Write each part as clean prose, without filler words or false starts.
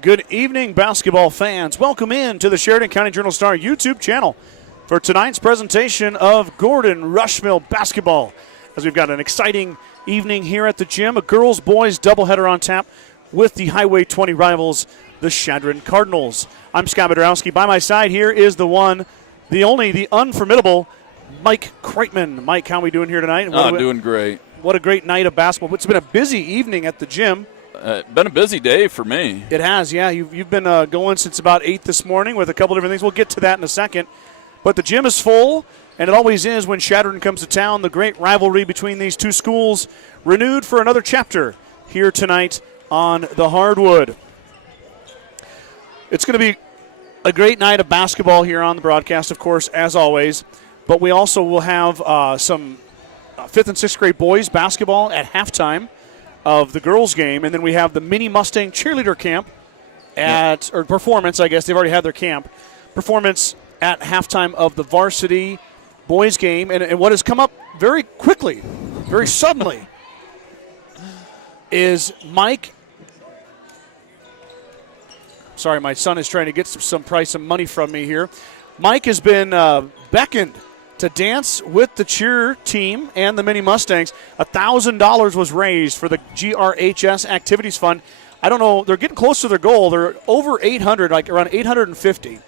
Good evening, basketball fans. Welcome in to the Sheridan County Journal-Star YouTube channel for tonight's presentation of Gordon-Rushville Basketball. As we've got an exciting evening here at the gym, a girls-boys doubleheader on tap with the Highway 20 rivals, the Chadron Cardinals. I'm Scott Bedrowski. By my side here is the one, the only, the unformidable Mike Kreitman. Mike, how are we doing here tonight? Doing great. What a great night of basketball. It's been a busy evening at the gym. Been a busy day for me. It has, yeah. You've been going since about 8 this morning with a couple different things. We'll get to that in a second. But the gym is full, and it always is when Chadron comes to town. The great rivalry between these two schools renewed for another chapter here tonight on the hardwood. It's going to be a great night of basketball here on the broadcast, of course, as always. But we also will have some 5th and 6th grade boys basketball at halftime of the girls' game, and then we have the Mini Mustang cheerleader camp or performance, I guess. They've already had their camp. Performance at halftime of the varsity boys' game. And what has come up very quickly, very suddenly, is Mike. Sorry, my son is trying to get some money from me here. Mike has been beckoned to dance with the cheer team and the Mini Mustangs. $1,000 was raised for the GRHS Activities Fund. I don't know, they're getting close to their goal. They're over 800, like around 850.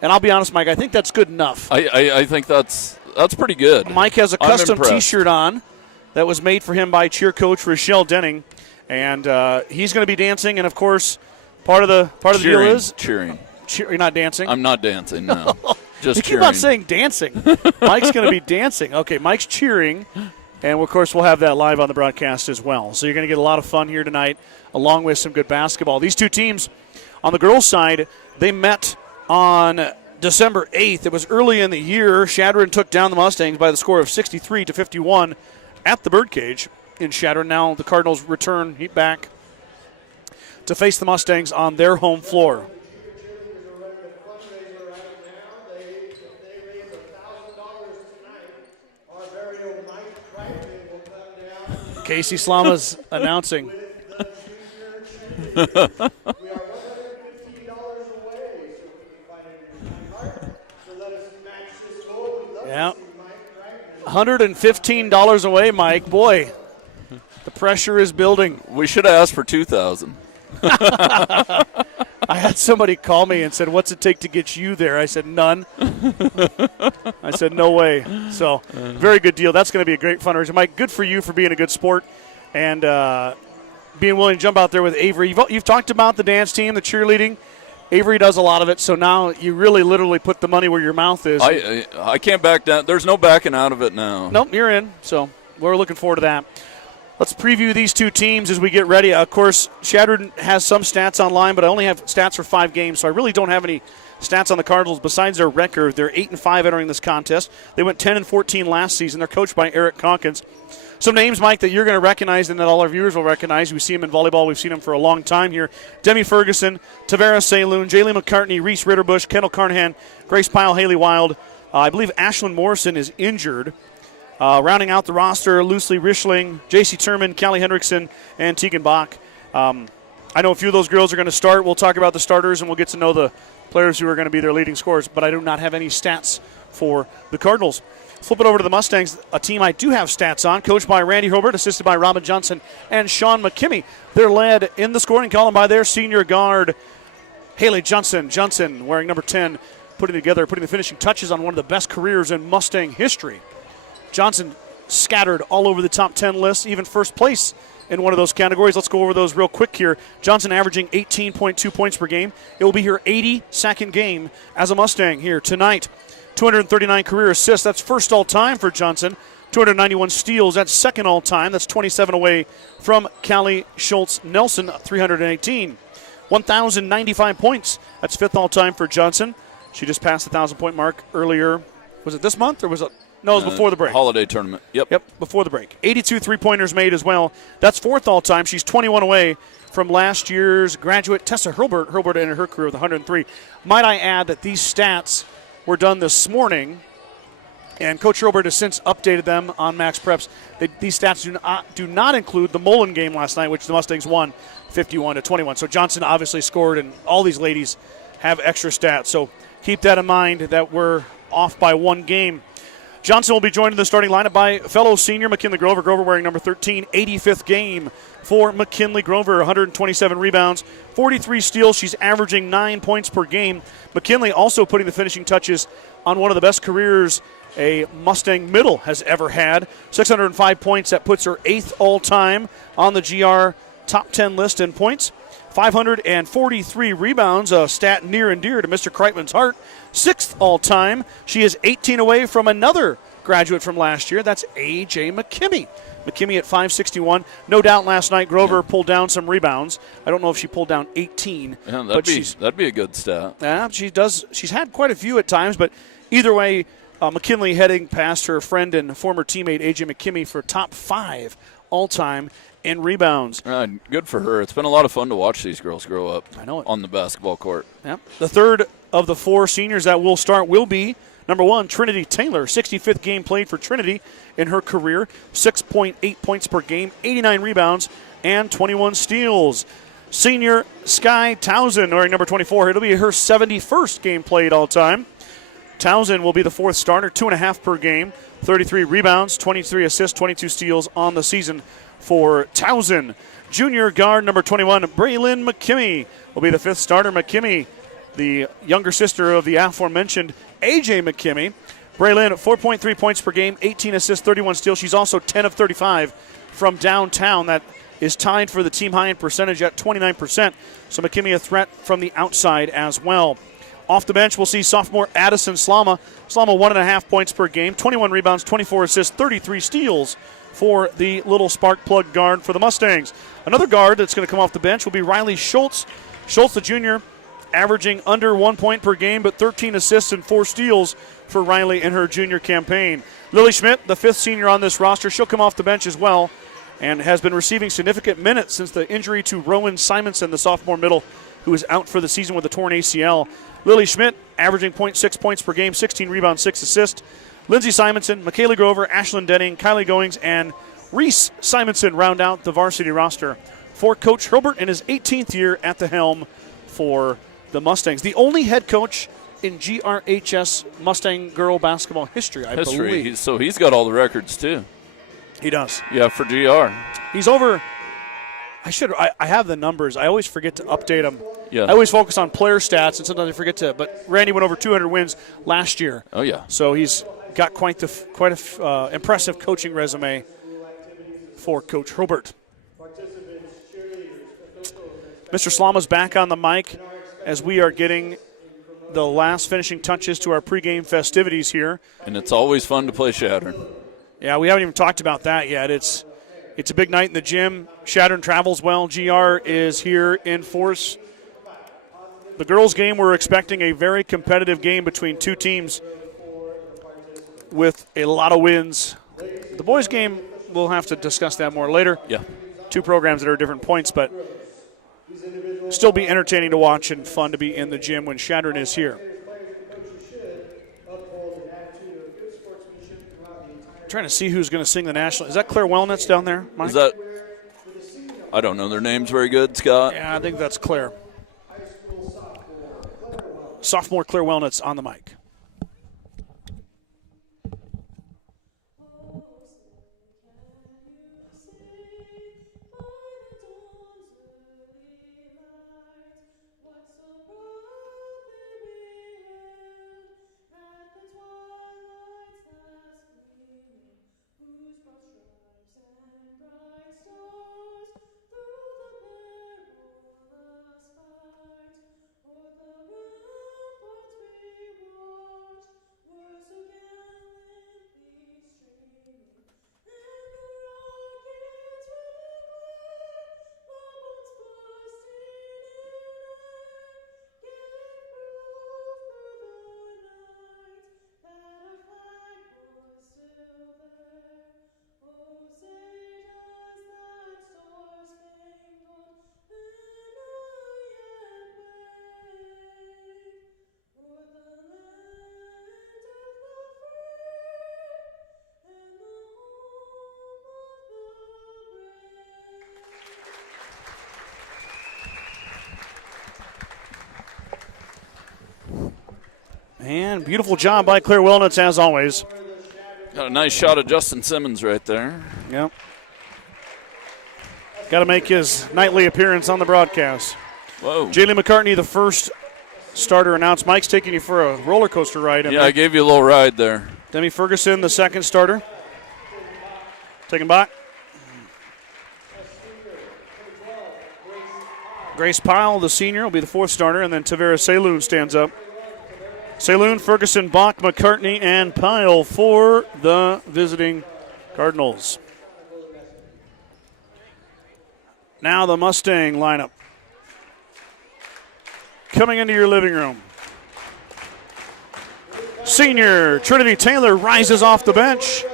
And I'll be honest, Mike, I think that's good enough. I think that's pretty good. Mike has a custom T-shirt on that was made for him by cheer coach Rochelle Denning, and he's going to be dancing. And of course, part of the deal is cheering. You're not dancing. I'm not dancing. No. Just you keep on saying dancing. Mike's going to be dancing. Okay, Mike's cheering, and of course we'll have that live on the broadcast as well. So you're going to get a lot of fun here tonight, along with some good basketball. These two teams, on the girls' side, they met on December 8th. It was early in the year. Chadron took down the Mustangs by the score of 63-51 at the Birdcage in Chadron. Now the Cardinals return back to face the Mustangs on their home floor. Casey Slama's announcing. Yeah. $115 away, Mike. Boy, the pressure is building. We should have asked for $2,000. I had somebody call me and said, "What's it take to get you there?" I said, "None." I said, "No way." So, very good deal. That's going to be a great fundraiser. Mike, good for you for being a good sport and being willing to jump out there with Avery. You've talked about the dance team, the cheerleading. Avery does a lot of it, so now you really literally put the money where your mouth is. I can't back down. There's no backing out of it now. Nope, you're in. So we're looking forward to that. Let's preview these two teams as we get ready. Of course, Chadron has some stats online, but I only have stats for 5 games, so I really don't have any stats on the Cardinals besides their record. They're 8-5 entering this contest. They went 10-14 last season. They're coached by Eric Calkins. Some names, Mike, that you're going to recognize and that all our viewers will recognize. We see them in volleyball. We've seen them for a long time here. Demi Ferguson, Tavera Saloon, Jaylee McCartney, Reese Ritterbush, Kendall Carnahan, Grace Pyle, Haley Wild. I believe Ashlyn Morrison is injured. Rounding out the roster, Lucy Rischling, J.C. Turman, Callie Hendrickson, and Tegan Bach. I know a few of those girls are going to start. We'll talk about the starters, and we'll get to know the players who are going to be their leading scorers, but I do not have any stats for the Cardinals. Flip it over to the Mustangs, a team I do have stats on, coached by Randy Hobart, assisted by Robin Johnson and Sean McKimmey. They're led in the scoring column by their senior guard, Haley Johnson. Johnson, wearing number 10, putting the finishing touches on one of the best careers in Mustang history. Johnson scattered all over the top 10 list, even first place in one of those categories. Let's go over those real quick here. Johnson averaging 18.2 points per game. It will be her 82nd game as a Mustang here tonight. 239 career assists. That's first all-time for Johnson. 291 steals. That's second all-time. That's 27 away from Callie Schultz-Nelson, 318. 1,095 points. That's fifth all-time for Johnson. She just passed the 1,000-point mark earlier. Was it this month or was it? No, it was before the break. Holiday tournament. Yep, before the break. 82 three-pointers made as well. That's fourth all-time. She's 21 away from last year's graduate Tessa Hurlburt. Hurlburt ended her career with 103. Might I add that these stats were done this morning And Coach Robert has since updated them on Max Preps. These stats do not include the Mullen game last night, which the Mustangs won 51-21. So Johnson obviously scored, and all these ladies have extra stats. So keep that in mind that we're off by one game. Johnson will be joined in the starting lineup by fellow senior McKinley Grover. Grover wearing number 13, 85th game for McKinley Grover, 127 rebounds, 43 steals. She's averaging 9 points per game. McKinley also putting the finishing touches on one of the best careers a Mustang middle has ever had. 605 points. That puts her 8th all-time on the GR top 10 list in points. 543 rebounds, a stat near and dear to Mr. Kreitman's heart. 6th all-time. She is 18 away from another graduate from last year. That's A.J. McKimmey. McKimmey at 561. No doubt last night Grover pulled down some rebounds. I don't know if she pulled down 18. Yeah, that'd be a good stat. Yeah, she does. She's had quite a few at times, but either way, McKinley heading past her friend and former teammate A.J. McKimmey for top 5 all-time in rebounds. Good for her. It's been a lot of fun to watch these girls grow up. I know it. On the basketball court. Yep. The third of the 4 seniors that will start will be number 1, Trinity Taylor. 65th game played for Trinity in her career. 6.8 points per game, 89 rebounds, and 21 steals. Senior Sky Townsend, wearing number 24. It'll be her 71st game played all time. Townsend will be the 4th starter, 2.5 per game, 33 rebounds, 23 assists, 22 steals on the season for Townsend. Junior guard number 21, Braylon McKimmey, will be the 5th starter. McKimmey, the younger sister of the aforementioned A.J. McKimmey. Braylon, 4.3 points per game, 18 assists, 31 steals. She's also 10 of 35 from downtown. That is tied for the team high in percentage at 29%. So McKimmey a threat from the outside as well. Off the bench, we'll see sophomore Addison Slama. Slama 1.5 points per game, 21 rebounds, 24 assists, 33 steals for the little spark plug guard for the Mustangs. Another guard that's going to come off the bench will be Riley Schultz. Schultz, the junior, averaging under 1 point per game, but 13 assists and 4 steals for Riley in her junior campaign. Lily Schmidt, the 5th senior on this roster, she'll come off the bench as well and has been receiving significant minutes since the injury to Rowan Simonson, the sophomore middle, who is out for the season with a torn ACL. Lily Schmidt averaging 0.6 points per game, 16 rebounds, 6 assists. Lindsey Simonson, Michaela Grover, Ashlyn Denning, Kylie Goings, and Reese Simonson round out the varsity roster for Coach Hilbert in his 18th year at the helm for the Mustangs. The only head coach in GRHS Mustang girl basketball history, I believe. So he's got all the records, too. He does. Yeah, for GR. He's over. I have the numbers. I always forget to update them. Yeah. I always focus on player stats, and sometimes I forget to. But Randy went over 200 wins last year. Oh, yeah. So he's got quite a impressive coaching resume for Coach Hilbert. Mr. Slama's back on the mic as we are getting the last finishing touches to our pregame festivities here. And it's always fun to play Chadron. Yeah, we haven't even talked about that yet. It's a big night in the gym. Chadron travels well. GR is here in force. The girls' game, we're expecting a very competitive game between two teams with a lot of wins. The boys' game, we'll have to discuss that more later. Yeah. 2 programs that are different points, but still be entertaining to watch and fun to be in the gym when Chadron is here. I'm trying to see who's going to sing the national. Is that Claire Wellnitz down there, Mike? Is that? I don't know their names very good, Scott. Yeah, I think that's Claire. Sophomore Claire Wellnitz on the mic. And beautiful job by Claire Wilnitz, as always. Got a nice shot of Justin Simmons right there. Yep. Got to make his nightly appearance on the broadcast. Whoa. Jaylee McCartney, the first starter announced. Mike's taking you for a roller coaster ride. Yeah, I gave you a little ride there. Demi Ferguson, the second starter. Taking back. Grace Pyle, the senior, will be the fourth starter, and then Tavera Saloon stands up. Saloon, Ferguson, Bach, McCartney, and Pyle for the visiting Cardinals. Now the Mustang lineup. Coming into your living room. Senior Trinity Taylor rises off the bench.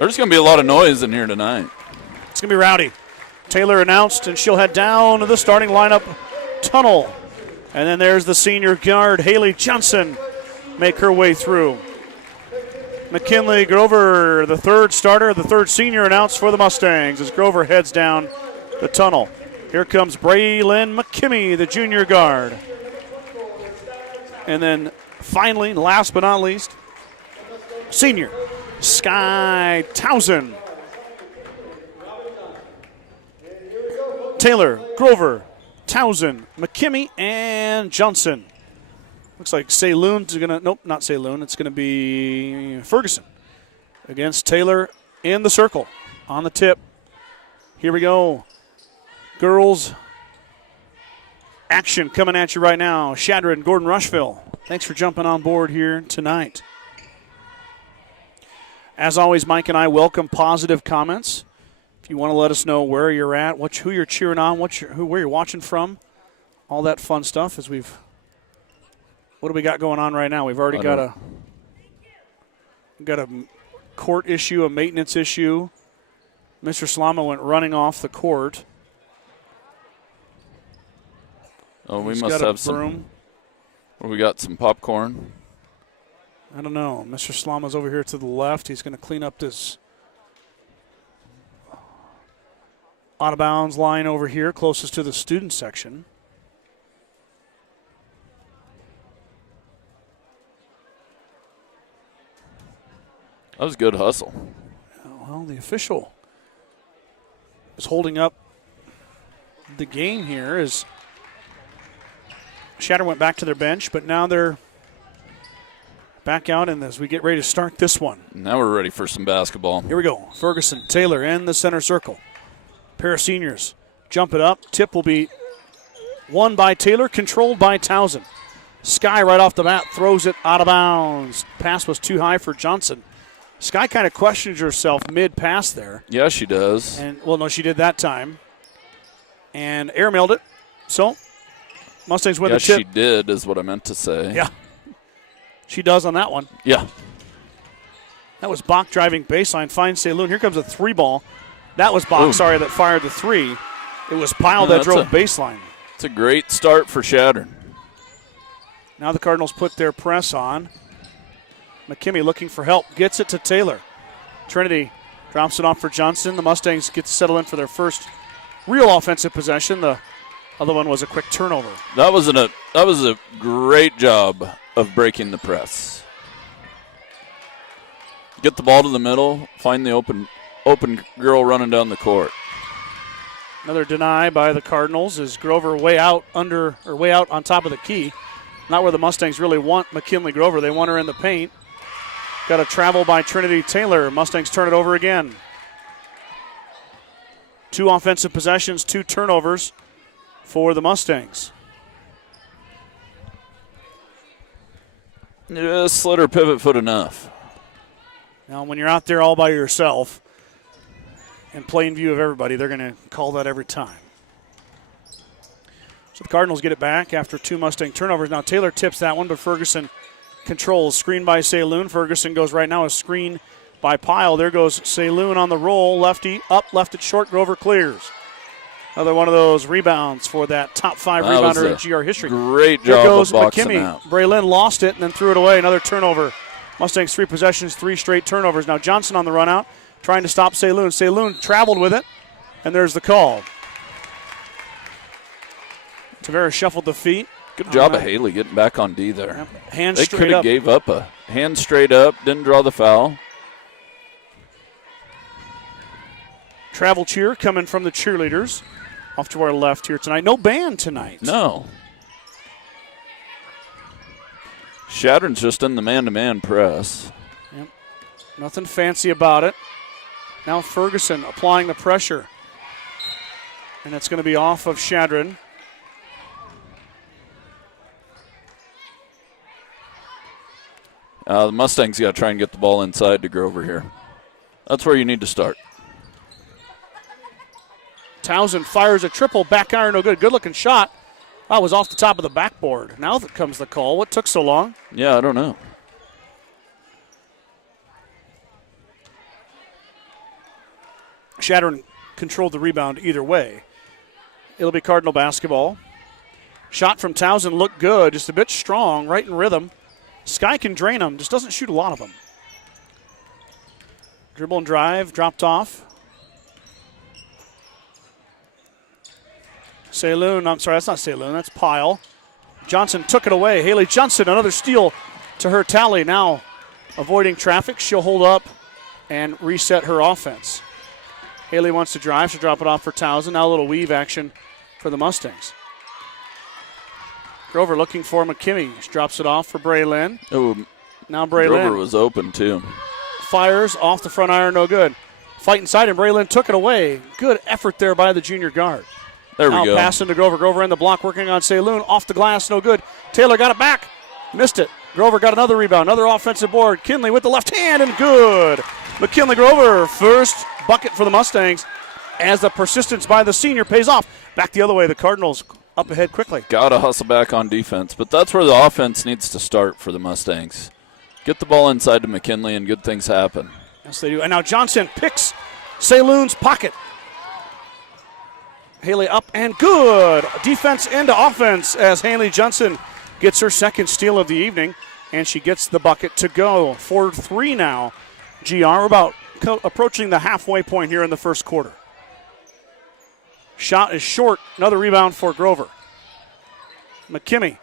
There's going to be a lot of noise in here tonight. It's going to be rowdy. Taylor announced, and she'll head down to the starting lineup tunnel. And then there's the senior guard, Haley Johnson, make her way through. McKinley Grover, the third starter, the third senior announced for the Mustangs as Grover heads down the tunnel. Here comes Braylon McKimmey, the junior guard. And then finally, last but not least, senior Sky Towson. Taylor, Grover, Towson, McKimmey, and Johnson. Looks like Saloon's going to, nope, not Saloon. It's going to be Ferguson against Taylor in the circle on the tip. Here we go. Girls action coming at you right now. Chadron, Gordon-Rushville. Thanks for jumping on board here tonight. As always, Mike and I welcome positive comments. If you want to let us know where you're at, who you're cheering on, where you're watching from, all that fun stuff. What do we got going on right now? We've already got a court issue, a maintenance issue. Mr. Slama went running off the court. Oh, we He's must got have a some. broom. Or we got some popcorn. I don't know. Mr. Slama's over here to the left. He's going to clean up this out of bounds line over here, closest to the student section. That was a good hustle. Well, the official is holding up the game here as Shatter went back to their bench, but now they're back out and as we get ready to start this one. Now we're ready for some basketball. Here we go. Ferguson, Taylor in the center circle. Pair of seniors jump it up. Tip will be won by Taylor, controlled by Towson. Sky right off the bat throws it out of bounds. Pass was too high for Johnson. Sky kind of questions herself mid-pass there. Yeah, she does. And well, no, she did that time. And airmailed it. So, Mustangs win the tip. Yeah, she did is what I meant to say. Yeah. She does on that one. Yeah. That was Bach driving baseline. Finds Saloon. Here comes a three ball. That was Bach, that fired the three. It was Pyle that drove baseline. It's a great start for Chadron. Now the Cardinals put their press on. McKimmey looking for help. Gets it to Taylor. Trinity drops it off for Johnson. The Mustangs get to settle in for their first real offensive possession. The other one was a quick turnover. That was a great job of breaking the press. Get the ball to the middle, find the open girl running down the court. Another deny by the Cardinals as Grover way out on top of the key. Not where the Mustangs really want McKinley Grover. They want her in the paint. Got a travel by Trinity Taylor. Mustangs turn it over again. 2 offensive possessions, 2 turnovers for the Mustangs. Just slid her pivot foot enough. Now, when you're out there all by yourself, in plain view of everybody, they're going to call that every time. So the Cardinals get it back after 2 Mustang turnovers. Now Taylor tips that one, but Ferguson controls. Screen by Saloon. Ferguson goes right now. A screen by Pyle. There goes Saloon on the roll. Lefty up, left it short. Grover clears. Another one of those rebounds for that top 5 rebounder in GR history. Great Here job goes of boxing McKimmey. out. Braylon lost it and then threw it away. Another turnover. Mustangs 3 possessions, 3 straight turnovers. Now Johnson on the run out, trying to stop Saloon. Saloon traveled with it, and there's the call. Tavera shuffled the feet. Good job of Haley getting back on D there. Yep. Hands they straight could have up. gave up a hand straight up, didn't draw the foul. Travel cheer coming from the cheerleaders off to our left here tonight. No band tonight. No. Chadron's just in the man-to-man press. Yep. Nothing fancy about it. Now Ferguson applying the pressure. And it's going to be off of Chadron. The Mustangs got to try and get the ball inside to Grover here. That's where you need to start. Townsend fires a triple, back iron, no good. Good-looking shot. That was off the top of the backboard. Now that comes the call. What took so long? Yeah, I don't know. Chadron controlled the rebound either way. It'll be Cardinal basketball. Shot from Townsend looked good, just a bit strong, right in rhythm. Sky can drain him, just doesn't shoot a lot of them. Dribble and drive, dropped off. Saloon, I'm sorry, that's not Saloon, that's Pyle. Johnson took it away. Haley Johnson, another steal to her tally. Now avoiding traffic, she'll hold up and reset her offense. Haley wants to drive, she'll drop it off for Townsend. Now a little weave action for the Mustangs. Grover looking for McKimmey. She drops it off for Braylin. Oh, now Braylin. Grover was open too. Fires off the front iron, no good. Fight inside, and Braylin took it away. Good effort there by the junior guard. There we go. Now passing to Grover. Grover in the block, working on Saloon. Off the glass, no good. Taylor got it back. Missed it. Grover got another rebound. Another offensive board. Kinley with the left hand, and good. McKinley Grover, first bucket for the Mustangs as the persistence by the senior pays off. Back the other way, the Cardinals up ahead quickly. Got to hustle back on defense, but that's where the offense needs to start for the Mustangs. Get the ball inside to McKinley, and good things happen. Yes, they do. And now Johnson picks Saloon's pocket. Haley up and good. Defense into offense as Haley Johnson gets her second steal of the evening, and she gets the bucket to go. 4-3 now. GR, we're about approaching the halfway point here in the first quarter. Shot is short. Another rebound for Grover. McKimmey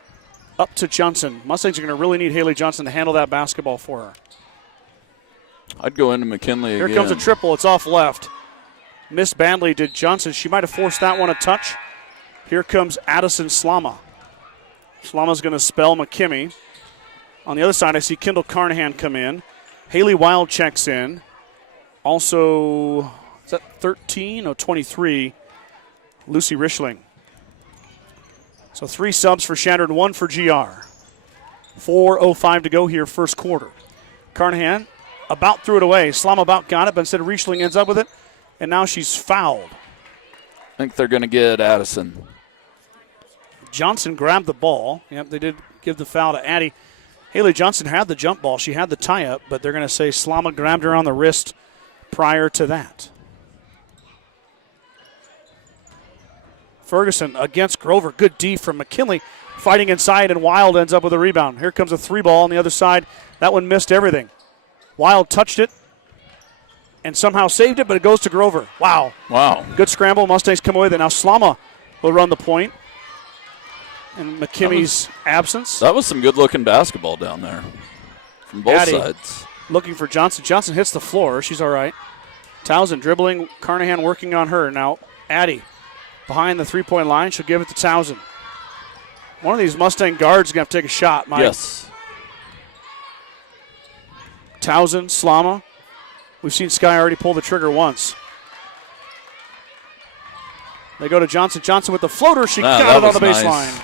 up to Johnson. Mustangs are going to really need Haley Johnson to handle that basketball for her. I'd go into McKinley again. Here comes a triple. It's off left. Missed badly did Johnson. She might have forced that one a touch. Here comes Addison Slama. Slama's going to spell McKimmey. On the other side, I see Kendall Carnahan come in. Haley Wild checks in. Also, is that 13? No, 23. Lucy Richling. So 3 subs for Chadron, 1 for GR. 4:05 to go here, first quarter. Carnahan about threw it away. Slama about got it, but instead Richling ends up with it. And now she's fouled. I think they're going to get Addison. Johnson grabbed the ball. Yep, they did give the foul to Addie. Haley Johnson had the jump ball. She had the tie-up, but they're going to say Slama grabbed her on the wrist prior to that. Ferguson against Grover. Good D from McKinley. Fighting inside, and Wild ends up with a rebound. Here comes a 3 ball on the other side. That one missed everything. Wild touched it and somehow saved it, but it goes to Grover. Wow. Wow. Good scramble. Mustangs come away with it. Now Slama will run the point. In McKimmey's absence. That was some good-looking basketball down there from both Addie sides. Looking for Johnson. Johnson hits the floor. She's all right. Townsend dribbling. Carnahan working on her. Now Addie behind the three-point line. She'll give it to Townsend. One of these Mustang guards is going to have to take a shot, Mike. Yes. Townsend, Slama. We've seen Sky already pull the trigger once. They go to Johnson. Johnson with the floater. She got it on the baseline. Nice.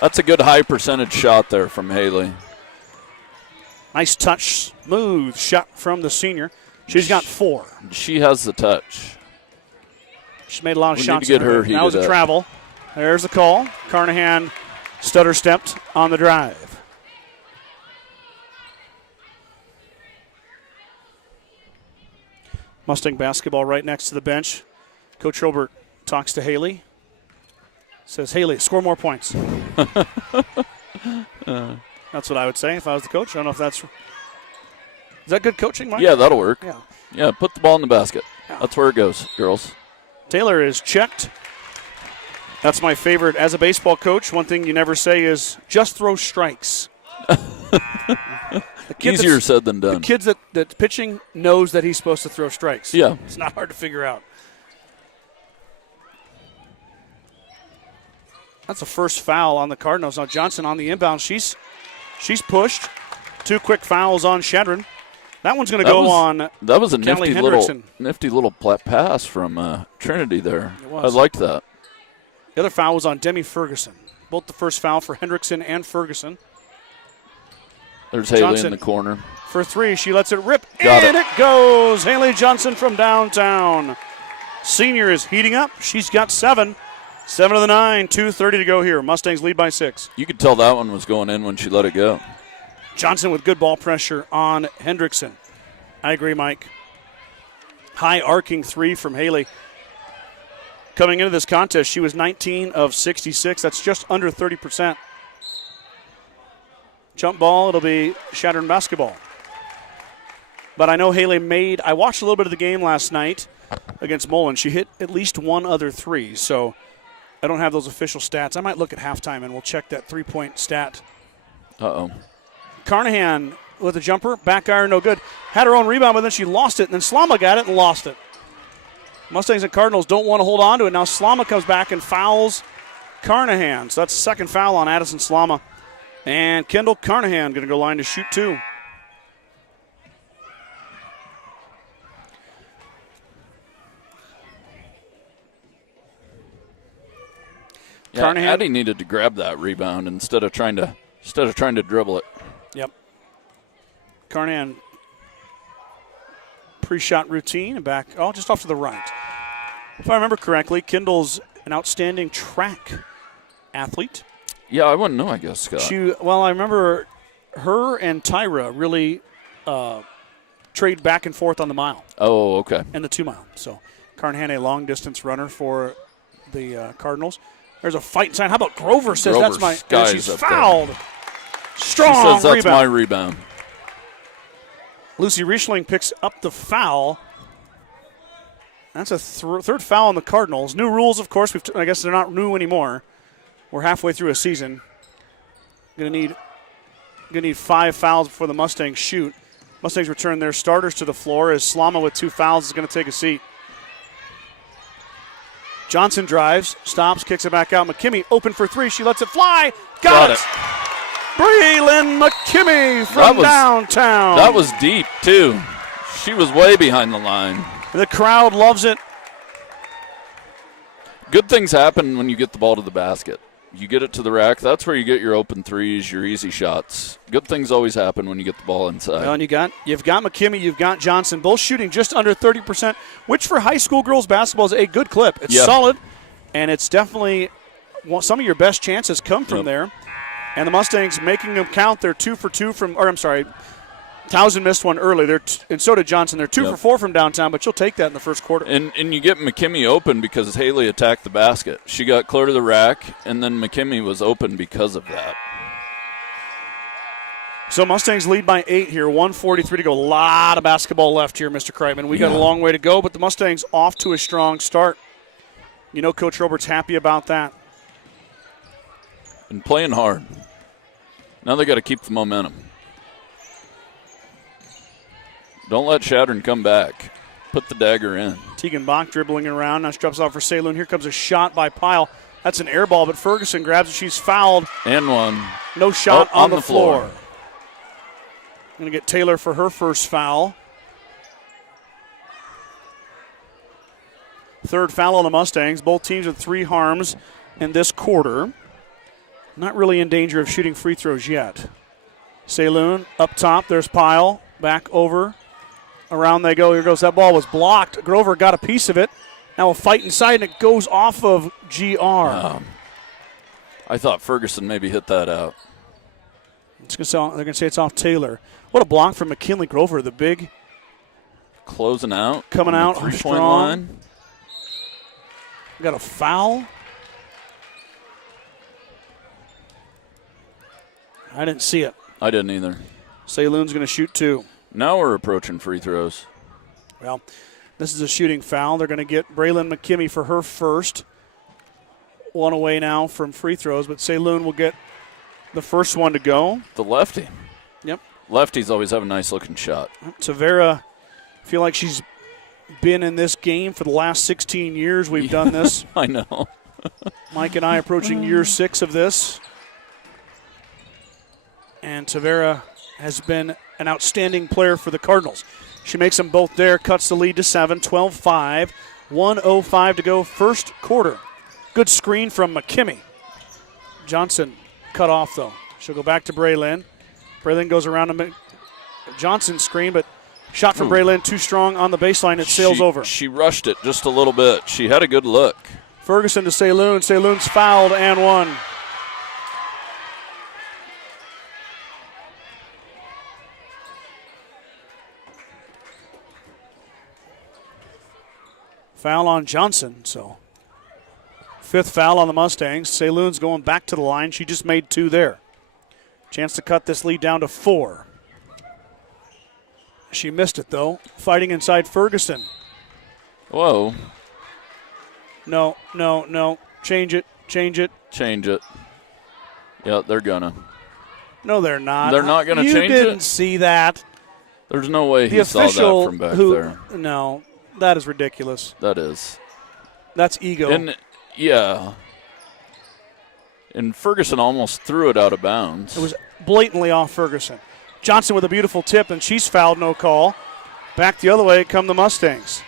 That's a good high percentage shot there from Haley. Nice touch. Smooth shot from the senior. She's got 4. She has the touch. She's made a lot of We shots. need to get her heated That was a up. travel. There's the call. Carnahan stutter stepped on the drive. Mustang basketball right next to the bench. Coach Robert talks to Haley. Says, Haley, score more points. That's what I would say if I was the coach. I don't know if that's... Is that good coaching, Mike? Yeah, that'll work. Yeah. Yeah, put the ball in the basket. Yeah. That's where it goes, girls. Taylor is checked. That's my favorite. As a baseball coach, one thing you never say is just throw strikes. Easier said than done. The kids that pitching knows that he's supposed to throw strikes. Yeah. It's not hard to figure out. That's the first foul on the Cardinals. Now Johnson on the inbound. She's pushed. 2 quick fouls on Chadron. That one's going to go on. That was a Kelly nifty little pass from Trinity there. It was. I liked that. The other foul was on Demi Ferguson. Both the first foul for Hendrickson and Ferguson. There's Haley Johnson in the corner. For 3, she lets it rip, Got and it goes. Haley Johnson from downtown. Senior is heating up. She's got 7. 7 of the 9, 2:30 to go here. Mustangs lead by 6. You could tell that one was going in when she let it go. Johnson with good ball pressure on Hendrickson. I agree, Mike. High arcing 3 from Haley. Coming into this contest, she was 19 of 66. That's just under 30%. Jump ball, it'll be Chadron basketball. But I know Haley I watched a little bit of the game last night against Mullen. She hit at least one other 3, so I don't have those official stats. I might look at halftime and we'll check that 3-point stat. Uh-oh. Carnahan with a jumper, back iron, no good. Had her own rebound, but then she lost it, and then Slama got it and lost it. Mustangs and Cardinals don't want to hold on to it. Now Slama comes back and fouls Carnahan. So that's the second foul on Addison Slama. And Kendall Carnahan going to go line to shoot 2. Yeah, Carnahan. Addie needed to grab that rebound instead of trying to dribble it. Yep. Carnahan pre-shot routine and back, just off to the right. If I remember correctly, Kendall's an outstanding track athlete. Yeah, I wouldn't know, I guess, Scott. I remember her and Tyra really trade back and forth on the mile. Oh, okay. And the 2 mile. So Carnahan, a long-distance runner for the Cardinals. There's a fight inside. How about Grover says that's my – and she's fouled. Strong she says that's rebound. my rebound. Lucy Rieshling picks up the foul. That's a third foul on the Cardinals. New rules, of course. I guess they're not new anymore. We're halfway through a season. Gonna need 5 fouls before the Mustangs shoot. Mustangs return their starters to the floor as Slama with 2 fouls is going to take a seat. Johnson drives, stops, kicks it back out. McKimmey open for 3. She lets it fly. Got it. Braylon McKimmey from downtown. That was deep, too. She was way behind the line. The crowd loves it. Good things happen when you get the ball to the basket. You get it to the rack. That's where you get your open threes, your easy shots. Good things always happen when you get the ball inside. Well, and you've got McKimmey, you've got Johnson, both shooting just under 30%, which for high school girls basketball is a good clip. It's solid, and it's definitely some of your best chances come from there. And the Mustangs making them count. They're 2 for 2 from, Towson missed one early. And so did Johnson. They're 2 for 4 from downtown, but you'll take that in the first quarter. And you get McKimmey open because Haley attacked the basket. She got clear to the rack, and then McKimmey was open because of that. So Mustangs lead by 8 here, 1:43 to go. A lot of basketball left here, Mr. Kreitman. We got a long way to go, but the Mustangs off to a strong start. You know Coach Robert's happy about that. And playing hard. Now they got to keep the momentum. Don't let Chadron come back. Put the dagger in. Tegan Bach dribbling around. Now she drops off for Saloon. Here comes a shot by Pyle. That's an air ball, but Ferguson grabs it. She's fouled. And one. No shot on the floor. Going to get Taylor for her first foul. Third foul on the Mustangs. Both teams with 3 harms in this quarter. Not really in danger of shooting free throws yet. Saloon up top. There's Pyle. Back over. Around they go. Here goes. That ball was blocked. Grover got a piece of it. Now a fight inside, and it goes off of GR. I thought Ferguson maybe hit that out. They're going to say it's off Taylor. What a block from McKinley Grover, the big. Closing out. Coming out three-point strong. line. Got a foul. I didn't see it. I didn't either. Saloon's going to shoot 2. Now we're approaching free throws. Well, this is a shooting foul. They're going to get Braylon McKimmey for her first. one away now from free throws, but Saloon will get the first one to go. The lefty. Yep. Lefties always have a nice-looking shot. Tavera, I feel like she's been in this game for the last 16 years we've done this. I know. Mike and I approaching year 6 of this. And Tavera has been an outstanding player for the Cardinals. She makes them both there, cuts the lead to 7, 12-5, 1:05 to go, first quarter. Good screen from McKimmey. Johnson cut off, though. She'll go back to Braylon. Braylon goes around to Johnson's screen, but shot from Braylon too strong on the baseline. It sails over. She rushed it just a little bit. She had a good look. Ferguson to Saloon. Saloon's fouled and one. Foul on Johnson, so 5th foul on the Mustangs. Saloon's going back to the line. She just made 2 there. Chance to cut this lead down to 4. She missed it, though. Fighting inside Ferguson. Whoa. No. Change it. Change it. Yeah, they're gonna. No, they're not. They're not gonna change it? You didn't see that. There's no way The he saw official that from back there. No, that is ridiculous. That is. That's ego. And, yeah. And Ferguson almost threw it out of bounds. It was blatantly off Ferguson. Johnson with a beautiful tip, and she's fouled, no call. Back the other way come the Mustangs.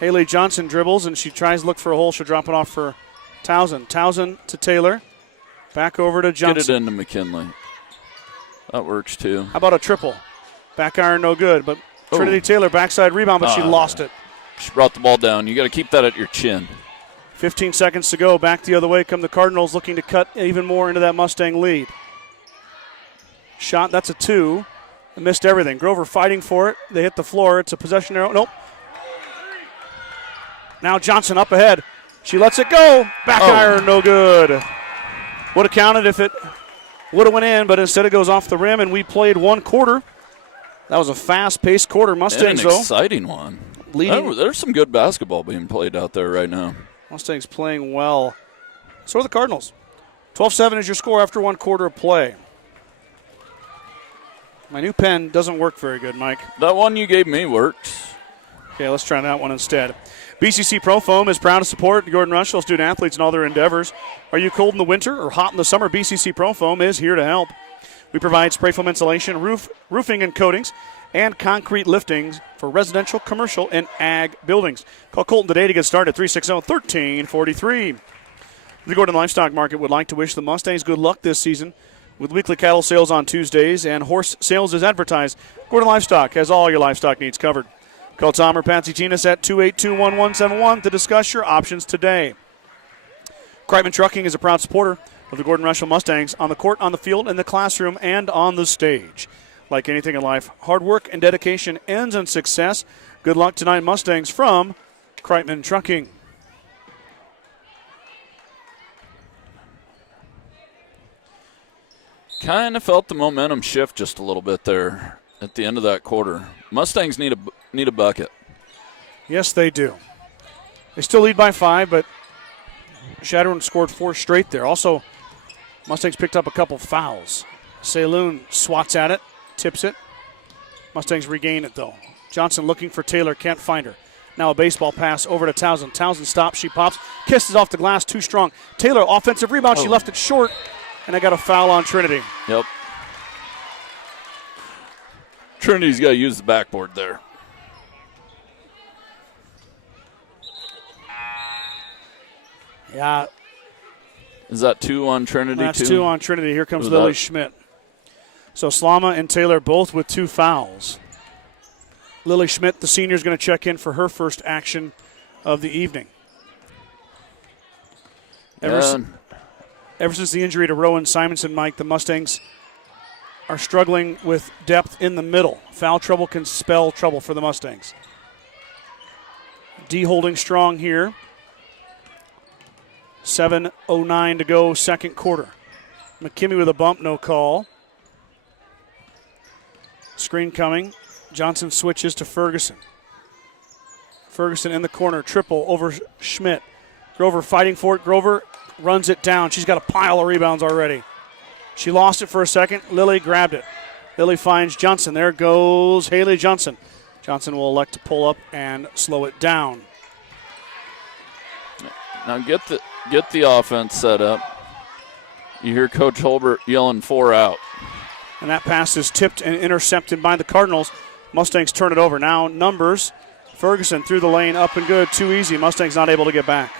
Haley Johnson dribbles, and she tries to look for a hole. She'll drop it off for Townsend. Townsend to Taylor. Back over to Johnson. Get it into McKinley. That works, too. How about a triple? Back iron, no good, but Trinity Taylor backside rebound, but she lost it. She brought the ball down. You got to keep that at your chin. 15 seconds to go. Back the other way come the Cardinals, looking to cut even more into that Mustang lead. Shot, that's a 2. Missed everything. Grover fighting for it. They hit the floor. It's a possession arrow. Nope. Now Johnson up ahead. She lets it go. Back iron, no good. Would have counted if it would have went in, but instead it goes off the rim, and we played 1 quarter. That was a fast-paced quarter. Mustangs, and an though. Exciting one. Leading. There's some good basketball being played out there right now. Mustangs playing well. So are the Cardinals. 12-7 is your score after 1 quarter of play. My new pen doesn't work very good, Mike. That one you gave me works. Okay, let's try that one instead. BCC Pro Foam is proud to support Gordon-Rushville student athletes in all their endeavors. Are you cold in the winter or hot in the summer? BCC Pro Foam is here to help. We provide spray foam insulation, roofing and coatings, and concrete liftings for residential, commercial, and ag buildings. Call Colton today to get started at 360-1343. The Gordon Livestock Market would like to wish the Mustangs good luck this season with weekly cattle sales on Tuesdays and horse sales as advertised. Gordon Livestock has all your livestock needs covered. Call Tom or Patsy Tinas at 282-1171 to discuss your options today. Kreitman Trucking is a proud supporter of the Gordon-Rushville Mustangs on the court, on the field, in the classroom, and on the stage. Like anything in life, hard work and dedication ends in success. Good luck tonight, Mustangs, from Kreitman Trucking. Kind of felt the momentum shift just a little bit there at the end of that quarter. Mustangs need a bucket. Yes, they do. They still lead by 5, but Chadron scored 4 straight there. Also, Mustangs picked up a couple fouls. Saloon swats at it, tips it. Mustangs regain it, though. Johnson looking for Taylor, can't find her. Now a baseball pass over to Townsend. Townsend stops, she pops, kisses off the glass, too strong. Taylor, offensive rebound, she left it short, and I got a foul on Trinity. Yep. Trinity's got to use the backboard there. Yeah. Is that 2 on Trinity? That's 2 on Trinity. Here comes Lily Schmidt. So Slama and Taylor both with 2 fouls. Lily Schmidt, the senior, is going to check in for her first action of the evening. Ever since the injury to Rowan Simonson, Mike, the Mustangs are struggling with depth in the middle. Foul trouble can spell trouble for the Mustangs. D holding strong here. 7:09 to go, second quarter. McKimmey with a bump, no call. Screen coming. Johnson switches to Ferguson. Ferguson in the corner, triple over Schmidt. Grover fighting for it. Grover runs it down. She's got a pile of rebounds already. She lost it for a second. Lily grabbed it. Lily finds Johnson. There goes Haley Johnson. Johnson will elect to pull up and slow it down. Now get the offense set up. You hear Coach Holbert yelling 4 out. And that pass is tipped and intercepted by the Cardinals. Mustangs turn it over. Now numbers. Ferguson through the lane, up and good. Too easy. Mustangs not able to get back.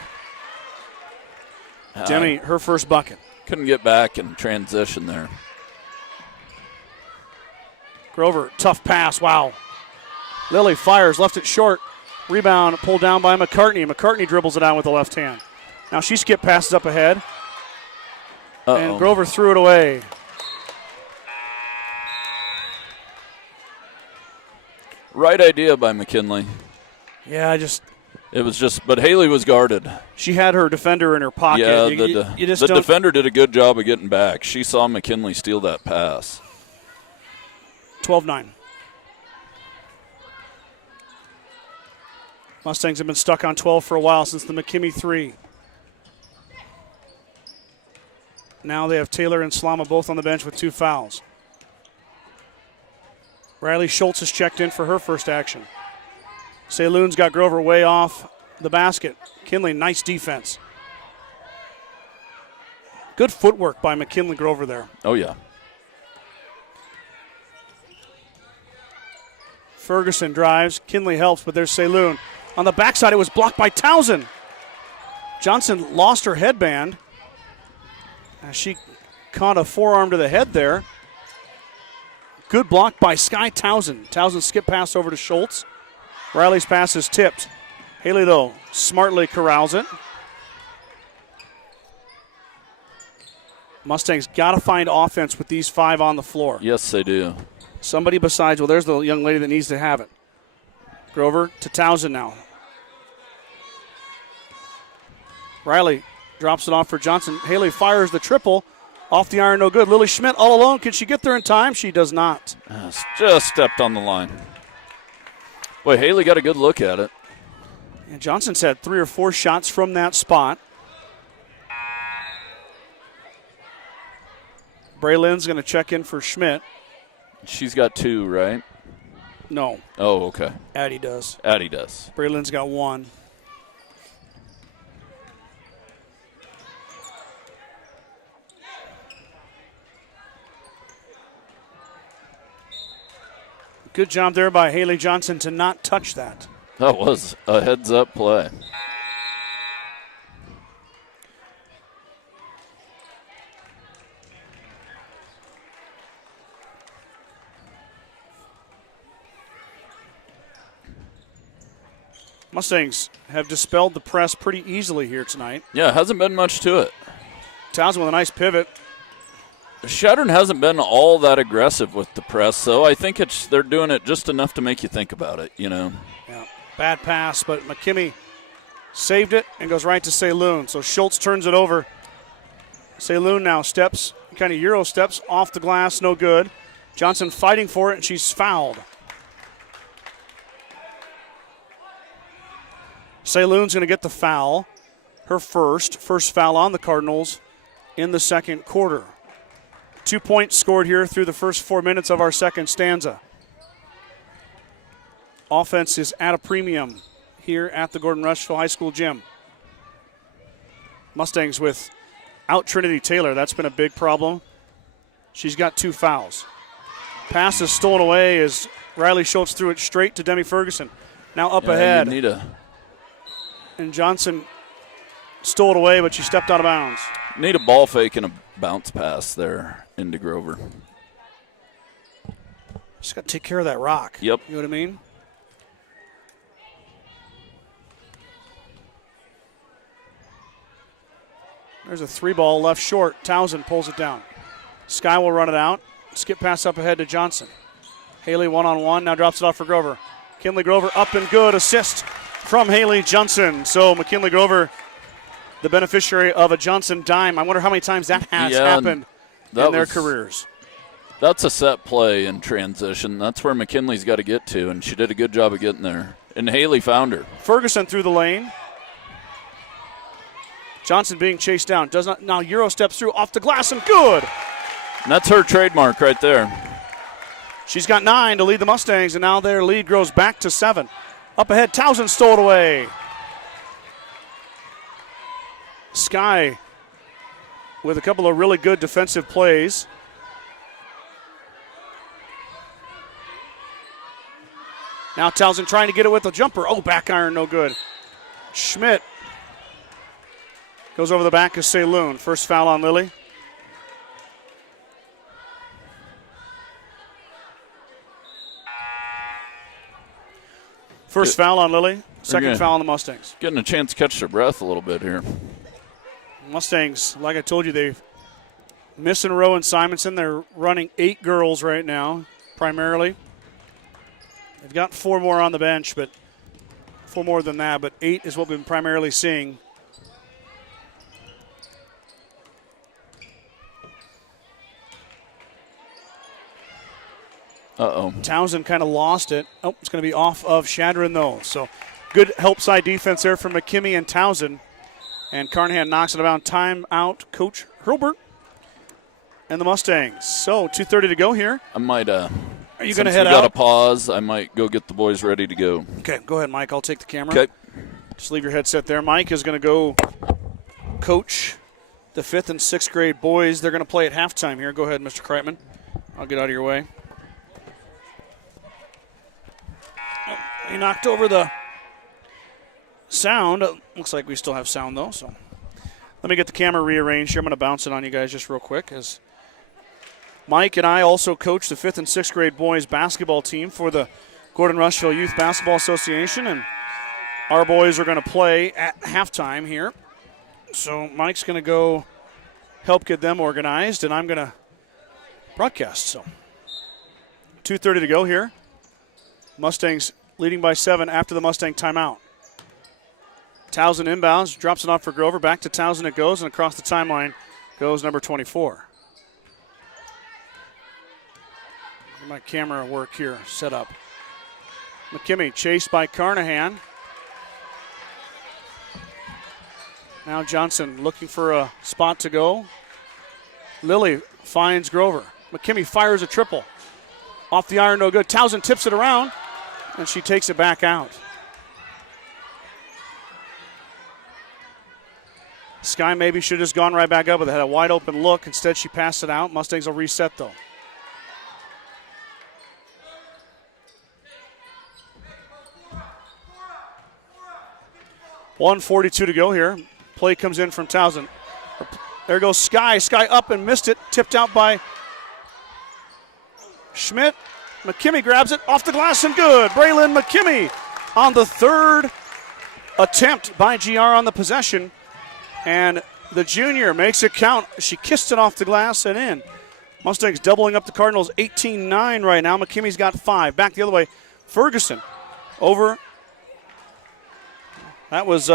Demi, her first bucket. Couldn't get back in transition there. Grover, tough pass. Wow. Lily fires, left it short. Rebound pulled down by McCartney. McCartney dribbles it out with the left hand. Now she skip passes up ahead. And Grover threw it away. Right idea by McKinley. Yeah, but Haley was guarded. She had her defender in her pocket. Yeah, the defender did a good job of getting back. She saw McKinley steal that pass. 12-9. Mustangs have been stuck on 12 for a while since the McKimmey 3. Now they have Taylor and Slama both on the bench with 2 fouls. Riley Schultz has checked in for her first action. Saloon's got Grover way off the basket. Kinley, nice defense. Good footwork by McKinley Grover there. Oh, yeah. Ferguson drives. Kinley helps, but there's Saloon. On the backside, it was blocked by Townsend. Johnson lost her headband. She caught a forearm to the head there. Good block by Sky Townsend. Townsend skip pass over to Schultz. Riley's pass is tipped. Haley, though, smartly corrals it. Mustangs got to find offense with these 5 on the floor. Yes, they do. Somebody besides, well, there's the young lady that needs to have it. Grover to Townsend now. Riley drops it off for Johnson. Haley fires the triple. Off the iron, no good. Lily Schmidt all alone. Can she get there in time? She does not. Just stepped on the line. Boy, Haley got a good look at it. And Johnson's had 3 or 4 shots from that spot. Braylon's going to check in for Schmidt. She's got 2, right? No. Oh, okay. Addie does. Braylon's got 1. Good job there by Haley Johnson to not touch that. That was a heads-up play. Mustangs have dispelled the press pretty easily here tonight. Yeah, hasn't been much to it. Townsend with a nice pivot. Chadron hasn't been all that aggressive with the press, so I think they're doing it just enough to make you think about it, you know. Yeah, bad pass, but McKimmey saved it and goes right to Saloon. So Schultz turns it over. Saloon now steps, kind of Euro steps off the glass, no good. Johnson fighting for it, and she's fouled. Saloon's going to get the foul, her first foul on the Cardinals in the second quarter. 2 points scored here through the first 4 minutes of our second stanza. Offense is at a premium here at the Gordon-Rushville High School gym. Mustangs without Trinity Taylor. That's been a big problem. She's got 2 fouls. Pass is stolen away as Riley Schultz threw it straight to Demi Ferguson. Now up ahead. And Johnson stole it away, but she stepped out of bounds. Need a ball fake and a bounce pass there into Grover. Just got to take care of that rock. Yep. You know what I mean? There's a 3-ball left short. Townsend pulls it down. Sky will run it out. Skip pass up ahead to Johnson. Haley one-on-one. Now drops it off for Grover. Kinley Grover up and good. Assist from Haley Johnson. So McKinley Grover, the beneficiary of a Johnson dime. I wonder how many times that has happened in their careers. That's a set play in transition. That's where McKinley's got to get to, and she did a good job of getting there. And Haley found her. Ferguson through the lane. Johnson being chased down. Does not now Euro steps through off the glass and good. And that's her trademark right there. She's got 9 to lead the Mustangs, and now their lead grows back to 7. Up ahead, Towson stole it away. Sky with a couple of really good defensive plays. Now Towson trying to get it with the jumper. Oh, back iron, no good. Schmidt goes over the back of Saloon. First foul on Lily. First foul on Lily. Second foul on the Mustangs. Getting a chance to catch their breath a little bit here. Mustangs, like I told you, they've missing Rowe and Simonson. They're running 8 girls right now, primarily. They've got 4 more on the bench, but 4 more than that, but 8 is what we've been primarily seeing. Uh-oh. Townsend kind of lost it. Oh, it's going to be off of Chadron, though. So good help side defense there from McKimmey and Townsend. And Carnahan knocks it around. Time out, Coach Hurlbert and the Mustangs. So 2:30 to go here. I might, Are you going to head out? We got out? to pause. I might go get the boys ready to go. Okay, go ahead, Mike. I'll take the camera. Okay. Just leave your headset there. Mike is going to go coach the 5th and 6th grade boys. They're going to play at halftime here. Go ahead, Mr. Kreitman. I'll get out of your way. Oh, he knocked over the sound. Looks like we still have sound, though. So let me get the camera rearranged here. I'm going to bounce it on you guys just real quick. As Mike and I also coach the 5th and 6th grade boys basketball team for the Gordon-Rushville Youth Basketball Association, and our boys are going to play at halftime here. So Mike's going to go help get them organized, and I'm going to broadcast. So 2:30 to go here. Mustangs leading by 7 after the Mustang timeout. Towson inbounds, drops it off for Grover. Back to Towson it goes, and across the timeline goes number 24. My camera work here set up. McKimmey chased by Carnahan. Now Johnson looking for a spot to go. Lilly finds Grover. McKimmey fires a triple. Off the iron, no good. Towson tips it around, and she takes it back out. Sky maybe should have just gone right back up with it. Had a wide open look. Instead, she passed it out. Mustangs will reset, though. .142 to go here. Play comes in from Towson. There goes Sky. Sky up and missed it. Tipped out by Schmidt. McKimmey grabs it off the glass and good. Braylon McKimmey on the 3rd attempt by GR on the possession. And the junior makes it count. She kissed it off the glass and in. Mustangs doubling up the Cardinals 18-9 right now. McKimmey's got 5. Back the other way. Ferguson over. That was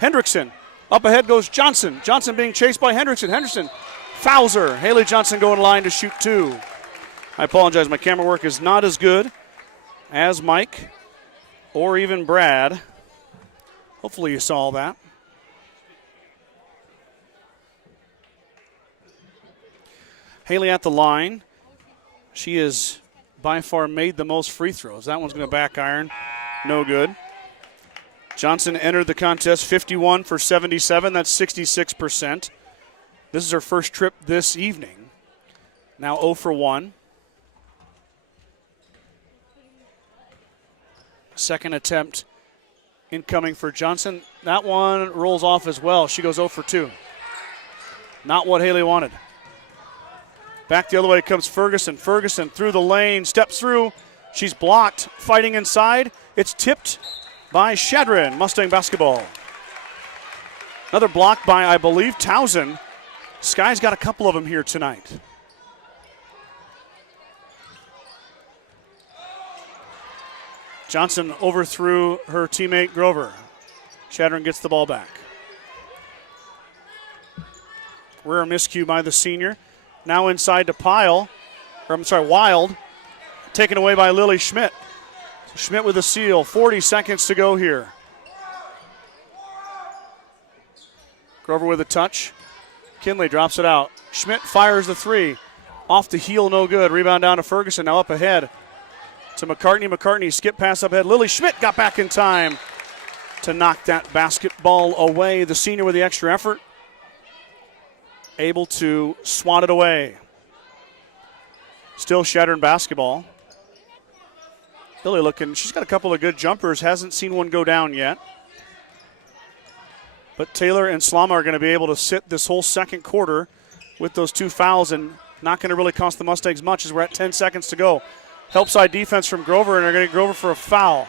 Hendrickson. Up ahead goes Johnson. Johnson being chased by Hendrickson. Henderson fouls her. Haley Johnson going line to shoot 2. I apologize. My camera work is not as good as Mike or even Brad. Hopefully you saw that. Haley at the line. She has by far made the most free throws. That one's going to back iron. No good. Johnson entered the contest 51 for 77. That's 66%. This is her first trip this evening. Now 0 for 1. Second attempt incoming for Johnson. That one rolls off as well. She goes 0 for 2. Not what Haley wanted. Back the other way comes Ferguson. Ferguson through the lane, steps through. She's blocked, fighting inside. It's tipped by Chadron, Mustang basketball. Another block by, I believe, Towson. Sky's got a couple of them here tonight. Johnson overthrew her teammate Grover. Chadron gets the ball back. Rare miscue by the senior. Now inside to Wild. Taken away by Lily Schmidt. Schmidt with a steal. 40 seconds to go here. Grover with a touch. Kinley drops it out. Schmidt fires the three. Off the heel, no good. Rebound down to Ferguson, now up ahead to McCartney. McCartney skip pass up ahead. Lily Schmidt got back in time to knock that basketball away. The senior with the extra effort, able to swat it away. Still Chadron basketball. Lily looking, she's got a couple of good jumpers, hasn't seen one go down yet. But Taylor and Slama are going to be able to sit this whole second quarter with those two fouls, and not going to really cost the Mustangs much as we're at 10 seconds to go. Help side defense from Grover, and they're going to get Grover for a foul.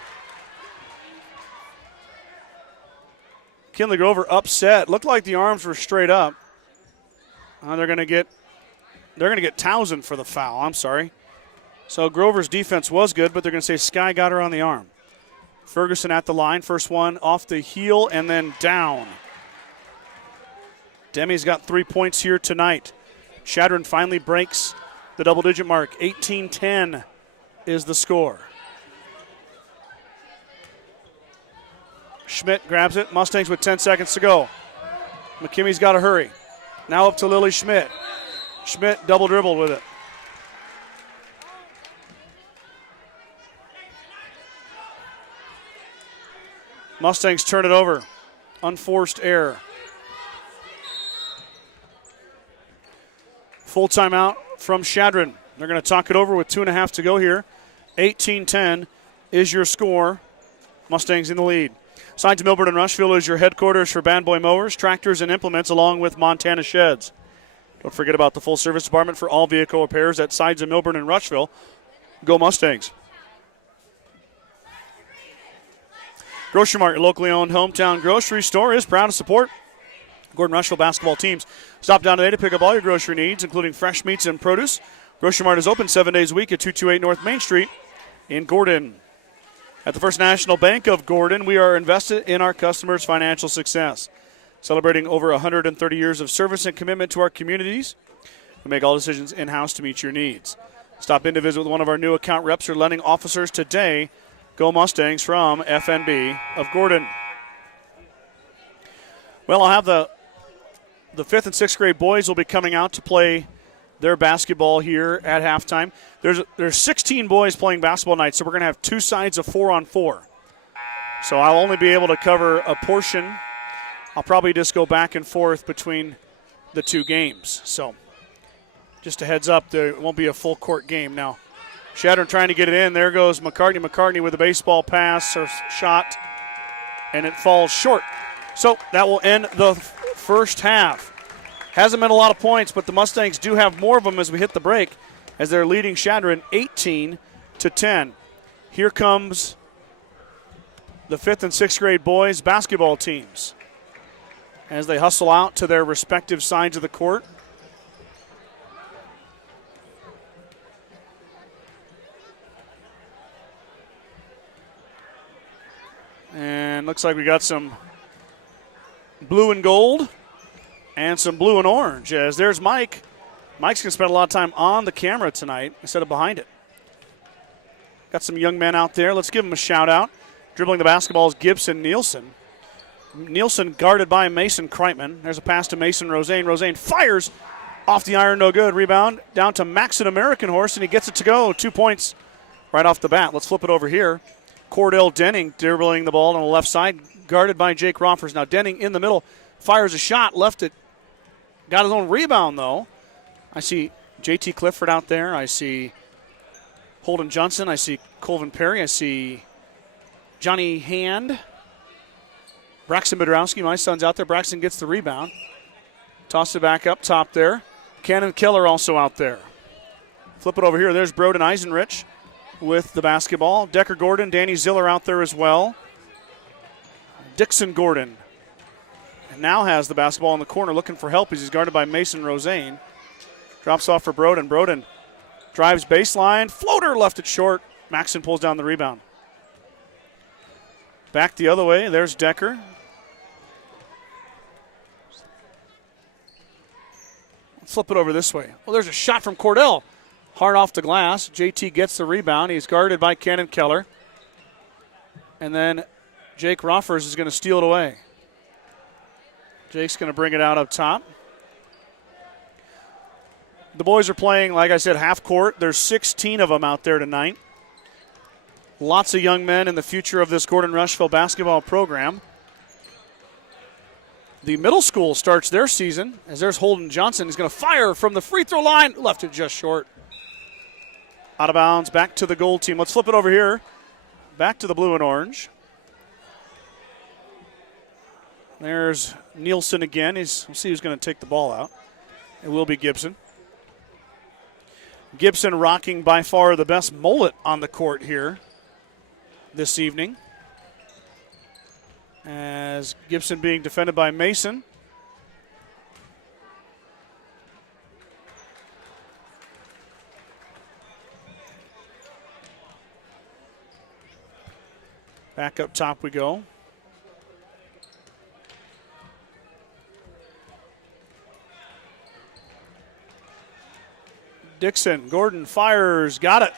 Kinley Grover upset. Looked like the arms were straight up. They're going to get Townsend for the foul. I'm sorry. So Grover's defense was good, but they're going to say Sky got her on the arm. Ferguson at the line. First one off the heel and then down. Demi's got 3 points here tonight. Chadron finally breaks the double-digit mark. 18-10 is the score. Schmidt grabs it. Mustangs with 10 seconds to go. McKimmy's got to hurry. Now up to Lily Schmidt. Schmidt double dribbled with it. Mustangs turn it over. Unforced error. Full timeout from Chadron. They're going to talk it over with 2.5 to go here. 18-10 is your score. Mustangs in the lead. Signed to Milburn and Rushville is your headquarters for Bad Boy Mowers, tractors, and implements, along with Montana Sheds. Don't forget about the full service department for all vehicle repairs at Sides of Milburn and Rushville. Go Mustangs. Grocery Mart, your locally owned hometown grocery store, is proud to support Gordon-Rushville basketball teams. Stop down today to pick up all your grocery needs, including fresh meats and produce. Grocery Mart is open 7 days a week at 228 North Main Street in Gordon. At the First National Bank of Gordon, we are invested in our customers' financial success. Celebrating over 130 years of service and commitment to our communities, we make all decisions in-house to meet your needs. Stop in to visit with one of our new account reps or lending officers today. Go Mustangs from FNB of Gordon. Well, I'll have the 5th and 6th grade boys will be coming out to play their basketball here at halftime. There's 16 boys playing basketball night, so we're going to have 2 sides of 4-on-4. So I'll only be able to cover a portion. I'll probably just go back and forth between the 2 games. So just a heads up, there won't be a full court game. Now, Chadron trying to get it in. There goes McCartney. McCartney with a baseball pass or shot, and it falls short. So that will end the first half. Hasn't been a lot of points, but the Mustangs do have more of them as we hit the break, as they're leading Chadron 18-10. Here comes the 5th and 6th grade boys basketball teams as they hustle out to their respective sides of the court. And looks like we got some blue and gold and some blue and orange, as there's Mike. Mike's going to spend a lot of time on the camera tonight instead of behind it. Got some young men out there. Let's give them a shout out. Dribbling the basketball is Gibson Nielsen. Nielsen guarded by Mason Kreitman. There's a pass to Mason Rosane. Rosane fires off the iron, no good. Rebound down to Maxon American Horse, and he gets it to go. 2 points right off the bat. Let's flip it over here. Cordell Denning dribbling the ball on the left side, guarded by Jake Roffers. Now Denning in the middle, fires a shot, left it. Got his own rebound, though. I see J.T. Clifford out there. I see Holden Johnson. I see Colvin Perry. I see Johnny Hand. Braxton Bedrowski, my son's out there. Braxton gets the rebound. Toss it back up top there. Cannon Keller also out there. Flip it over here. There's Broden Eisenrich with the basketball. Decker Gordon, Danny Ziller out there as well. Dixon Gordon now has the basketball in the corner looking for help as he's guarded by Mason Rosane. Drops off for Broden. Broden drives baseline. Floater left it short. Maxon pulls down the rebound. Back the other way. There's Decker. Let's flip it over this way. Well, there's a shot from Cordell. Hard off the glass. JT gets the rebound. He's guarded by Cannon Keller. And then Jake Roffers is going to steal it away. Jake's going to bring it out up top. The boys are playing, like I said, half court. There's 16 of them out there tonight. Lots of young men in the future of this Gordon-Rushville basketball program. The middle school starts their season as there's Holden Johnson. He's going to fire from the free throw line. Left it just short. Out of bounds, back to the gold team. Let's flip it over here. Back to the blue and orange. There's Nielsen again. We'll see who's going to take the ball out. It will be Gibson. Gibson rocking by far the best mullet on the court here this evening. As Gibson being defended by Mason. Back up top we go. Dixon, Gordon fires, got it.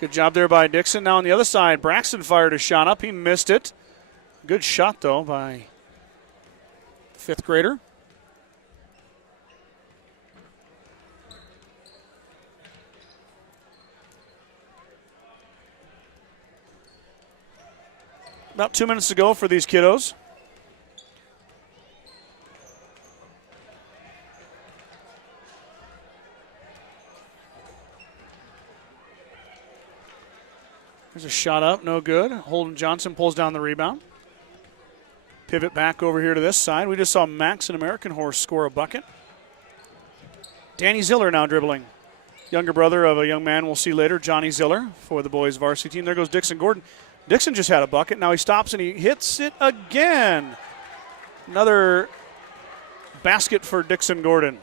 Good job there by Dixon. Now on the other side, Braxton fired a shot up. He missed it. Good shot, though, by fifth grader. About 2 minutes to go for these kiddos. There's a shot up, no good. Holden Johnson pulls down the rebound. Pivot back over here to this side. We just saw Max and American Horse score a bucket. Danny Ziller now dribbling. Younger brother of a young man we'll see later, Johnny Ziller, for the boys varsity team. There goes Dixon Gordon. Dixon just had a bucket. Now he stops and he hits it again. Another basket for Dixon Gordon.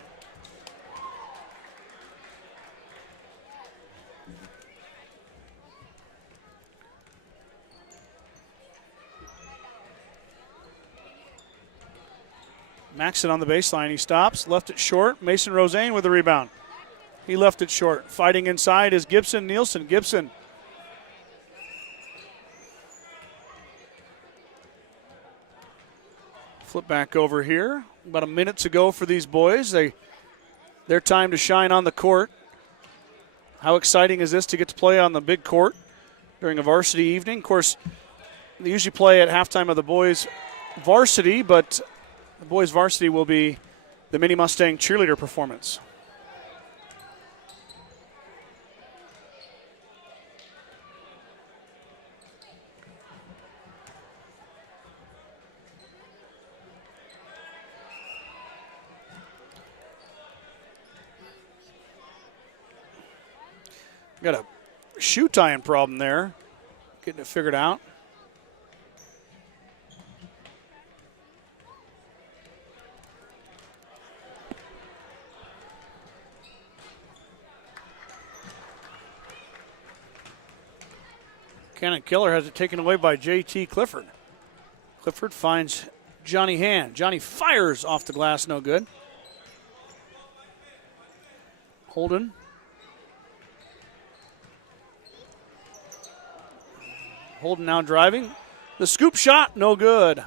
Maxon on the baseline. He stops, left it short. Mason Rosane with the rebound. He left it short. Fighting inside is Gibson Nielsen. Gibson. Flip back over here. About a minute to go for these boys. Their time to shine on the court. How exciting is this to get to play on the big court during a varsity evening? Of course, they usually play at halftime of the boys varsity, but the boys varsity will be the Mini Mustang cheerleader performance. Got a shoe tying problem there. Getting it figured out. Cannon Killer has it taken away by J.T. Clifford. Clifford finds Johnny Hand. Johnny fires off the glass, no good. Holden. Holden now driving. The scoop shot, no good.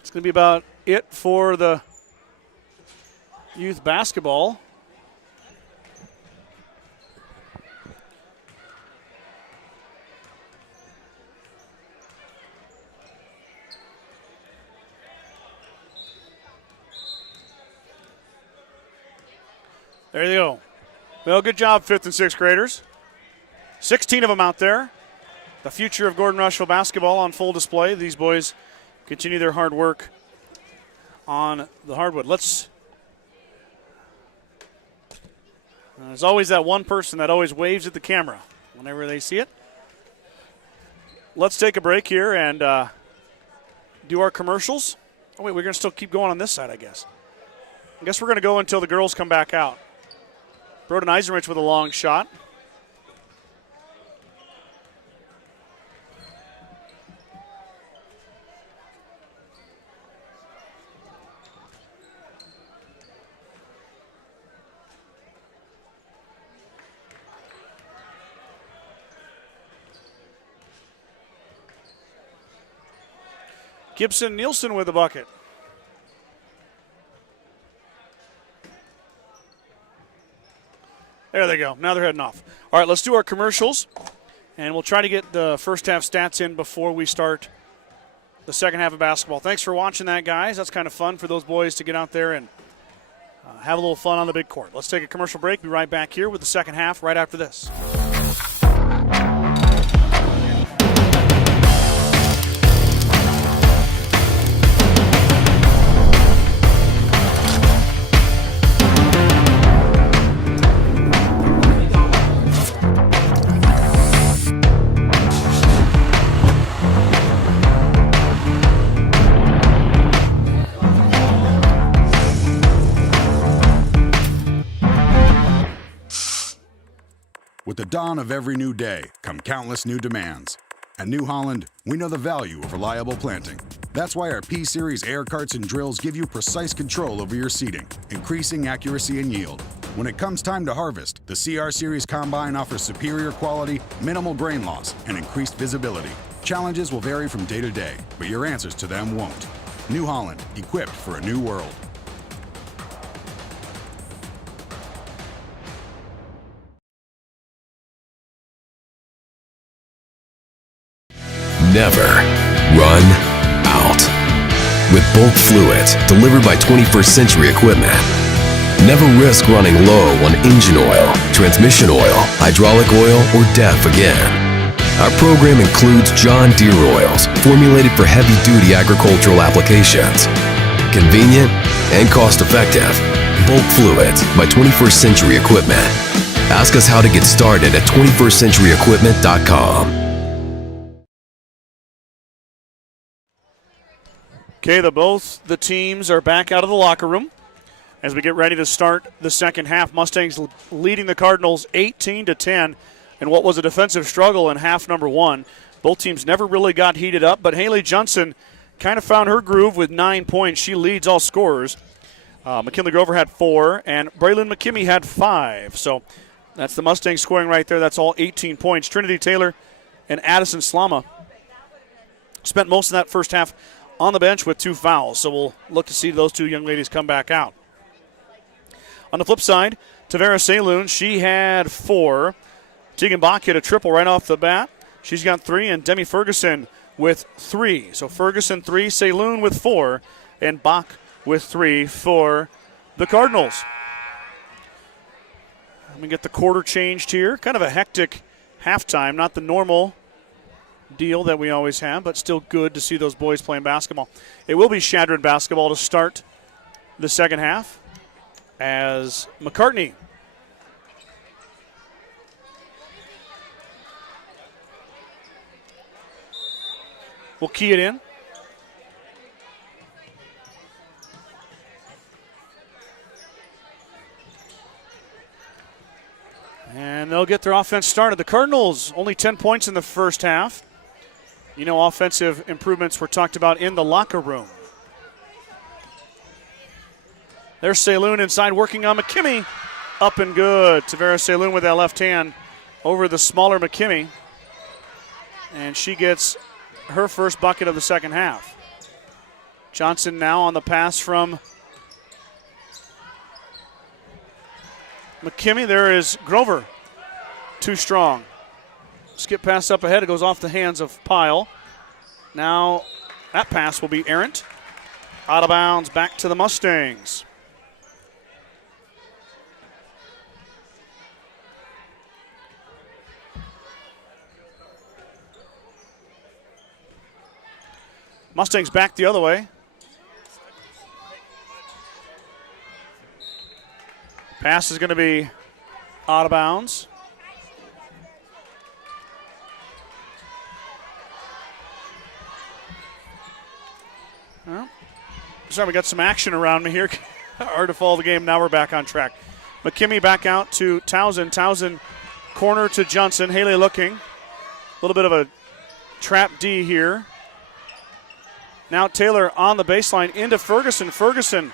It's going to be about it for the youth basketball. There you go. Well, good job, 5th and 6th graders. 16 of them out there. The future of Gordon-Rushville basketball on full display. These boys continue their hard work on the hardwood. There's always that one person that always waves at the camera whenever they see it. Let's take a break here and do our commercials. Oh, wait, we're going to still keep going on this side, I guess. I guess we're going to go until the girls come back out. Broden Eisenrich with a long shot. Gibson Nielsen with the bucket. There they go. Now they're heading off. All right, let's do our commercials, and we'll try to get the first half stats in before we start the second half of basketball. Thanks for watching that, guys. That's kind of fun for those boys to get out there and have a little fun on the big court. Let's take a commercial break. Be right back here with the second half right after this. With the dawn of every new day come countless new demands. At New Holland, we know the value of reliable planting. That's why our P-Series air carts and drills give you precise control over your seeding, increasing accuracy and yield. When it comes time to harvest, the CR Series Combine offers superior quality, minimal grain loss, and increased visibility. Challenges will vary from day to day, but your answers to them won't. New Holland, equipped for a new world. Never run out. With bulk fluids delivered by 21st Century Equipment. Never risk running low on engine oil, transmission oil, hydraulic oil, or DEF again. Our program includes John Deere oils formulated for heavy-duty agricultural applications. Convenient and cost-effective. Bulk fluids by 21st Century Equipment. Ask us how to get started at 21stcenturyequipment.com. Okay, both the teams are back out of the locker room as we get ready to start the second half. Mustangs leading the Cardinals 18-10 in what was a defensive struggle in half number one. Both teams never really got heated up, but Haley Johnson kind of found her groove with 9 points. She leads all scorers. McKinley Grover had 4, and Braylon McKimmey had 5. So that's the Mustangs scoring right there. That's all 18 points. Trinity Taylor and Addison Slama spent most of that first half on the bench with 2 fouls. So we'll look to see those 2 young ladies come back out. On the flip side, Tavera Saloon, she had 4. Tegan Bach hit a triple right off the bat. She's got 3, and Demi Ferguson with 3. So Ferguson 3, Saloon with 4, and Bach with 3 for the Cardinals. Let me get the quarter changed here. Kind of a hectic halftime, not the normal deal that we always have, but still good to see those boys playing basketball. It will be Chadron basketball to start the second half as McCartney will key it in. And they'll get their offense started. The Cardinals only 10 points in the first half. You know, offensive improvements were talked about in the locker room. There's Saloon inside working on McKimmey. Up and good. Tavera Saloon with that left hand over the smaller McKimmey. And she gets her first bucket of the second half. Johnson now on the pass from McKimmey. There is Grover. Too strong. Skip pass up ahead. It goes off the hands of Pyle. Now that pass will be errant. Out of bounds back to the Mustangs. Mustangs back the other way. Pass is going to be out of bounds. Well, sorry, we got some action around me here. Hard to follow the game. Now we're back on track. McKimmey back out to Townsend. Townsend corner to Johnson. Haley looking. A little bit of a trap D here. Now Taylor on the baseline into Ferguson. Ferguson,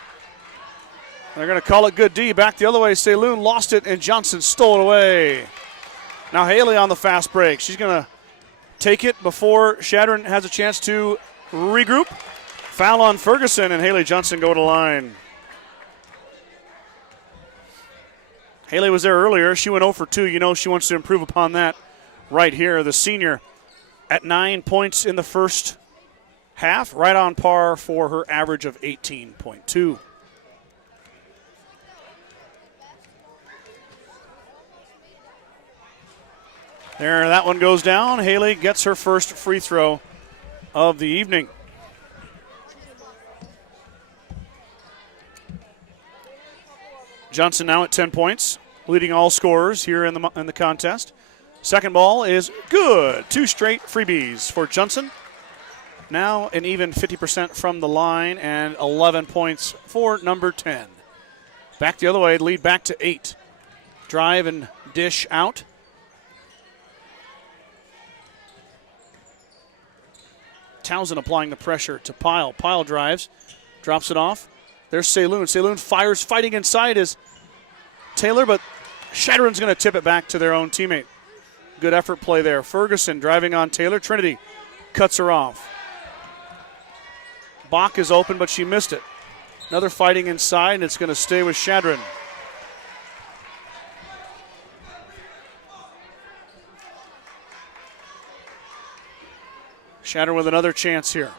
they're going to call it good D. Back the other way. Saloon lost it, and Johnson stole it away. Now Haley on the fast break. She's going to take it before Chadron has a chance to regroup. Foul on Ferguson, and Haley Johnson go to line. Haley was there earlier. She went 0 for 2. You know she wants to improve upon that right here. The senior at 9 points in the first half, right on par for her average of 18.2. There, that one goes down. Haley gets her first free throw of the evening. Johnson now at 10 points, leading all scorers here in the contest. Second ball is good. 2 straight freebies for Johnson. Now an even 50% from the line and 11 points for number 10. Back the other way, lead back to 8. Drive and dish out. Townsend applying the pressure to Pyle. Pyle drives, drops it off. There's Saloon. Saloon fires, fighting inside is Taylor, but Chadron's going to tip it back to their own teammate. Good effort play there. Ferguson driving on Taylor. Trinity cuts her off. Bach is open, but she missed it. Another fighting inside, and it's going to stay with Chadron. Chadron with another chance here.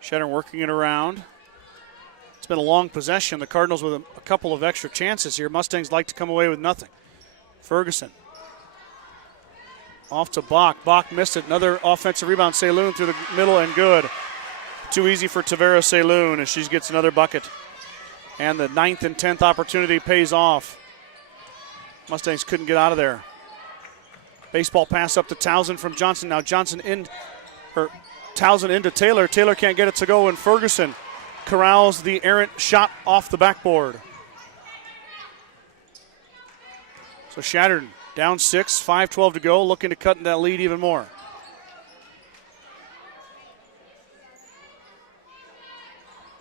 Chadron working it around. It's been a long possession. The Cardinals with a couple of extra chances here. Mustangs like to come away with nothing. Ferguson. Off to Bach. Bach missed it. Another offensive rebound. Saloon through the middle and good. Too easy for Tavera Saloon as she gets another bucket. And the 9th and 10th opportunity pays off. Mustangs couldn't get out of there. Baseball pass up to Townsend from Johnson. Now Johnson Townsend into Taylor. Taylor can't get it to go, and Ferguson corrals the errant shot off the backboard. So Chadron down 6, 5:12 to go, looking to cut that lead even more.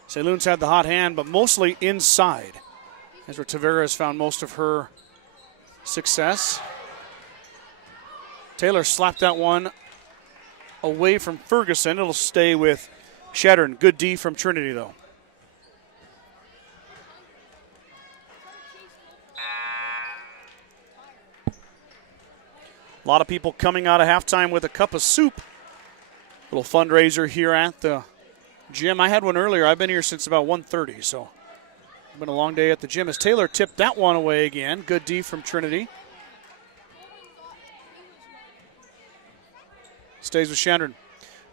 Saloon's had the hot hand, but mostly inside. That's where Tavera has found most of her success. Taylor slapped that one away from Ferguson. It'll stay with Chadron. Good D from Trinity, though. A lot of people coming out of halftime with a cup of soup. Little fundraiser here at the gym. I had one earlier. I've been here since about 1:30, so it's been a long day at the gym. As Taylor tipped that one away again. Good D from Trinity. Stays with Chadron.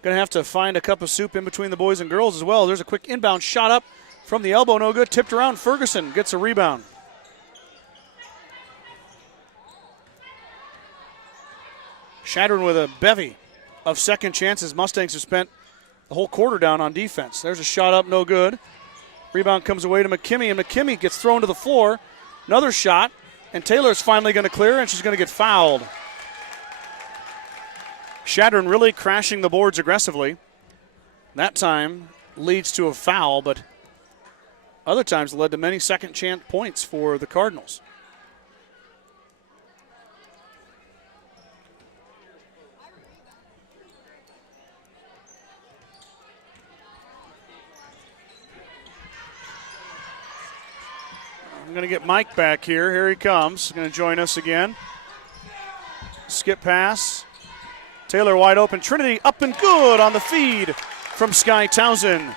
Going to have to find a cup of soup in between the boys and girls as well. There's a quick inbound shot up from the elbow. No good. Tipped around. Ferguson gets a rebound. Chadron with a bevy of second chances. Mustangs have spent the whole quarter down on defense. There's a shot up. No good. Rebound comes away to McKimmey, and McKimmey gets thrown to the floor. Another shot, and Taylor's finally going to clear, and she's going to get fouled. Chadron really crashing the boards aggressively. That time leads to a foul, but other times led to many second chance points for the Cardinals. I'm going to get Mike back here. Here he comes. Going to join us again. Skip pass. Taylor wide open. Trinity up and good on the feed from Sky Townsend.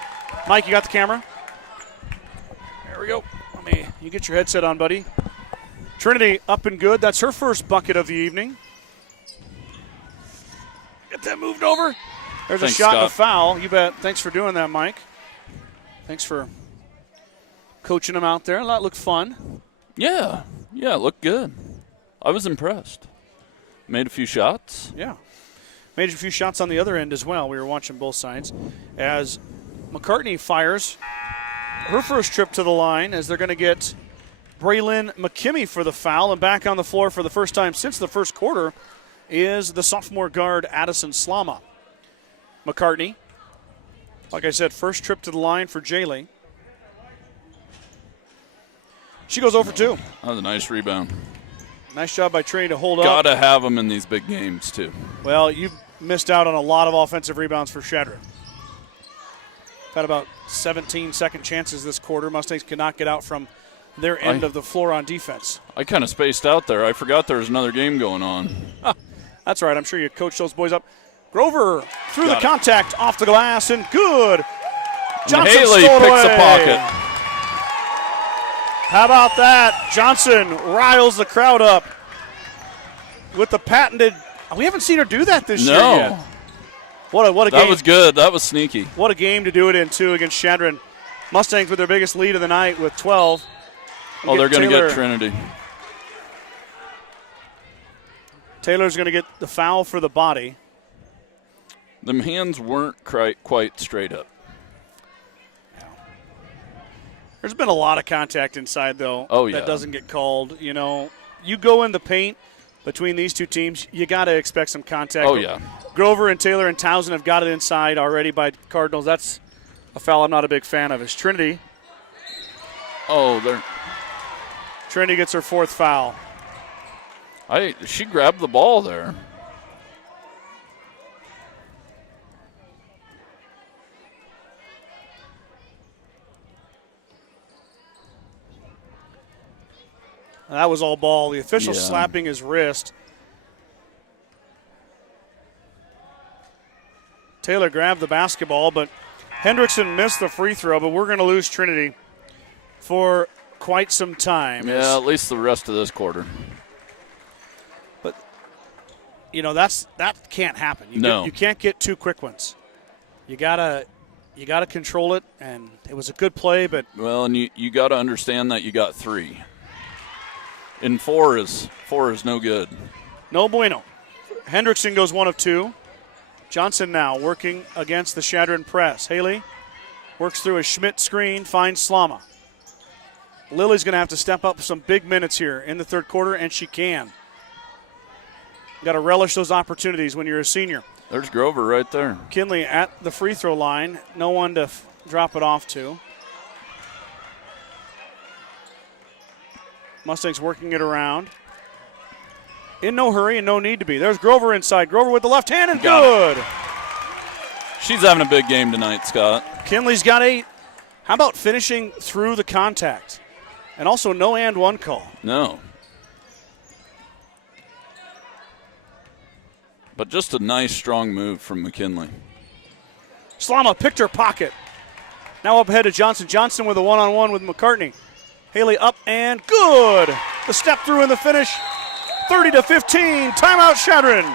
Mike, you got the camera? There we go. You get your headset on, buddy. Trinity up and good. That's her first bucket of the evening. Get that moved over. There's a shot and a foul. You bet. Thanks for doing that, Mike. Thanks for coaching them out there. That looked fun. Yeah, it looked good. I was impressed. Made a few shots. Yeah. Made a few shots on the other end as well. We were watching both sides. As McCartney fires her first trip to the line, as they're going to get Braylon McKimmey for the foul. And back on the floor for the first time since the first quarter is the sophomore guard Addison Slama. McCartney Like I said, first trip to the line for Jaylee. She goes 0 for 2. That was a nice rebound. Nice job by Trinity to hold up. Gotta have them in these big games, too. Well, you've missed out on a lot of offensive rebounds for Chadron. Had about 17 second chances this quarter. Mustangs cannot get out from their end of the floor on defense. I kind of spaced out there. I forgot there was another game going on. That's right. I'm sure you coached those boys up. Grover through the contact, off the glass, and good. Johnson Haley stole it picks away. a pocket. How about that? Johnson riles the crowd up with the patented. We haven't seen her do that this year yet. What a game. That was good. That was sneaky. What a game to do it in, too, against Chadron. Mustangs with their biggest lead of the night with 12. Oh, they're going to get Trinity. Taylor's going to get the foul for the body. Them hands weren't quite straight up. There's been a lot of contact inside, though. Oh, yeah. That doesn't get called. You know, you go in the paint between these two teams, you got to expect some contact. Oh, yeah. Grover and Taylor and Townsend have got it inside already by Cardinals. That's a foul I'm not a big fan of. Is Trinity. Trinity gets her 4th foul. She grabbed the ball there. That was all ball. The official slapping his wrist. Taylor grabbed the basketball, but Hendrickson missed the free throw, but we're going to lose Trinity for quite some time. Yeah, at least the rest of this quarter. But, you know, that can't happen. You can't get 2 quick ones. You gotta control it, and it was a good play, but. Well, and you got to understand that you got 3. And 4 is no good. No bueno. Hendrickson goes 1 of 2. Johnson now working against the Chadron press. Haley works through a Schmidt screen, finds Slama. Lily's going to have to step up some big minutes here in the third quarter, and she can. Got to relish those opportunities when you're a senior. There's Grover right there. Kinley at the free throw line. No one to drop it off to. Mustangs working it around. In no hurry and no need to be. There's Grover inside. Grover with the left hand and good. She's having a big game tonight, Scott. Kinley's got 8. How about finishing through the contact? And also no and one call. No. But just a nice, strong move from McKinley. Slama picked her pocket. Now up ahead to Johnson. Johnson with a one-on-one with McCartney. Haley up and good. The step through and the finish. 30-15. Timeout Chadron.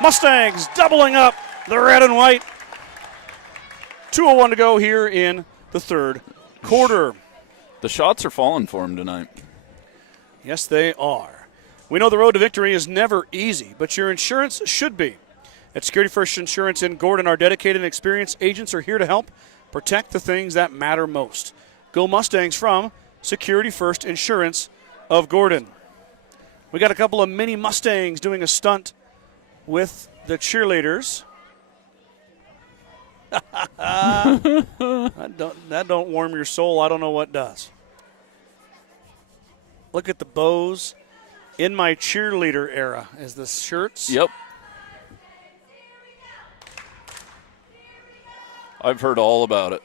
Mustangs doubling up the red and white. 2:01 to go here in the third quarter. The shots are falling for him tonight. Yes, they are. We know the road to victory is never easy, but your insurance should be. At Security First Insurance in Gordon, our dedicated and experienced agents are here to help protect the things that matter most. Go Mustangs from Security First Insurance of Gordon. We got a couple of mini Mustangs doing a stunt with the cheerleaders. that don't warm your soul. I don't know what does. Look at the bows. In my cheerleader era is the shirts. Yep. I've heard all about it.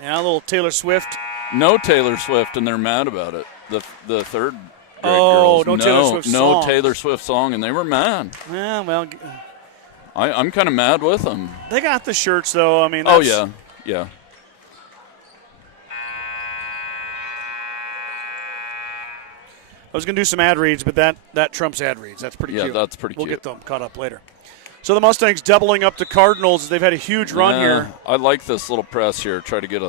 Yeah, a little Taylor Swift. No Taylor Swift, and they're mad about it. The third grade girls. No Taylor Swift no song. Taylor Swift song, and they were mad. Yeah, well, I'm kind of mad with them. they got the shirts though. I mean, Oh that's, yeah. I was going to do some ad reads, but that trumps ad reads. That's pretty cute. Yeah, that's pretty We'll cute. get them caught up later. So the Mustangs doubling up the Cardinals. They've had a huge run here. I like this little press here. Try to get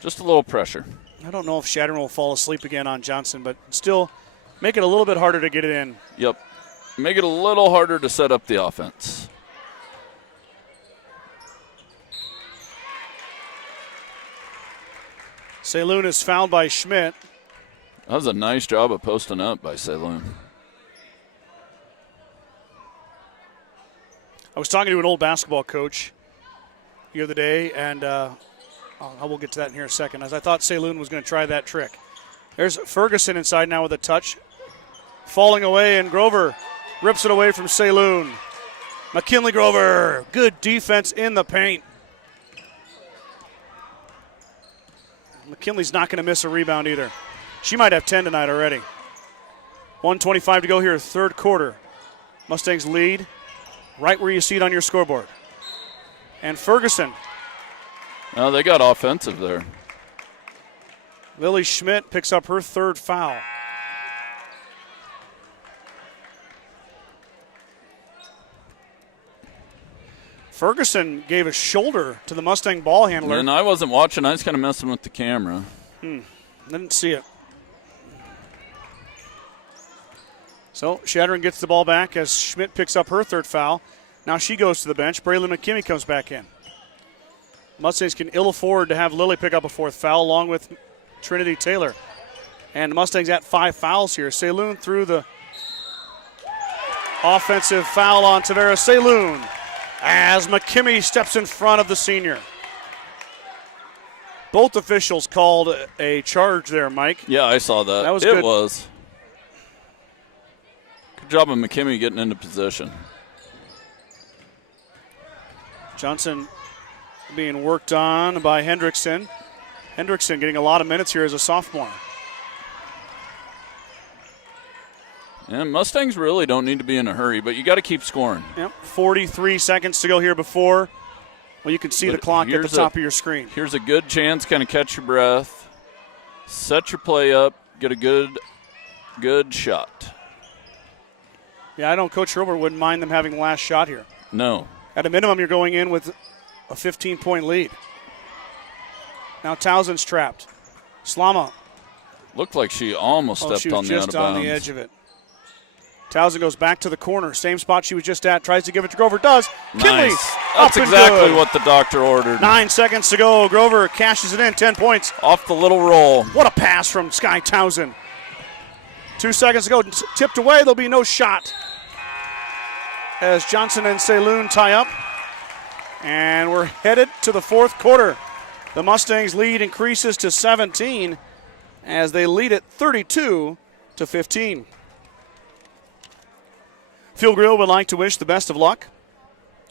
just a little pressure. I don't know if Chadron will fall asleep again on Johnson, but still make it a little bit harder to get it in. Yep. Make it a little harder to set up the offense. Saloon is fouled by Schmidt. That was a nice job of posting up by Saloon. I was talking to an old basketball coach the other day, and I will get to that in here in a second, as I thought Saloon was going to try that trick. There's Ferguson inside now with a touch. Falling away, and Grover rips it away from Saloon. McKinley Grover, good defense in the paint. McKinley's not going to miss a rebound either. She might have 10 tonight already. 1:25 to go here, third quarter. Mustangs lead right where you see it on your scoreboard. And Ferguson. Oh, they got offensive there. Lily Schmidt picks up her third foul. Ferguson gave a shoulder to the Mustang ball handler. And I wasn't watching. I was kind of messing with the camera. Didn't see it. So Chadron gets the ball back as Schmidt picks up her third foul. Now she goes to the bench. Braylon McKimmey comes back in. Mustangs can ill afford to have Lily pick up a fourth foul along with Trinity Taylor. And the Mustangs at 5 fouls here. Saloon through the offensive foul on Tavera Saloon as McKimmey steps in front of the senior. Both officials called a charge there, Mike. Yeah, I saw that. That was it good. was. Good job of McKimmey getting into position. Johnson being worked on by Hendrickson. Hendrickson getting a lot of minutes here as a sophomore. And Mustangs really don't need to be in a hurry, but you got to keep scoring. Yep, 43 seconds to go here before. Well, you can see the clock at the top of your screen. Here's a good chance, kind of catch your breath, set your play up, get a good shot. Yeah, I know Coach Herbert wouldn't mind them having the last shot here. No. At a minimum, you're going in with a 15-point lead. Now Townsend's trapped. Slama. Looked like she almost stepped on the out of bounds. She was just on the edge of it. Townsend goes back to the corner. Same spot she was just at. Tries to give it to Grover. Does. Kinley. Nice. That's exactly good. what the doctor ordered. 9 seconds to go. Grover cashes it in. 10 points. Off the little roll. What a pass from Sky Townsend. 2 seconds to go. Tipped away. There'll be no shot. As Johnson and Saloon tie up. And we're headed to the fourth quarter. The Mustangs' lead increases to 17 as they lead it 32-15. Field Grill would like to wish the best of luck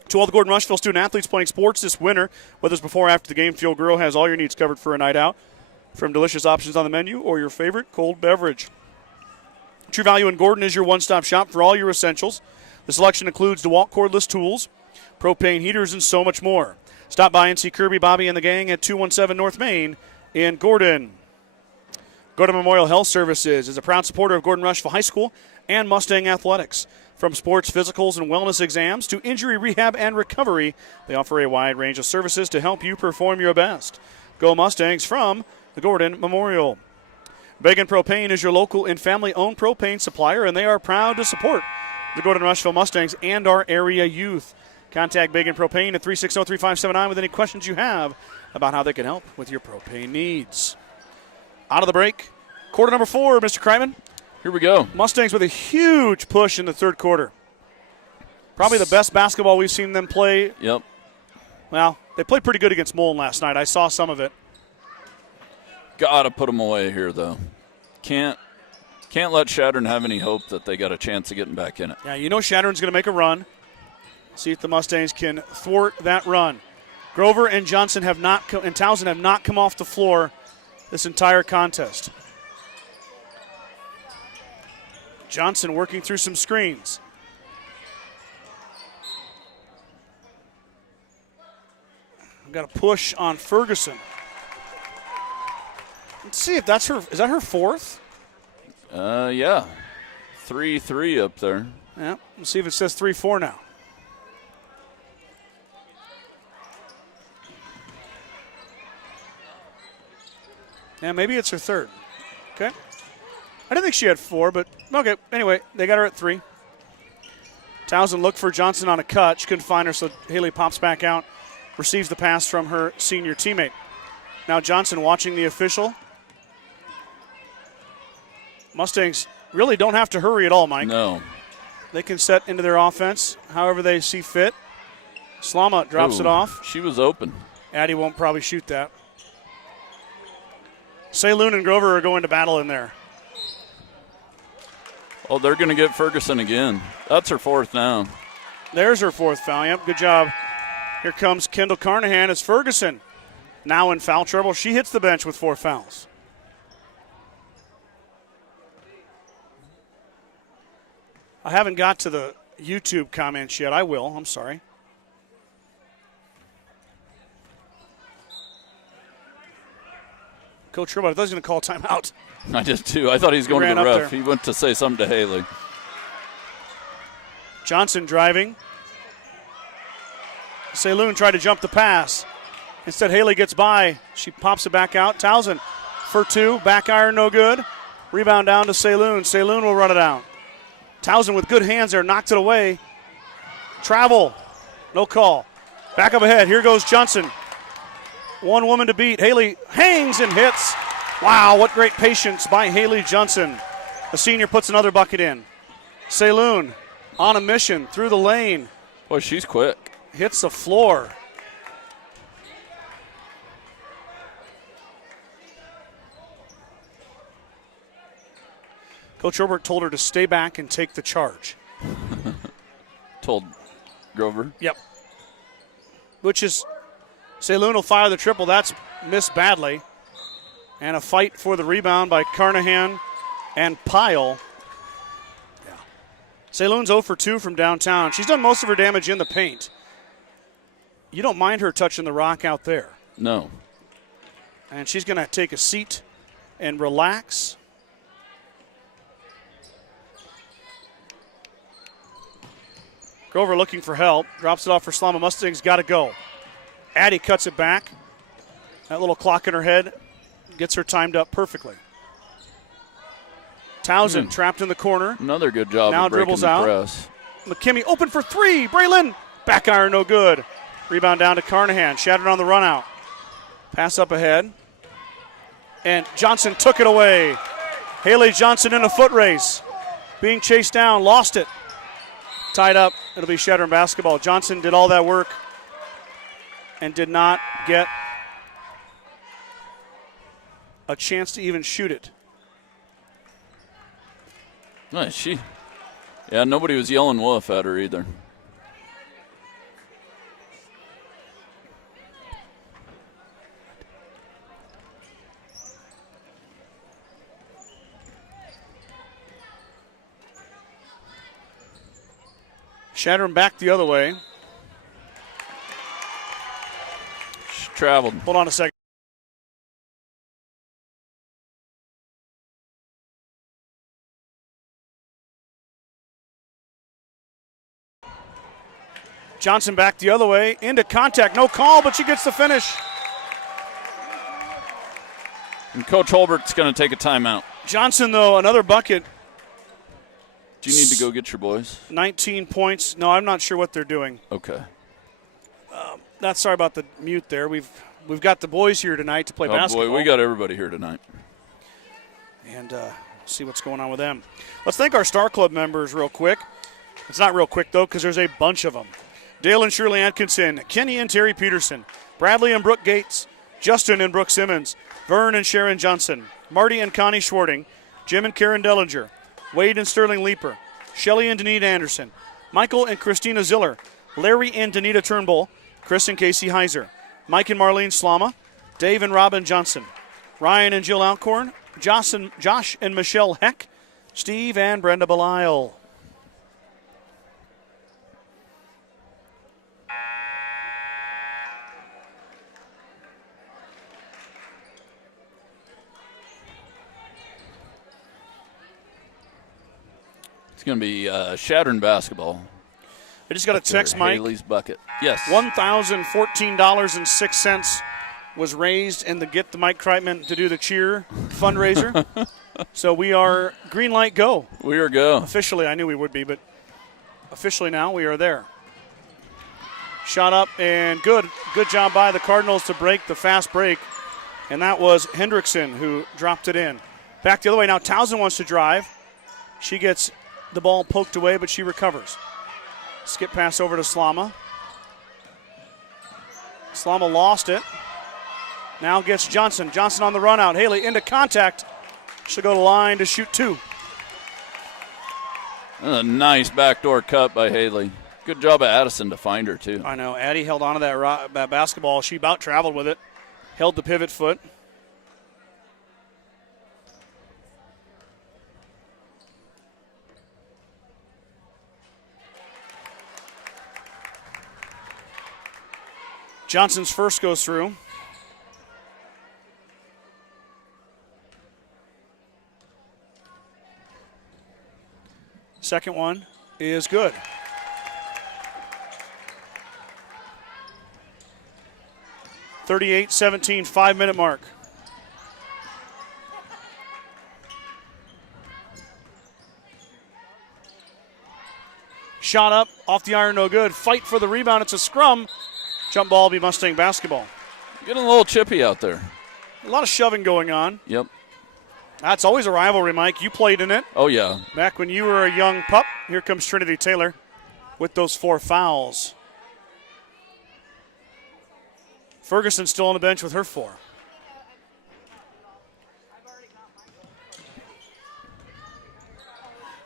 to all the Gordon-Rushville student-athletes playing sports this winter. Whether it's before or after the game, Field Grill has all your needs covered for a night out, from delicious options on the menu or your favorite cold beverage. True Value in Gordon is your one-stop shop for all your essentials. The selection includes DeWalt cordless tools, propane heaters, and so much more. Stop by and see Kirby, Bobby, and the gang at 217 North Main in Gordon. Gordon Memorial Health Services is a proud supporter of Gordon-Rushville High School and Mustang Athletics. From sports, physicals, and wellness exams to injury rehab and recovery, they offer a wide range of services to help you perform your best. Go Mustangs from the Gordon Memorial. Began Propane is your local and family-owned propane supplier, and they are proud to support the Gordon-Rushville Mustangs and our area youth. Contact Began Propane at 360-3579 with any questions you have about how they can help with your propane needs. Out of the break, quarter number 4, Mr. Kreitman. Here we go. Mustangs with a huge push in the third quarter. Probably the best basketball we've seen them play. Yep. Well, they played pretty good against Mullen last night. I saw some of it. Got to put them away here, though. Can't let Chadron have any hope that they got a chance of getting back in it. Yeah, you know Chadron's going to make a run. See if the Mustangs can thwart that run. Grover and Johnson and Townsend have not come off the floor this entire contest. Johnson working through some screens. We've got a push on Ferguson. Let's see if that's her. Is that her fourth? Yeah. 3-3 up there. Yeah, let's see if it says 3-4 now. Yeah, maybe it's her third. Okay. I didn't think she had 4, but okay. Anyway, they got her at 3. Townsend looked for Johnson on a cut. She couldn't find her, so Haley pops back out, receives the pass from her senior teammate. Now Johnson watching the official. Mustangs really don't have to hurry at all, Mike. No. They can set into their offense however they see fit. Slama drops it off. She was open. Addie won't probably shoot that. Saloon and Grover are going to battle in there. Oh, they're going to get Ferguson again. That's her fourth now. There's her fourth foul. Yep, good job. Here comes Kendall Carnahan as Ferguson now in foul trouble. She hits the bench with 4 fouls. I haven't got to the YouTube comments yet. I will. I'm sorry. Coach Ribot, I thought he was going to call timeout. I did too. I thought he was going to the ref. There. He went to say something to Haley. Johnson driving. Saloon tried to jump the pass. Instead, Haley gets by. She pops it back out. Townsend for 2. Back iron, no good. Rebound down to Saloon. Saloon will run it out. Townsend with good hands there, knocked it away. Travel, no call. Back up ahead, here goes Johnson. One woman to beat. Haley hangs and hits. Wow, what great patience by Haley Johnson. The senior puts another bucket in. Saloon on a mission through the lane. Boy, she's quick. Hits the floor. Coach Robert told her to stay back and take the charge. Told Grover. Yep. Which is, Saloon will fire the triple. That's missed badly. And a fight for the rebound by Carnahan and Pyle. Yeah. Saloon's 0 for 2 from downtown. She's done most of her damage in the paint. You don't mind her touching the rock out there. No. And she's going to take a seat and relax. Grover looking for help. Drops it off for Slama. Mustang's got to go. Addie cuts it back. That little clock in her head gets her timed up perfectly. Townsend trapped in the corner. Another good job now of breaking dribbles the out. press. McKimmey open for 3. Braylon. Back iron, no good. Rebound down to Carnahan. Shattered on the run out. Pass up ahead. And Johnson took it away. Haley Johnson in a foot race. Being chased down. Lost it. Tied up. It'll be Chadron basketball. Johnson did all that work and did not get a chance to even shoot it. Nice. Nobody was yelling woof at her either. Chadron back the other way. She traveled. Hold on a second. Johnson back the other way. Into contact. No call, but she gets the finish. And Coach Holbert's going to take a timeout. Johnson, though, another bucket. Do you need to go get your boys? 19 points. No, I'm not sure what they're doing. Okay. Sorry about the mute there. We've got the boys here tonight to play basketball. Oh, boy, we got everybody here tonight. And see what's going on with them. Let's thank our Star Club members real quick. It's not real quick, though, because there's a bunch of them. Dale and Shirley Atkinson, Kenny and Terry Peterson, Bradley and Brooke Gates, Justin and Brooke Simmons, Vern and Sharon Johnson, Marty and Connie Schwarting, Jim and Karen Dellinger, Wade and Sterling Leeper, Shelley and Danita Anderson, Michael and Christina Ziller, Larry and Danita Turnbull, Chris and Casey Heiser, Mike and Marlene Slama, Dave and Robin Johnson, Ryan and Jill Alcorn, Josh and Michelle Heck, Steve and Brenda Belisle. It's going to be Chadron basketball. I just got a text, Mike. Haley's bucket. Yes. $1,014.06 was raised in the Get the Mike Kreitman to do the cheer fundraiser. So we are green light go. We are go. Officially, I knew we would be, but officially now we are there. Shot up and good. Good job by the Cardinals to break the fast break. And that was Hendrickson who dropped it in. Back the other way. Now Townsend wants to drive. She gets the ball poked away, but she recovers. Skip pass over to Slama. Slama lost it. Now gets Johnson. Johnson on the run out. Haley into contact. She'll go to line to shoot 2. A nice backdoor cut by Haley. Good job of Addison to find her, too. I know. Addie held on to that basketball. She about traveled with it. Held the pivot foot. Johnson's first goes through. Second one is good. .38-17, 5-minute mark. Shot up, off the iron, no good. Fight for the rebound, it's a scrum. Jump ball will be Mustang basketball. Getting a little chippy out there. A lot of shoving going on. Yep. That's always a rivalry, Mike. You played in it. Oh, yeah. Back when you were a young pup. Here comes Trinity Taylor with those 4 fouls. Ferguson still on the bench with her 4.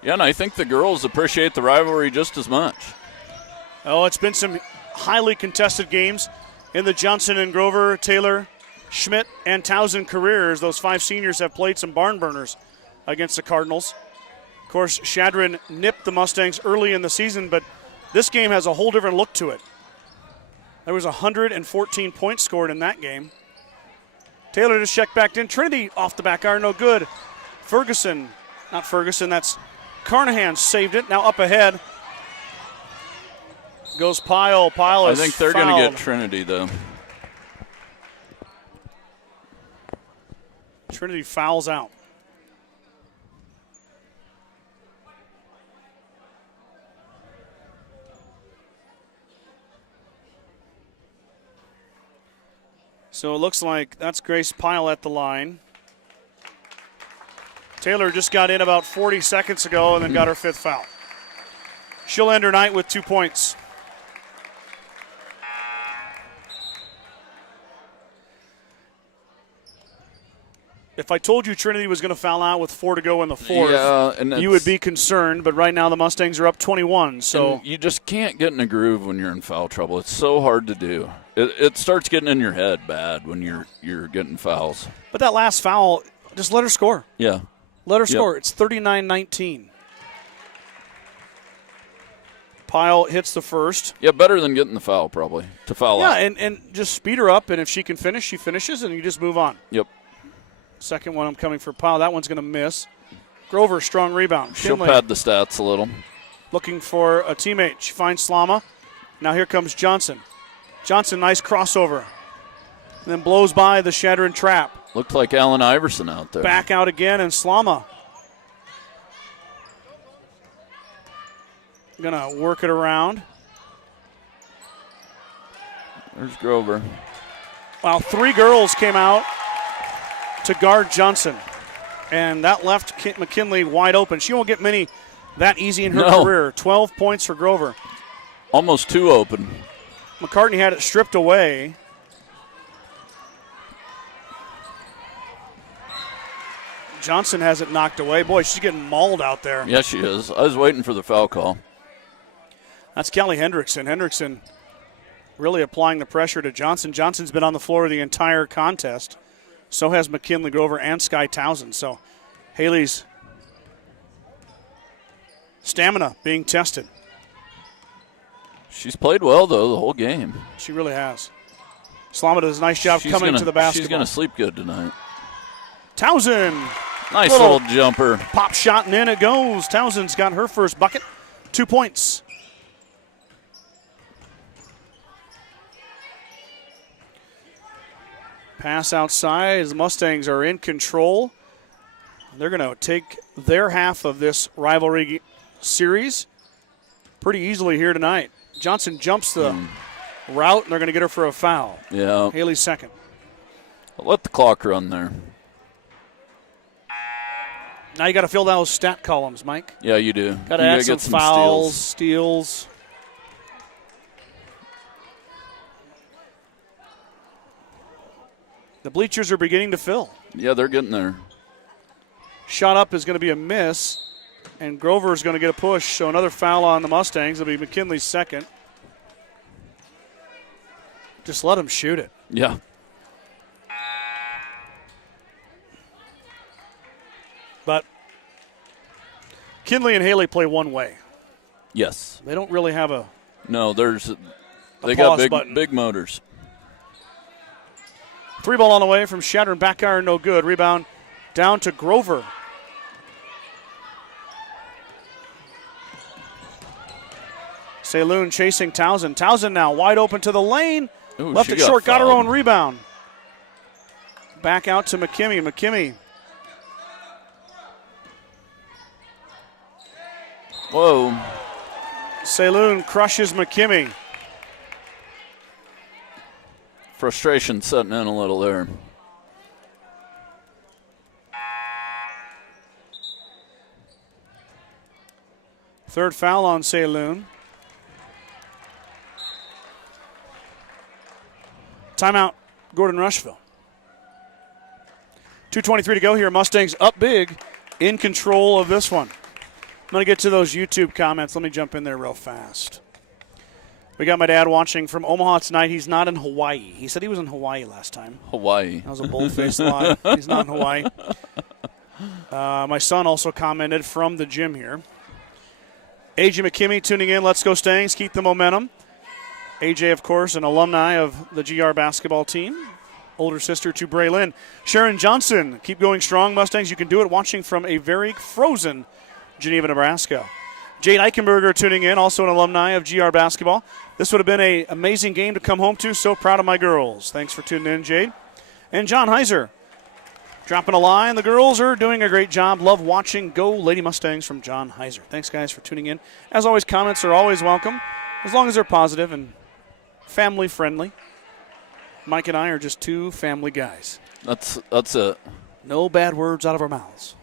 Yeah, and I think the girls appreciate the rivalry just as much. Oh, it's been some highly contested games in the Johnson and Grover, Taylor, Schmidt, and Townsend careers. Those 5 seniors have played some barn burners against the Cardinals. Of course, Chadron nipped the Mustangs early in the season, but this game has a whole different look to it. There was 114 points scored in that game. Taylor just checked back in. Trinity off the back iron, no good. That's Carnahan saved it. Now up ahead goes Pyle. Pyle is I think they're going to get Trinity, though. Trinity fouls out. So it looks like that's Grace Pyle at the line. Taylor just got in about 40 seconds ago and then got her 5th foul. She'll end her night with 2 points. If I told you Trinity was going to foul out with 4 to go in the 4th, you would be concerned. But right now the Mustangs are up 21. So you just can't get in a groove when you're in foul trouble. It's so hard to do. It starts getting in your head bad when you're getting fouls. But that last foul, just let her score. Yeah. Let her score. It's 39-19. Pyle hits the first. Yeah, better than getting the foul probably, to foul out. Yeah, and just speed her up, and if she can finish, she finishes, and you just move on. Yep. Second one I'm coming for Pyle. That one's going to miss. Grover, strong rebound. She'll Kinley pad the stats a little. looking for a teammate. She finds Slama. Now here comes Johnson. Johnson, nice crossover. And then blows by the Chadron trap. Looked like Allen Iverson out there. Back out again, and Slama gonna work it around. There's Grover. Wow, 3 girls came out to guard Johnson. And that left McKinley wide open. She won't get many that easy in her career. 12 points for Grover. Almost 2 open. McCartney had it stripped away. Johnson has it knocked away. Boy, she's getting mauled out there. Yes, she is. I was waiting for the foul call. That's Kelly Hendrickson. Hendrickson really applying the pressure to Johnson. Johnson's been on the floor the entire contest. So has McKinley Grover and Sky Townsend. So Haley's stamina being tested. She's played well, though, the whole game. She really has. Slama does a nice job coming to the basketball. She's going to sleep good tonight. Townsend. Nice little jumper. Pop shot, and in it goes. Townsend's got her first bucket. 2 points. Pass outside as the Mustangs are in control. They're going to take their half of this rivalry series pretty easily here tonight. Johnson jumps the route, and they're going to get her for a foul. Yeah. Haley's second. I'll let the clock run there. Now you got to fill those stat columns, Mike. Yeah, you do. Got to add some fouls, steals. The bleachers are beginning to fill. Yeah, they're getting there. Shot up is going to be a miss, and Grover is going to get a push. So another foul on the Mustangs. It'll be McKinley's second. Just let him shoot it. Yeah. But Kinley and Haley play one way. Yes. They don't really have a No, they got big motors. 3 ball on the way from Chadron. Back iron, no good. Rebound down to Grover. Saloon chasing Townsend. Townsend now wide open to the lane. Ooh, Left it short, got her own rebound. Back out to McKimmie. McKimmie. Whoa. Saloon crushes McKimmie. Frustration setting in a little there. Third foul on Saloon. Timeout, Gordon-Rushville. 2:23 to go here. Mustangs up big, in control of this one. I'm going to get to those YouTube comments. Let me jump in there real fast. We got my dad watching from Omaha tonight. He's not in Hawaii. He said he was in Hawaii last time. Hawaii. That was a bold-faced lie. He's not in Hawaii. My son also commented from the gym here. AJ McKimmie tuning in. Let's go Stangs. Keep the momentum. AJ, of course, an alumni of the GR basketball team. Older sister to Braylon. Sharon Johnson, keep going strong, Mustangs. You can do it watching from a very frozen Geneva, Nebraska. Jade Eichenberger tuning in, also an alumni of GR basketball. This would have been an amazing game to come home to. So proud of my girls. Thanks for tuning in, Jade. And John Heiser dropping a line. The girls are doing a great job. Love watching. Go Lady Mustangs from John Heiser. Thanks, guys, for tuning in. As always, comments are always welcome, as long as they're positive and family-friendly. Mike and I are just two family guys. That's it. No bad words out of our mouths.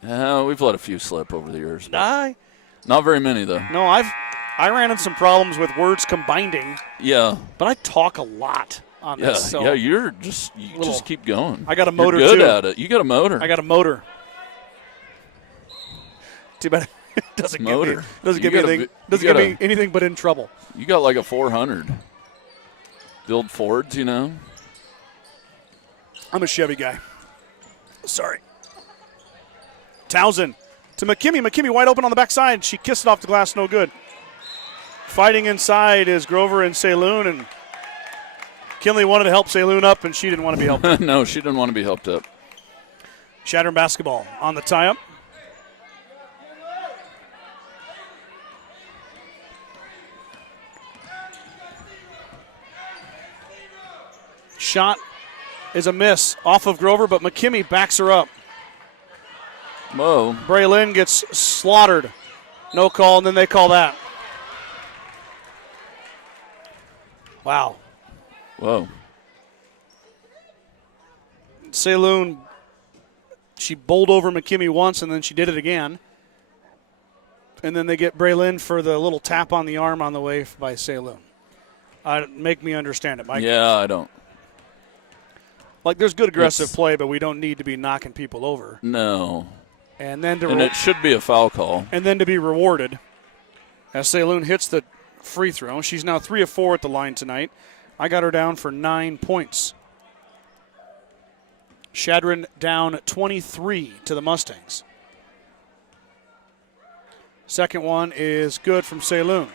We've let a few slip over the years. Not very many, though. No, I ran into some problems with words combining. Yeah. But I talk a lot on this. So you just keep going. I got a motor, You're good too. at it. You got a motor. I got a motor. Too bad it doesn't give me anything but in trouble. You got like a 400. The old Fords, you know. I'm a Chevy guy. Sorry. Townsend to McKimmie. McKimmie wide open on the backside. She kissed it off the glass, no good. Fighting inside is Grover and Saloon, and Kinley wanted to help Saloon up, and she didn't want to be helped up. No, she didn't want to be helped up. Chadron basketball on the tie-up. Shot is a miss off of Grover, but McKimmie backs her up. Whoa. Braylon gets slaughtered. No call, and then they call that. Wow. Whoa. Saloon, she bowled over McKimmie once, and then she did it again. And then they get Braylon for the little tap on the arm on the way by Saloon. Make me understand it, Mike. Yeah, I don't. Like, there's good aggressive play, but we don't need to be knocking people over. No. And then it should be a foul call. And then to be rewarded as Saloon hits the free throw. She's now 3 of 4 at the line tonight. I got her down for 9 points. Chadron down 23 to the Mustangs. Second one is good from Saloon.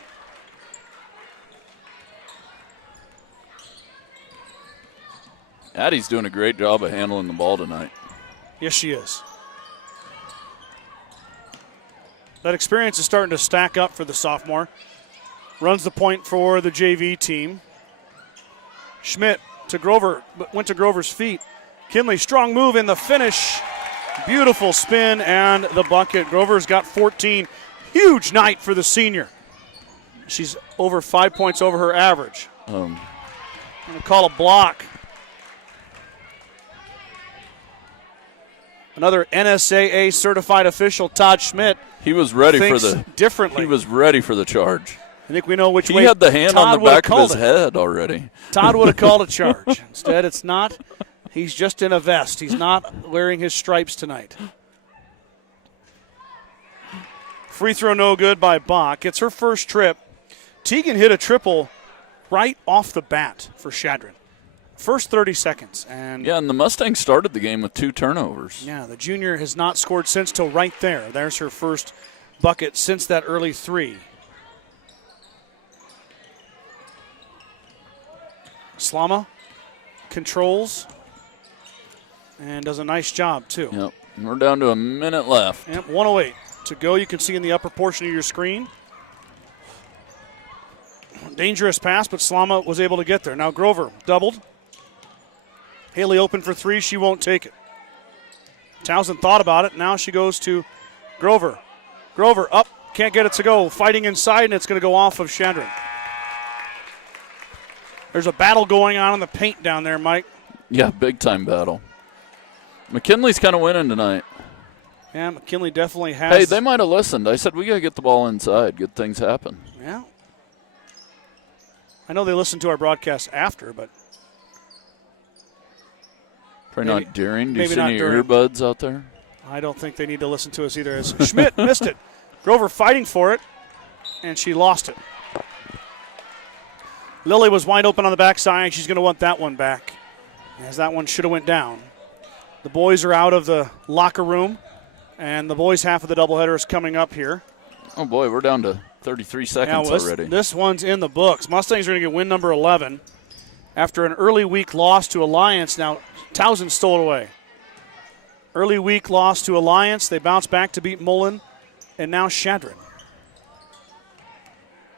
Addie's doing a great job of handling the ball tonight. Yes, she is. That experience is starting to stack up for the sophomore. Runs the point for the JV team. Schmidt to Grover, but went to Grover's feet. Kinley, strong move in the finish. Beautiful spin and the bucket. Grover's got 14. Huge night for the senior. She's over 5 points over her average. I'm going to call a block. Another NSAA certified official, Todd Schmidt. He was ready differently. He was ready for the charge. I think we know which way. He had the hand Todd on the back of his it. head already. Todd would have called a charge. Instead, it's not. He's just in a vest. He's not wearing his stripes tonight. Free throw no good by Bach. It's her first trip. Teagan hit a triple right off the bat for Chadron. First 30 seconds. And the Mustangs started the game with 2 turnovers. Yeah, the junior has not scored since till right there. There's her first bucket since that early 3. Slama controls and does a nice job, too. Yep. We're down to a minute left. Yep, 1:08 to go. You can see in the upper portion of your screen. Dangerous pass, but Slama was able to get there. Now Grover doubled. Haley open for 3. She won't take it. Townsend thought about it. Now she goes to Grover. Grover up. Can't get it to go. Fighting inside, and it's going to go off of Chadron. There's a battle going on in the paint down there, Mike. Yeah, big-time battle. McKinley's kind of winning tonight. Yeah, McKinley definitely has. Hey, they might have listened. I said we got to get the ball inside. Good things happen. Yeah. I know they listened to our broadcast after, but. Probably not during. Do you maybe see any during. earbuds out there? I don't think they need to listen to us either. As Schmidt missed it. Grover fighting for it, and she lost it. Lily was wide open on the backside. She's going to want that one back, as that one should have went down. The boys are out of the locker room, and the boys' half of the doubleheader is coming up here. Oh, boy, we're down to 33 seconds already. This one's in the books. Mustangs are going to get win number 11 after an early week loss to Alliance. Now, Townsend stole it away. Early week loss to Alliance. They bounce back to beat Mullen, and now Chadron.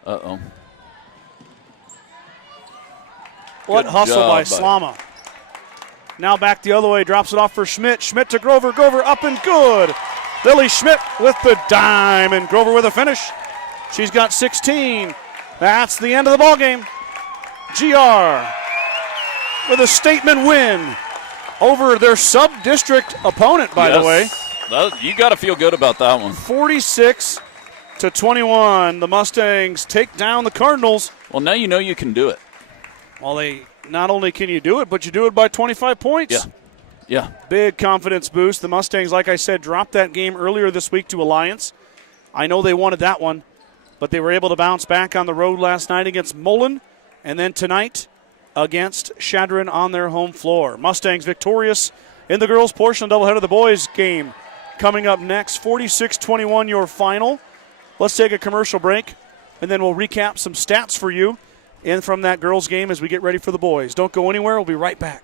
Uh-oh. What Good hustle job by Slama. Now back the other way, drops it off for Schmidt. Schmidt to Grover. Grover up and good. Lily Schmidt with the dime, and Grover with a finish. She's got 16. That's the end of the ball game. GR with a statement win over their sub-district opponent, by the way. You got to feel good about that one. 46-21. The Mustangs take down the Cardinals. Well, now you know you can do it. Well, not only can you do it, but you do it by 25 points. Yeah. Big confidence boost. The Mustangs, like I said, dropped that game earlier this week to Alliance. I know they wanted that one, but they were able to bounce back on the road last night against Mullen, and then tonight against Chadron on their home floor. Mustangs victorious in the girls' portion of doubleheader. The boys' game coming up next. 46-21 your final. Let's take a commercial break, and then we'll recap some stats for you in from that girls' game as we get ready for the boys. Don't go anywhere. We'll be right back.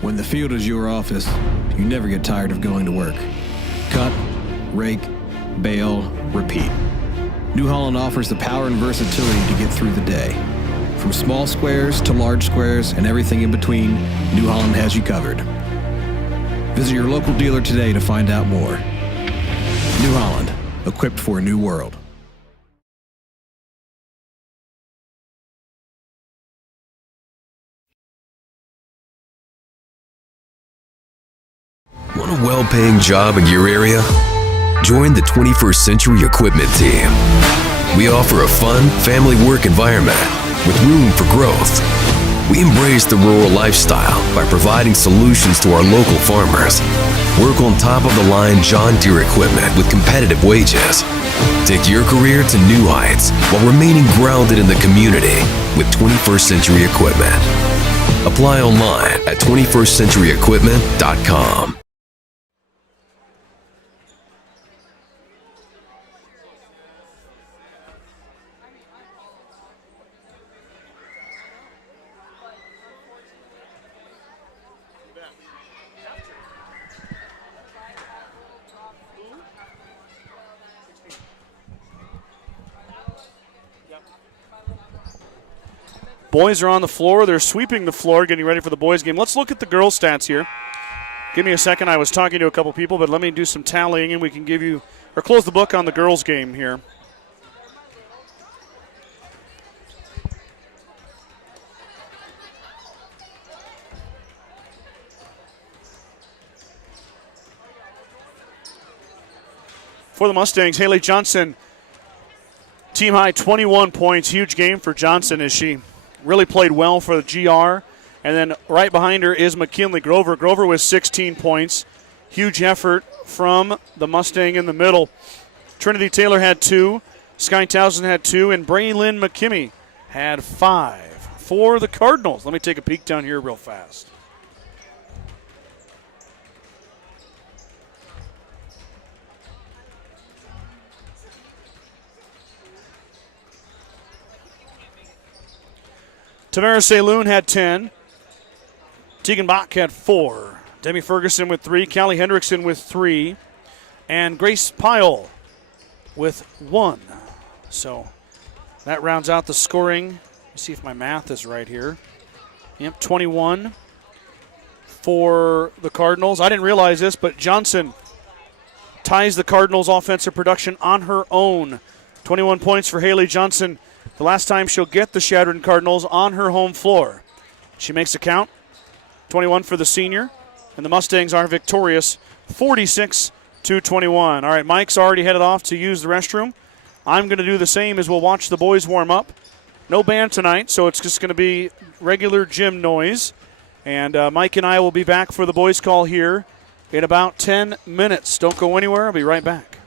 When the field is your office, you never get tired of going to work. Cut, rake, bale, repeat. New Holland offers the power and versatility to get through the day. From small squares to large squares and everything in between, New Holland has you covered. Visit your local dealer today to find out more. New Holland, equipped for a new world. Want a well-paying job in your area? Join the 21st Century Equipment Team. We offer a fun, family work environment with room for growth. We embrace the rural lifestyle by providing solutions to our local farmers. Work on top-of-the-line John Deere equipment with competitive wages. Take your career to new heights while remaining grounded in the community with 21st Century Equipment. Apply online at 21stcenturyequipment.com. Boys are on the floor. They're sweeping the floor, getting ready for the boys' game. Let's look at the girls' stats here. Give me a second. I was talking to a couple people, but let me do some tallying, and we can give you or close the book on the girls' game here. For the Mustangs, Haley Johnson, team high 21 points. Huge game for Johnson as she really played well for the GR. And then right behind her is McKinley Grover. Grover with 16 points. Huge effort from the Mustang in the middle. Trinity Taylor had 2. Sky Towson had 2. And Braylon McKimmey had 5 for the Cardinals. Let me take a peek down here real fast. Tamara Saloon had 10. Tegan Bach had 4. Demi Ferguson with 3. Callie Hendrickson with 3. And Grace Pyle with 1. So that rounds out the scoring. Let me see if my math is right here. Yep, 21 for the Cardinals. I didn't realize this, but Johnson ties the Cardinals' offensive production on her own. 21 points for Haley Johnson. The last time she'll get the Chadron Cardinals on her home floor. She makes a count. 21 for the senior. And the Mustangs are victorious 46-21. All right, Mike's already headed off to use the restroom. I'm going to do the same as we'll watch the boys warm up. No band tonight, so it's just going to be regular gym noise. And Mike and I will be back for the boys' call here in about 10 minutes. Don't go anywhere. I'll be right back.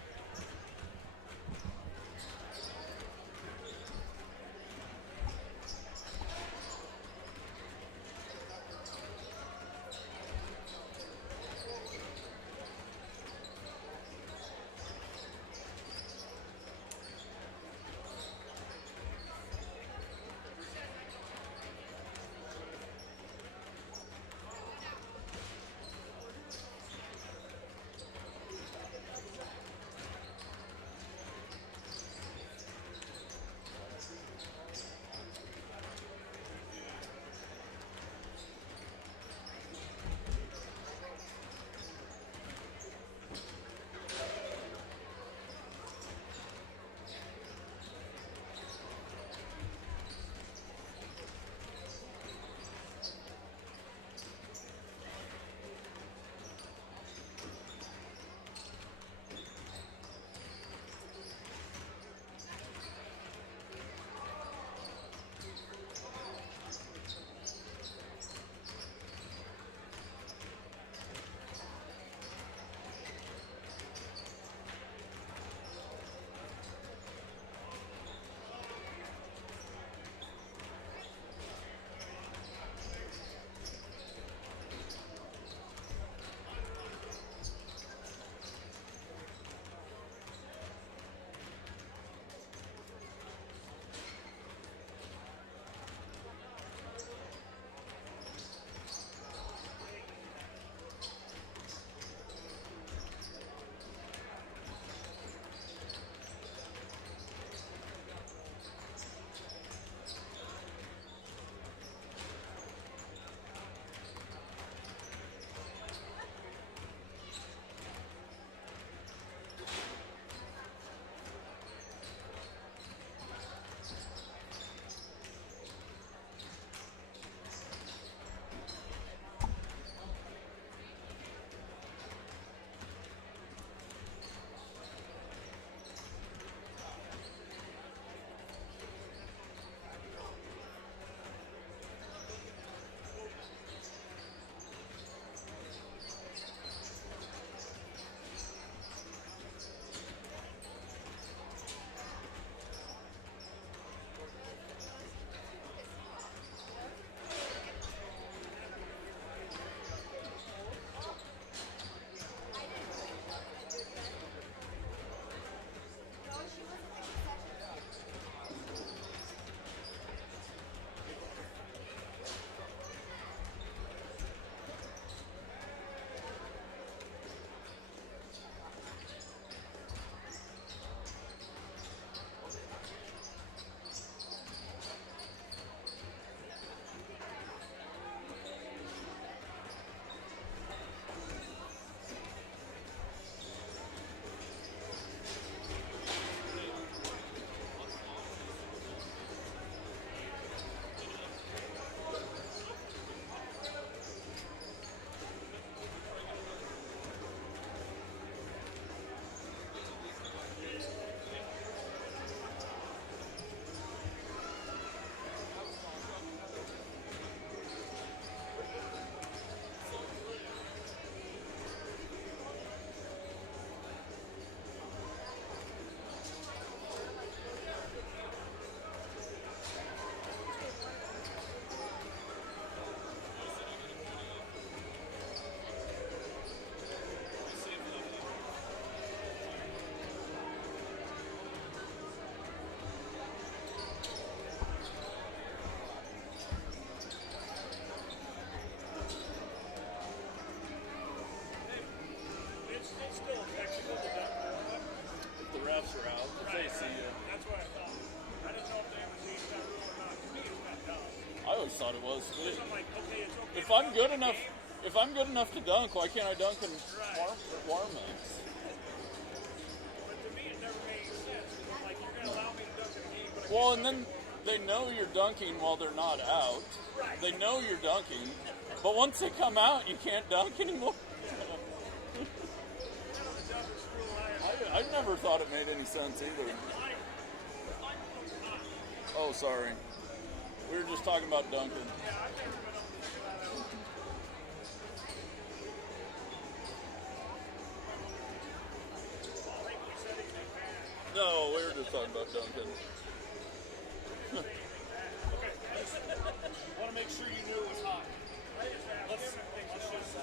still technical to dunk warm-up. If the refs are out, if they see you. That's what I thought. I didn't know if they ever changed that rule or not. To me, it's not dumb. I always thought it was. Because I'm like, okay, it's okay. If I'm good enough, if I'm good enough to dunk, why can't I dunk in warm ups? But to me, it never made sense. I'm like, you're going to allow me to dunk in a game, but I Well, can't and then they know you're dunking while they're not out. Right. They know you're dunking, but once they come out, you can't dunk anymore. I never thought it made any sense either. Oh, sorry. We were just talking about dunking. No, we were just talking about dunking. Want to make sure you knew it was hot. Let's just say.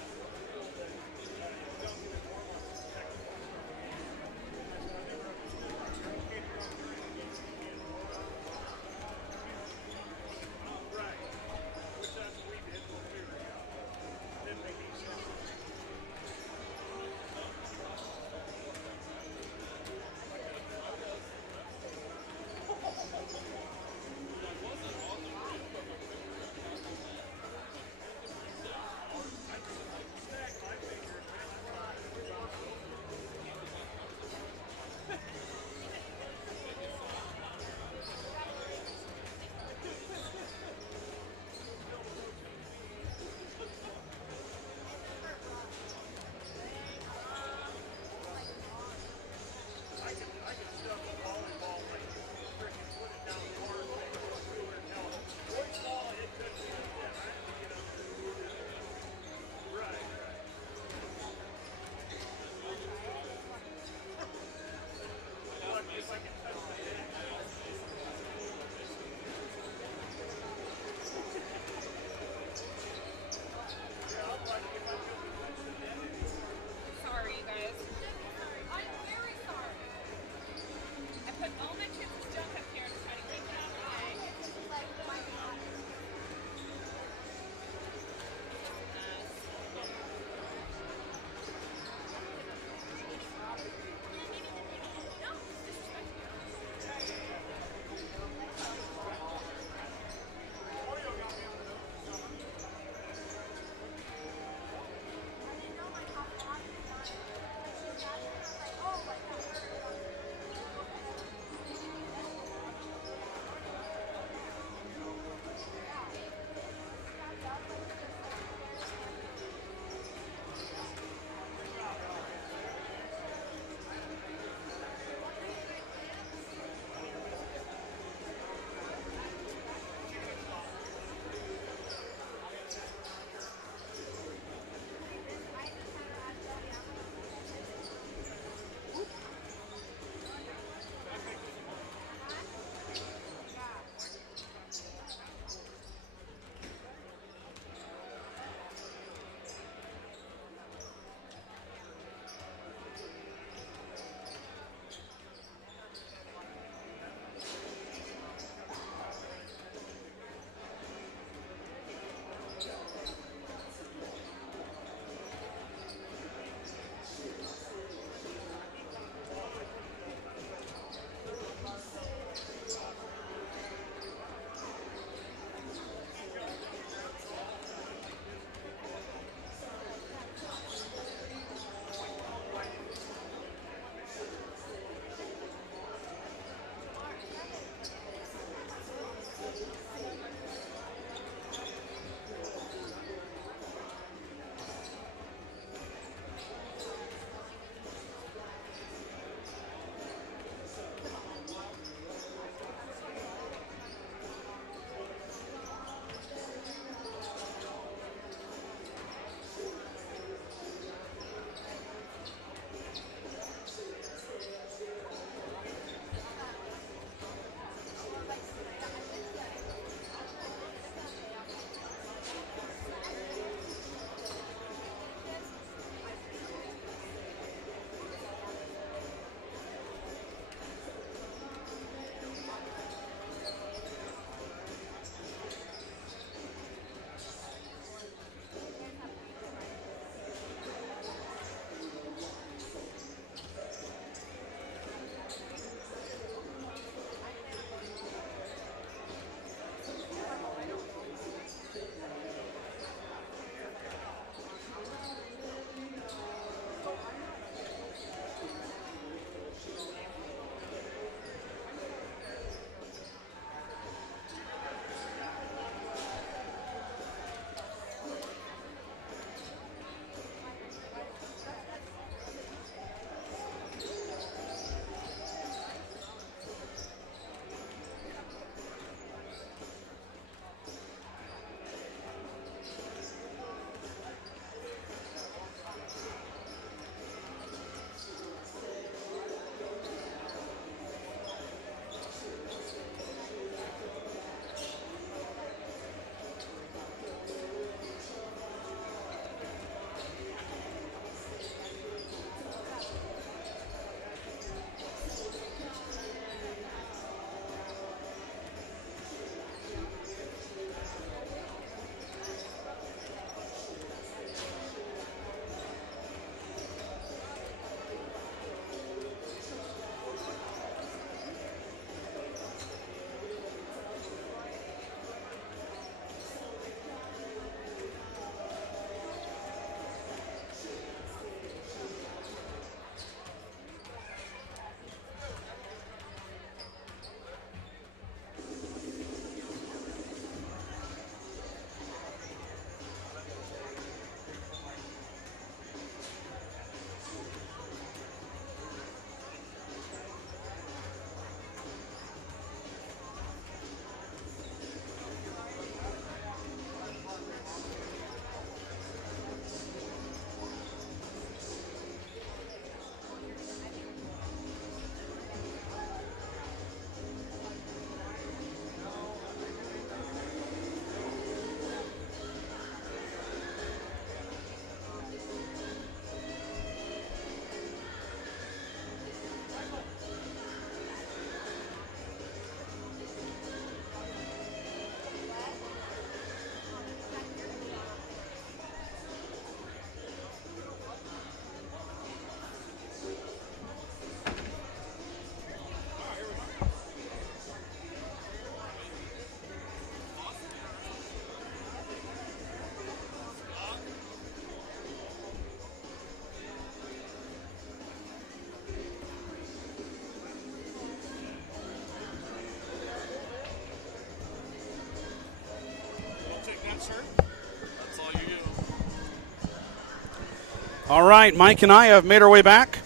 All right, Mike and I have made our way back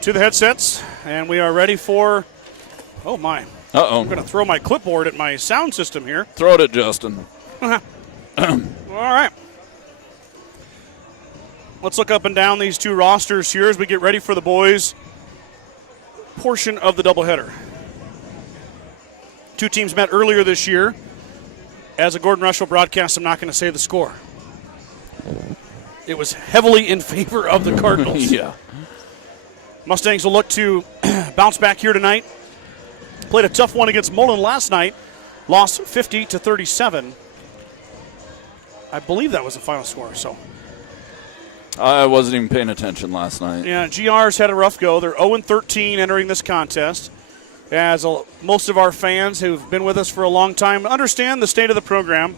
to the headsets, and we are ready for, oh my. Uh-oh. I'm going to throw my clipboard at my sound system here. Throw it at Justin. All right. Let's look up and down these two rosters here as we get ready for the boys' portion of the doubleheader. Two teams met earlier this year. As a Gordon-Rushville broadcast, I'm not going to say the score. It was heavily in favor of the Cardinals. Yeah. Mustangs will look to bounce back here tonight. Played a tough one against Mullen last night. Lost 50-37. I believe that was the final score. So I wasn't even paying attention last night. yeah, GR's had a rough go. They're 0-13 entering this contest. As most of our fans who've been with us for a long time understand the state of the program,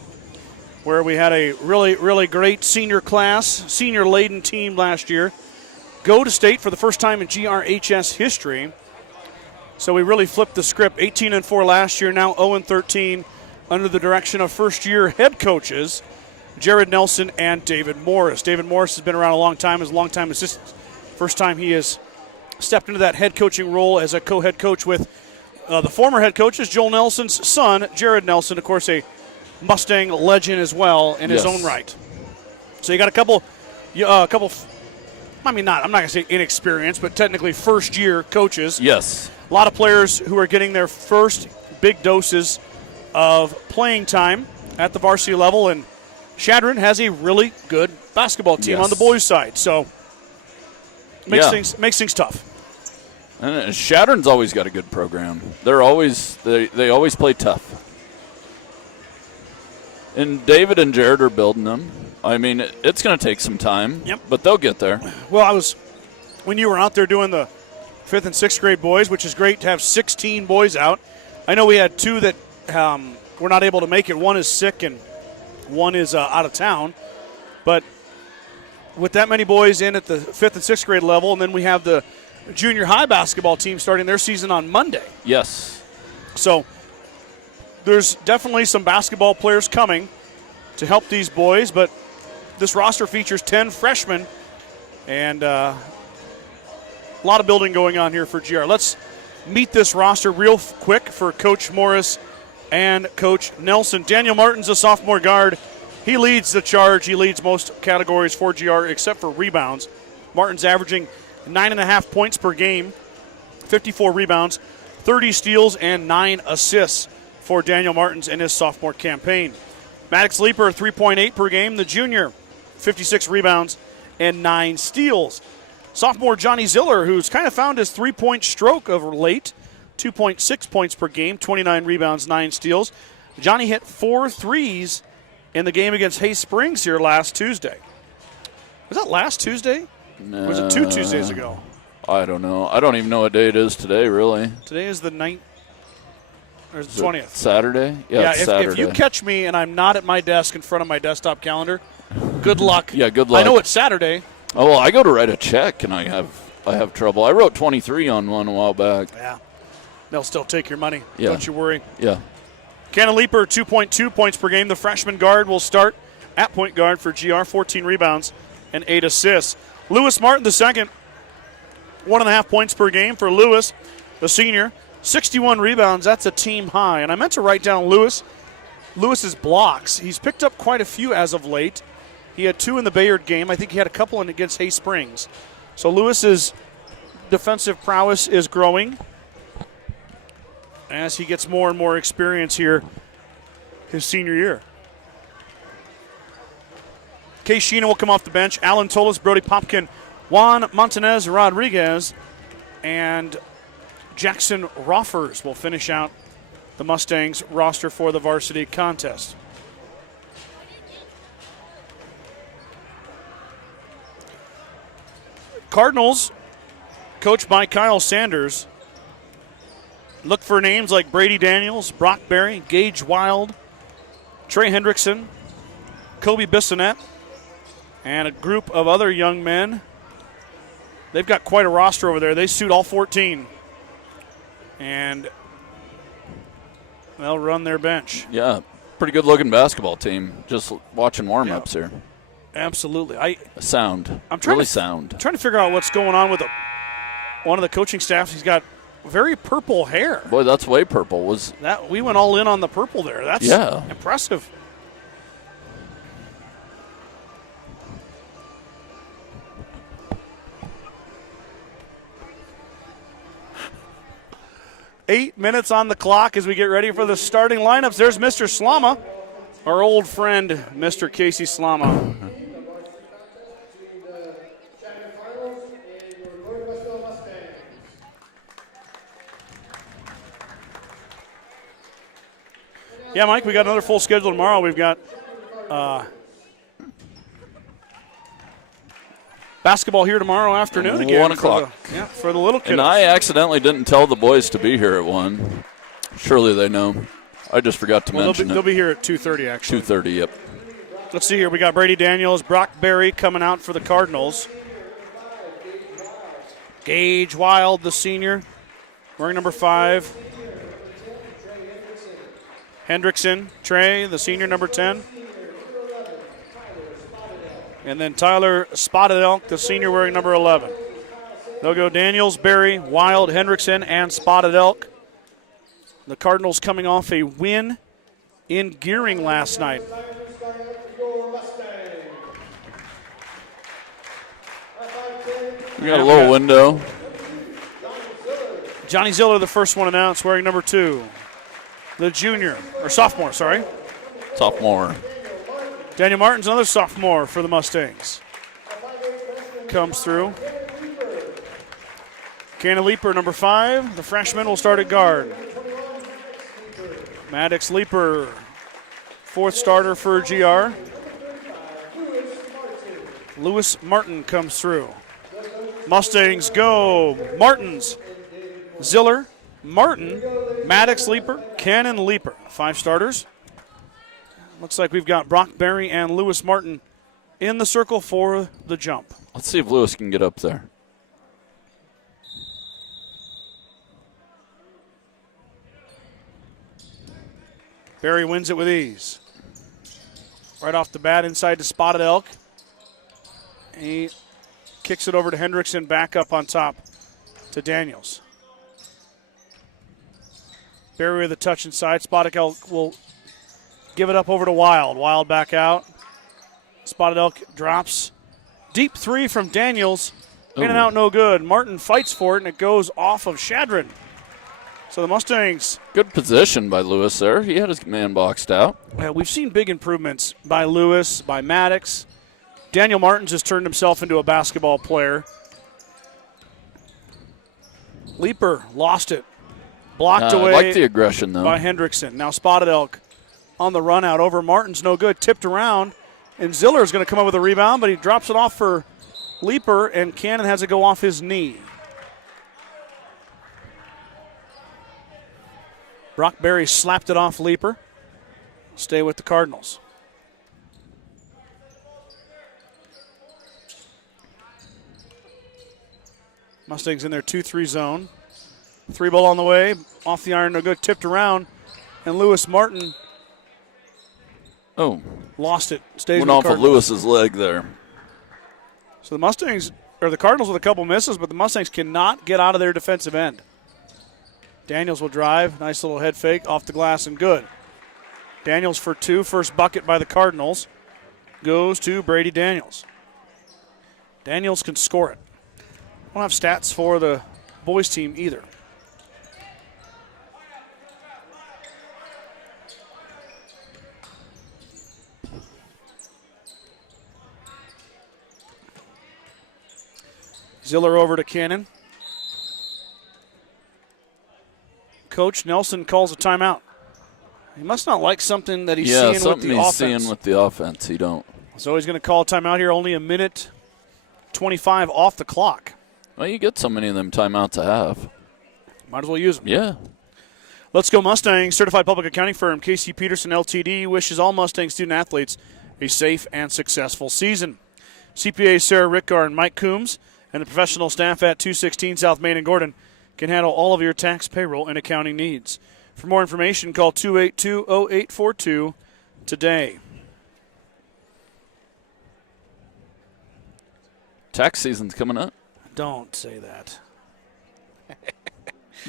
where we had a really, really great senior class, senior-laden team last year, go to state for the first time in GRHS history. So we really flipped the script. 18-4 last year, now 0-13 under the direction of first-year head coaches Jared Nelson and David Morris. David Morris has been around a long time as a longtime assistant. First time he has stepped into that head coaching role as a co-head coach with the former head coach is Joel Nelson's son, Jared Nelson, of course a Mustang legend as well in his own right. So you got a couple, I'm not going to say inexperienced, but technically first-year coaches. Yes. A lot of players who are getting their first big doses of playing time at the varsity level, and Chadron has a really good basketball team on the boys' side, so makes things tough. And Chadron's always got a good program. They always play tough. And David and Jared are building them. I mean, it's going to take some time, but they'll get there. Well, when you were out there doing the 5th and 6th grade boys, which is great to have 16 boys out. I know we had two that were not able to make it. One is sick and one is out of town. But with that many boys in at the 5th and 6th grade level, and then we have the junior high basketball team starting their season on Monday. Yes. So there's definitely some basketball players coming to help these boys, but this roster features 10 freshmen and a lot of building going on here for GR. Let's meet this roster real quick for Coach Morris and Coach Nelson. Daniel Martin's a sophomore guard. He leads the charge. He leads most categories for GR except for rebounds. Martin's averaging 9.5 points per game, 54 rebounds, 30 steals, and 9 assists for Daniel Martin's in his sophomore campaign. Maddox Leaper, 3.8 per game. The junior, 56 rebounds and 9 steals. Sophomore Johnny Ziller, who's kind of found his three-point stroke of late, 2.6 points per game, 29 rebounds, 9 steals. Johnny hit 4 threes in the game against Hay Springs here last Tuesday. Was that last Tuesday? Or was it 2 Tuesdays ago? I don't know. I don't even know what day it is today, really. Today is the 9th. Or the 20th. Saturday? Yeah, it's Saturday. If you catch me and I'm not at my desk in front of my desktop calendar, good luck. Yeah, good luck. I know it's Saturday. Oh, well, I go to write a check and I have trouble. I wrote 23 on one a while back. Yeah. They'll still take your money. Yeah. Don't you worry. Yeah. Cannon Leaper, 2.2 points per game. The freshman guard will start at point guard for GR, 14 rebounds and 8 assists. Lewis Martin, the second, 1.5 points per game for Lewis, the senior. 61 rebounds, that's a team high. And I meant to write down Lewis's blocks. He's picked up quite a few as of late. He had 2 in the Bayard game. I think he had a couple in against Hay Springs. So Lewis's defensive prowess is growing as he gets more and more experience here his senior year. Case Sheena will come off the bench. Alan Tolis, Brody Popkin, Juan Montanez Rodriguez, and Jackson Roffers will finish out the Mustangs roster for the varsity contest. Cardinals, coached by Kyle Sanders, look for names like Brady Daniels, Brock Berry, Gage Wild, Trey Hendrickson, Kobe Bissonette, and a group of other young men. They've got quite a roster over there. They suit all 14. And they'll run their bench. Yeah, pretty good-looking basketball team. Just watching warm-ups here. Absolutely. Sound. I'm trying really to sound. trying to figure out what's going on with one of the coaching staffs. He's got very purple hair. Boy, that's way purple. We went all in on the purple there. That's impressive. Eight minutes on the clock as we get ready for the starting lineups. There's Mr. Slama, our old friend, Mr. Casey Slama. Yeah, Mike, we got another full schedule tomorrow. We've got basketball here tomorrow afternoon again. 1 o'clock. For the little kids. And I accidentally didn't tell the boys to be here at 1. Surely they know. I just forgot to mention they'll be here at 2:30, actually. 2:30, yep. Let's see here. We got Brady Daniels, Brock Berry coming out for the Cardinals. Gage Wild, the senior, wearing number 5. Hendrickson, Trey, the senior, number 10. And then Tyler Spotted Elk, the senior, wearing number 11. They'll go Daniels, Berry, Wild, Hendrickson, and Spotted Elk. The Cardinals coming off a win in Gearing last night. We got a little window. Johnny Ziller, the first one announced, wearing number 2. The junior, or sophomore, sorry. Sophomore. Daniel Martin's another sophomore for the Mustangs. Comes through. Cannon Leaper, number 5. The freshman will start at guard. Maddox Leaper, 4th starter for GR. Lewis Martin comes through. Mustangs go. Martins, Ziller, Martin, Maddox Leaper, Cannon Leaper. 5 starters. Looks like we've got Brock Berry and Lewis Martin in the circle for the jump. Let's see if Lewis can get up there. Berry wins it with ease. Right off the bat, inside to Spotted Elk. He kicks it over to Hendrickson, back up on top to Daniels. Berry with a touch inside. Spotted Elk will give it up over to Wild. Wild back out. Spotted Elk drops. Deep 3 from Daniels. In and out, no good. Martin fights for it, and it goes off of Chadron. So the Mustangs. Good position by Lewis there. He had his man boxed out. We've seen big improvements by Lewis, by Maddox. Daniel Martins has turned himself into a basketball player. Leaper lost it. Blocked away. I like the aggression, though. By Hendrickson. Now Spotted Elk on the run out over Martins. No good. Tipped around. And Ziller is going to come up with a rebound, but he drops it off for Leaper, and Cannon has it go off his knee. Brock Berry slapped it off Leaper. Stay with the Cardinals. Mustangs in their 2-3 zone. 3 ball on the way. Off the iron, no good. Tipped around. And Lewis Martin lost it. Stays Went with off the of Lewis's leg there. So the Mustangs, or the Cardinals with a couple misses, but the Mustangs cannot get out of their defensive end. Daniels will drive. Nice little head fake off the glass and good. Daniels for 2. First bucket by the Cardinals goes to Brady Daniels. Daniels can score it. Don't have stats for the boys team either. Ziller over to Cannon. Coach Nelson calls a timeout. He must not like something that he's seeing with the offense. Yeah, something he's seeing with the offense. He don't. So he's going to call a timeout here. Only a minute 25 off the clock. Well, you get so many of them timeouts to have. Might as well use them. Yeah. Let's go Mustangs. Certified public accounting firm KC Peterson LTD wishes all Mustang student athletes a safe and successful season. CPAs Sarah Rickar and Mike Coombs and the professional staff at 216 South Main and Gordon can handle all of your tax, payroll, and accounting needs. For more information, call 282-0842 today. Tax season's coming up. Don't say that.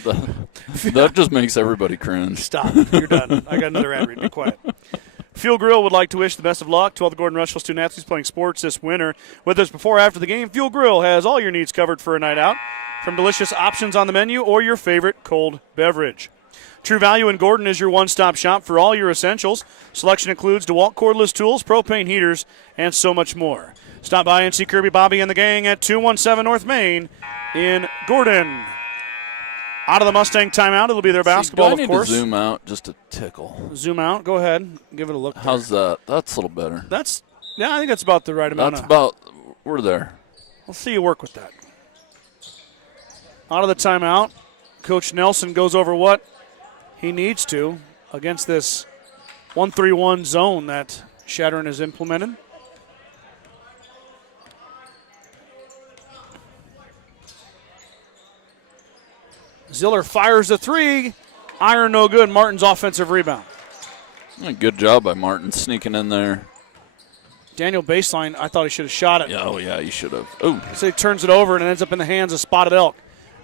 That just makes everybody cringe. Stop. You're done. I got another ad read. Be quiet. Fuel Grill would like to wish the best of luck to all the Gordon-Rushville student-athletes playing sports this winter. Whether it's before or after the game, Fuel Grill has all your needs covered for a night out, from delicious options on the menu or your favorite cold beverage. True Value in Gordon is your one-stop shop for all your essentials. Selection includes DeWalt cordless tools, propane heaters, and so much more. Stop by and see Kirby, Bobby, and the gang at 217 North Main in Gordon. Out of the Mustang timeout. It'll be their basketball, do I need of course. to zoom out just a tickle? Zoom out. Go ahead. Give it a look. How's that? That's a little better. I think that's about the right amount. We're there. We'll see you work with that. Out of the timeout, Coach Nelson goes over what he needs to against this 1-3-1 zone that Chadron has implemented. Ziller fires the three. Iron no good. Martin's offensive rebound. Good job by Martin sneaking in there. Daniel baseline, I thought he should have shot it. Yeah, you should have. Oh. So he turns it over and it ends up in the hands of Spotted Elk.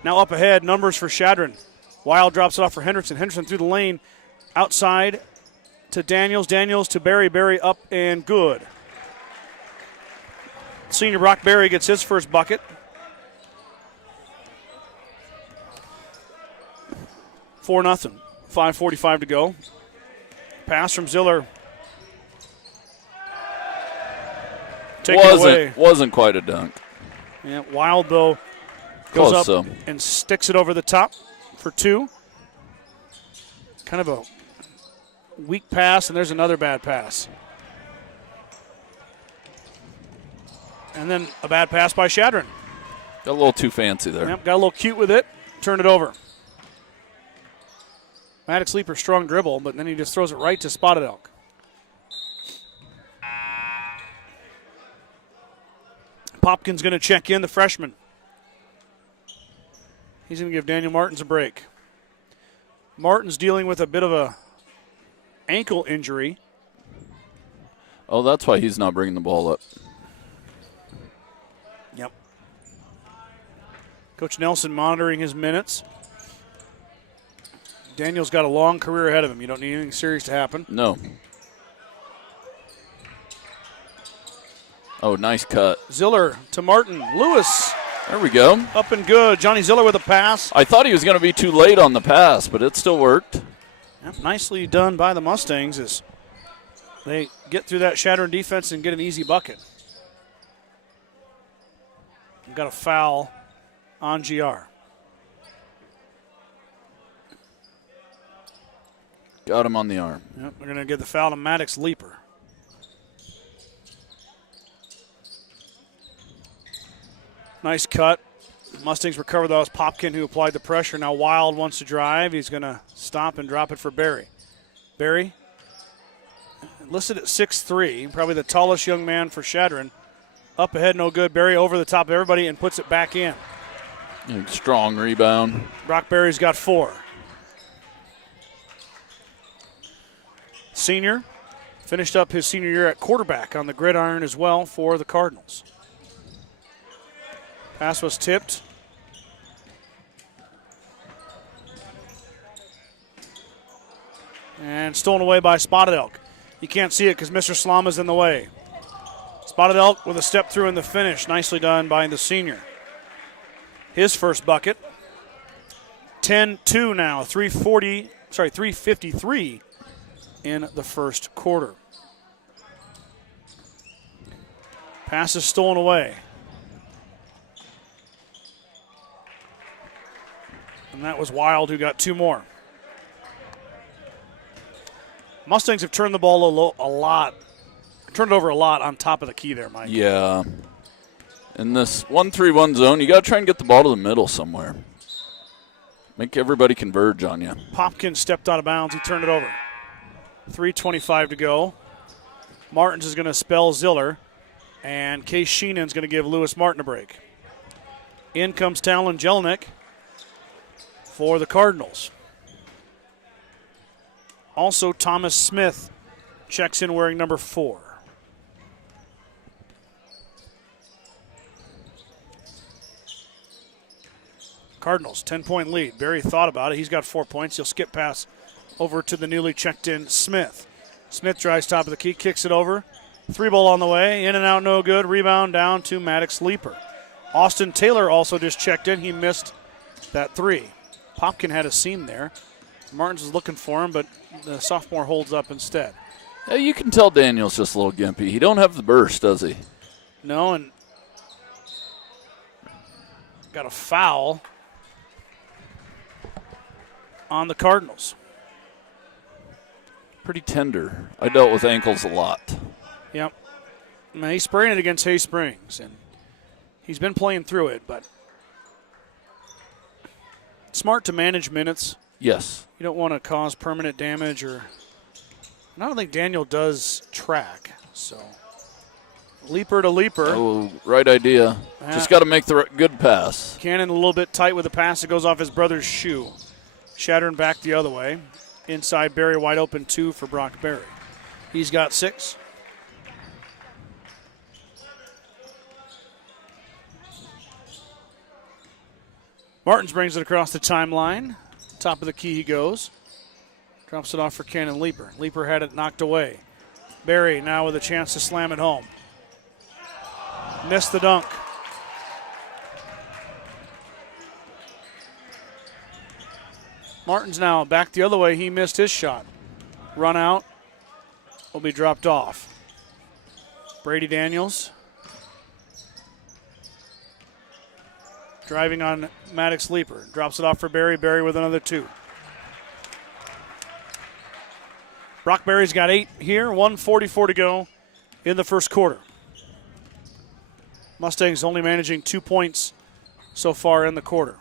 Now up ahead, numbers for Chadron. Wild drops it off for Henderson. Henderson through the lane. Outside to Daniels. Daniels to Berry. Berry up and good. Senior Brock Berry gets his first bucket. 4-0. 5:45 to go. Pass from Ziller. Taken away. Wasn't quite a dunk. Yeah, Wild, though, goes Close, up and sticks it over the top for two. Kind of a weak pass, and there's another bad pass. And then a bad pass by Chadron. Got a little too fancy there. Yep, got a little cute with it. Turned it over. Maddox Leaper, strong dribble, but then he just throws it right to Spotted Elk. Popkin's going to check in, the freshman. He's going to give Daniel Martins a break. Martin's dealing with a bit of a ankle injury. Oh, that's why he's not bringing the ball up. Yep. Coach Nelson monitoring his minutes. Daniel's got a long career ahead of him. You don't need anything serious to happen. No. Oh, nice cut. Ziller to Martin. Lewis. There we go. Up and good. Johnny Ziller with a pass. I thought he was going to be too late on the pass, but it still worked. Yep, nicely done by the Mustangs as they get through that Chadron defense and get an easy bucket. We've got a foul on GR. Got him on the arm. Yep, they're going to give the foul to Maddox Leaper. Nice cut. Mustangs recover. That was Popkin who applied the pressure. Now Wild wants to drive. He's going to stop and drop it for Berry. Berry, listed at 6'3", probably the tallest young man for Chadron. Up ahead, no good. Berry over the top of everybody and puts it back in. Strong rebound. Brock Berry's got 4. Senior finished up his senior year at quarterback on the gridiron as well for the Cardinals. Pass was tipped. And stolen away by Spotted Elk. You can't see it because Mr. Slama's in the way. Spotted Elk with a step through in the finish. Nicely done by the senior. His first bucket. 10-2 now. 3:53 in the first quarter. Pass is stolen away. And that was Wild who got 2 more. Mustangs have turned the ball a lot. Turned it over a lot on top of the key there, Mike. Yeah. In this 1-3-1 zone, you got to try and get the ball to the middle somewhere. Make everybody converge on you. Popkin stepped out of bounds. He turned it over. 3:25 to go. Martins is going to spell Ziller. And Case Sheenan's going to give Lewis Martin a break. In comes Talon Jelinek for the Cardinals. Also, Thomas Smith checks in wearing number 4. Cardinals, 10-point lead. Barry thought about it. He's got 4 points. He'll skip pass over to the newly checked in Smith. Smith drives top of the key, kicks it over. 3-ball on the way. In and out, no good. Rebound down to Maddox Leaper. Austin Taylor also just checked in. He missed that 3. Popkin had a seam there. Martins is looking for him, but the sophomore holds up instead. Yeah, you can tell Daniel's just a little gimpy. He don't have the burst, does he? No, and got a foul on the Cardinals. Pretty tender. I dealt with ankles a lot. Yep. Now, he's spraying it against Hay Springs, and he's been playing through it, but smart to manage minutes. Yes. You don't want to cause permanent damage, and I don't think Daniel does track, so leaper to leaper. Oh, right idea. Just got to make the good pass. Cannon a little bit tight with the pass. It goes off his brother's shoe. Chadron back the other way. Inside Barry, wide open 2 for Brock Barry. He's got 6. Martins brings it across the timeline. Top of the key he goes. Drops it off for Cannon Leaper. Leaper had it knocked away. Barry now with a chance to slam it home. Missed the dunk. Martins now back the other way. He missed his shot. Run out. Will be dropped off. Brady Daniels. Driving on Maddox Leaper. Drops it off for Barry. Barry with another 2. Brock Barry's got 8 here. 1:44 to go in the first quarter. Mustangs only managing 2 points so far in the quarter.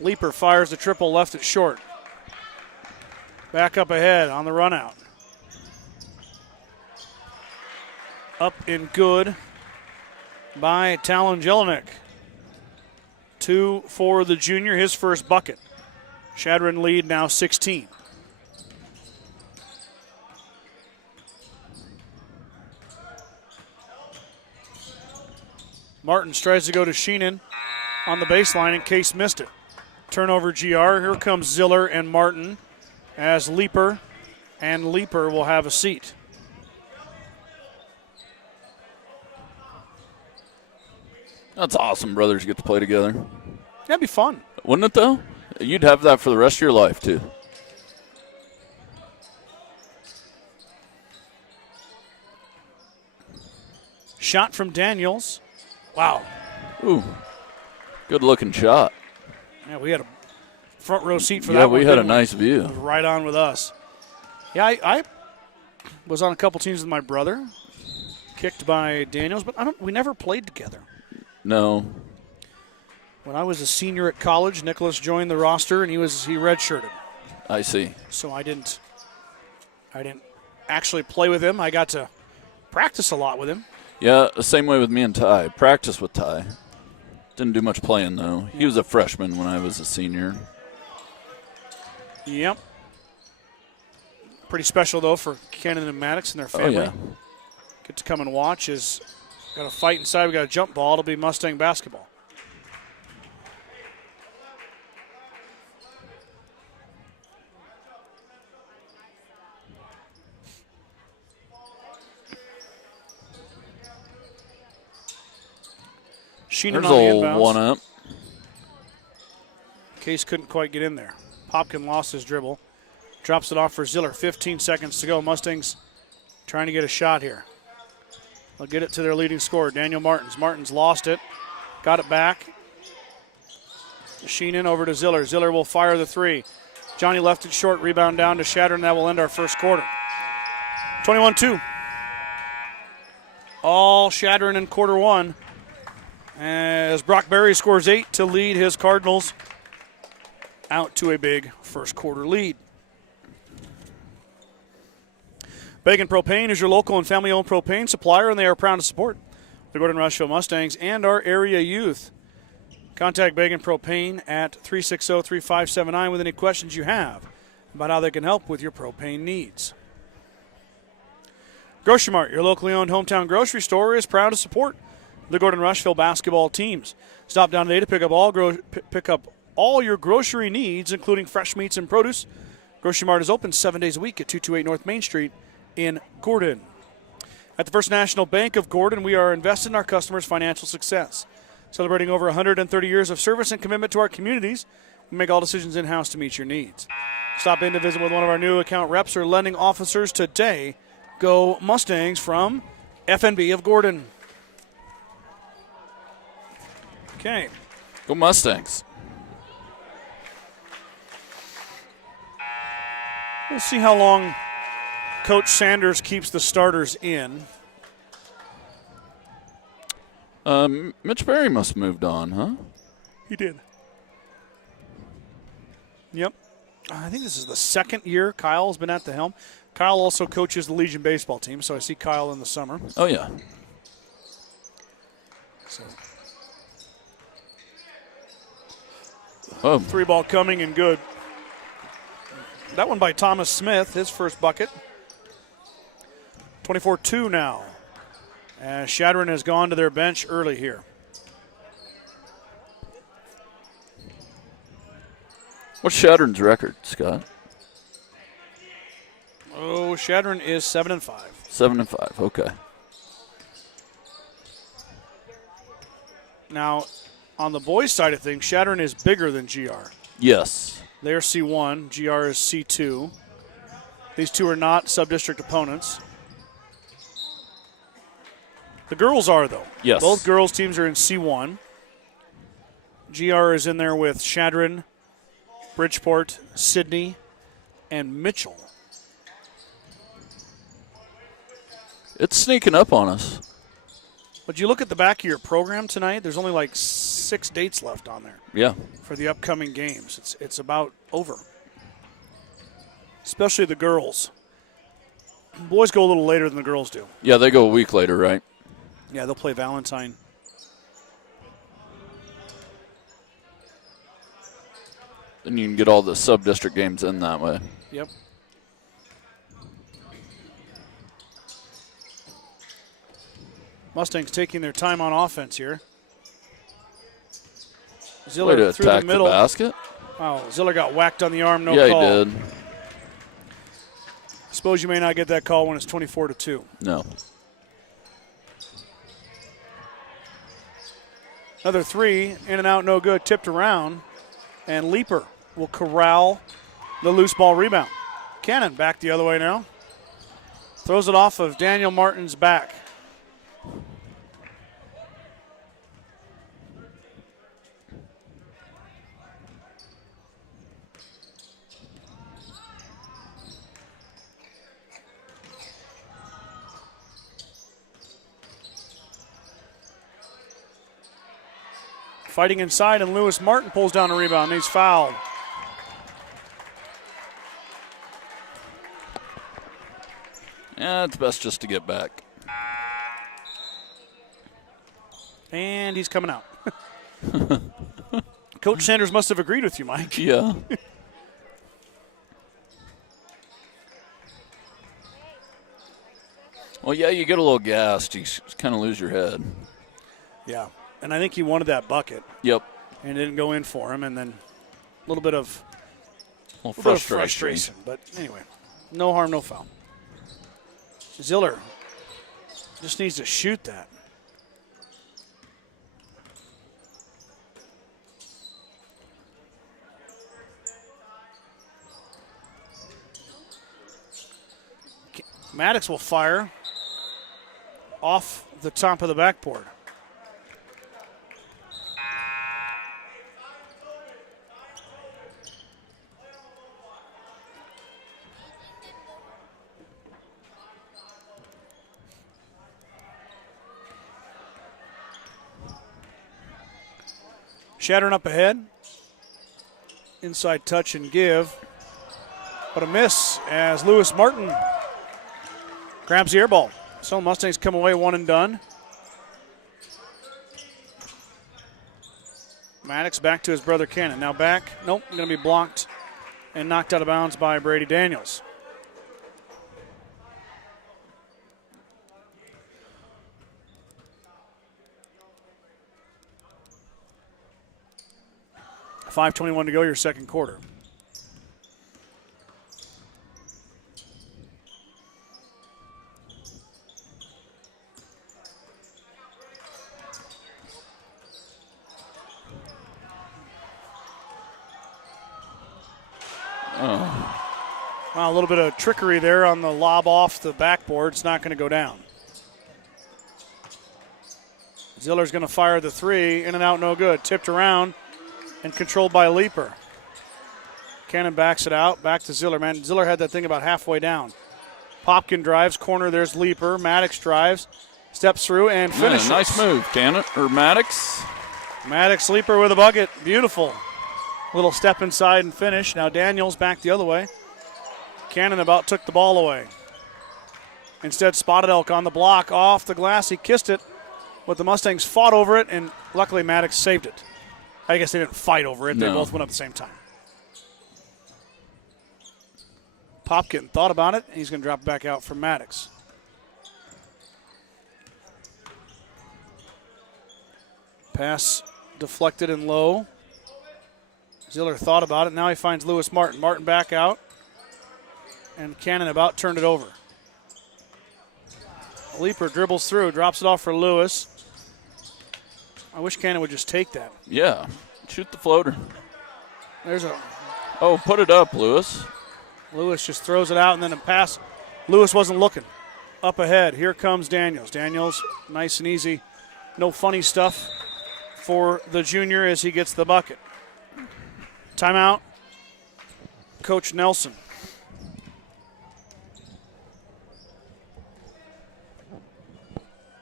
Leaper fires the triple, left it short. Back up ahead on the run out. Up and good by Talon Jelinek. 2 for the junior, his first bucket. Chadron lead now 16. Martins tries to go to Sheenan on the baseline, and Case missed it. Turnover GR. Here comes Ziller and Martin as Leaper, and Leaper will have a seat. That's awesome, brothers get to play together. That'd be fun. Wouldn't it, though? You'd have that for the rest of your life, too. Shot from Daniels. Wow. Ooh, good-looking shot. Yeah, we had a front row seat for that. Yeah, one, we had a didn't nice view. It was right on with us. Yeah, I was on a couple teams with my brother. Kicked by Daniels, but we never played together. No. When I was a senior at college, Nicholas joined the roster, and he redshirted. I see. So I didn't actually play with him. I got to practice a lot with him. Yeah, the same way with me and Ty. Practice with Ty. Didn't do much playing, though. He was a freshman when I was a senior. Yep. Pretty special, though, for Cannon and Maddox and their family. Oh, yeah. Get to come and watch. Got a fight inside. We got a jump ball. It'll be Mustang basketball. Sheenan There's on the old inbounds. one up. Case couldn't quite get in there. Popkin lost his dribble. Drops it off for Ziller. 15 seconds to go. Mustangs trying to get a shot here. They'll get it to their leading scorer, Daniel Martins. Martins lost it. Got it back. Sheenan over to Ziller. Ziller will fire the 3. Johnny left it short. Rebound down to Chadron. That will end our first quarter. 21-2. All Chadron in quarter 1. As Brock Barry scores 8 to lead his Cardinals out to a big first quarter lead. Bacon Propane is your local and family-owned propane supplier, and they are proud to support the Gordon-Rushville Mustangs and our area youth. Contact Bacon Propane at 360-3579 with any questions you have about how they can help with your propane needs. Grocery Mart, your locally owned hometown grocery store, is proud to support the Gordon-Rushville basketball teams. Stop down today to pick up all your grocery needs, including fresh meats and produce. Grocery Mart is open 7 days a week at 228 North Main Street in Gordon. At the First National Bank of Gordon, we are invested in our customers' financial success. Celebrating over 130 years of service and commitment to our communities, we make all decisions in-house to meet your needs. Stop in to visit with one of our new account reps or lending officers today. Go Mustangs from FNB of Gordon. Okay. Go Mustangs. We'll see how long Coach Sanders keeps the starters in. Mitch Berry must have moved on, huh? He did. Yep. I think this is the second year Kyle's been at the helm. Kyle also coaches the Legion baseball team, so I see Kyle in the summer. Oh, yeah. So. Oh. 3-ball coming and good. That one by Thomas Smith, his first bucket. 24-2 now, as Chadron has gone to their bench early here. What's Chadron's record, Scott? Oh, Chadron is 7-5. 7-5, okay. Now, on the boys' side of things, Chadron is bigger than GR. Yes. They're C1, GR is C2. These two are not sub-district opponents. The girls are, though. Yes. Both girls' teams are in C1. GR is in there with Chadron, Bridgeport, Sydney, and Mitchell. It's sneaking up on us. But you look at the back of your program tonight, there's only like 6 dates left on there. Yeah. For the upcoming games. It's about over. Especially the girls. Boys go a little later than the girls do. Yeah, they go a week later, right? Yeah, they'll play Valentine. Then you can get all the sub-district games in that way. Yep. Mustangs taking their time on offense here. Way Ziller to through attack the middle. the basket. Wow, Ziller got whacked on the arm, no yeah, call. he did. Suppose you may not get that call when it's 24-2. No. Another three, in and out, no good, tipped around. And Leaper will corral the loose ball rebound. Cannon back the other way now. Throws it off of Daniel Martin's back. Fighting inside, and Lewis Martin pulls down a rebound, and he's fouled. Yeah, it's best just to get back. And he's coming out. Coach Sanders must have agreed with you, Mike. Yeah. Well, yeah, you get a little gassed. You kind of lose your head. Yeah, and I think he wanted that bucket. Yep. And it didn't go in for him, and then a little bit of frustration. But anyway, no harm, no foul. Ziller just needs to shoot that. Maddox will fire off the top of the backboard. Chadron up ahead. Inside touch and give. But a miss as Lewis Martin grabs the air ball. So Mustangs come away one and done. Maddox back to his brother Cannon. Now back. Nope, going to be blocked and knocked out of bounds by Brady Daniels. 5:21 to go, your second quarter. Wow, a little bit of trickery there on the lob off the backboard. It's not going to go down. Ziller's going to fire the three. In and out, no good. Tipped around and controlled by Leeper. Cannon backs it out. Back to Ziller. Man, Ziller had that thing about halfway down. Popkin drives. Corner, there's Leeper. Maddox drives. Steps through and finishes. Yeah, nice move, Cannon. Or Maddox. Maddox Leeper with a bucket. Beautiful. Little step inside and finish. Now Daniels back the other way. Cannon about took the ball away. Instead, Spotted Elk on the block off the glass. He kissed it, but the Mustangs fought over it, and luckily Maddox saved it. I guess they didn't fight over it. They both went up at the same time. Popkin thought about it. He's going to drop it back out for Maddox. Pass deflected and low. Ziller thought about it. Now he finds Lewis Martin. Martin back out. And Cannon about turned it over. Leeper dribbles through, drops it off for Lewis. I wish Cannon would just take that. Yeah, shoot the floater. There's a... Oh, put it up, Lewis. Lewis just throws it out and then a pass. Lewis wasn't looking. Up ahead, here comes Daniels. Daniels, nice and easy. No funny stuff for the junior as he gets the bucket. Timeout, Coach Nelson.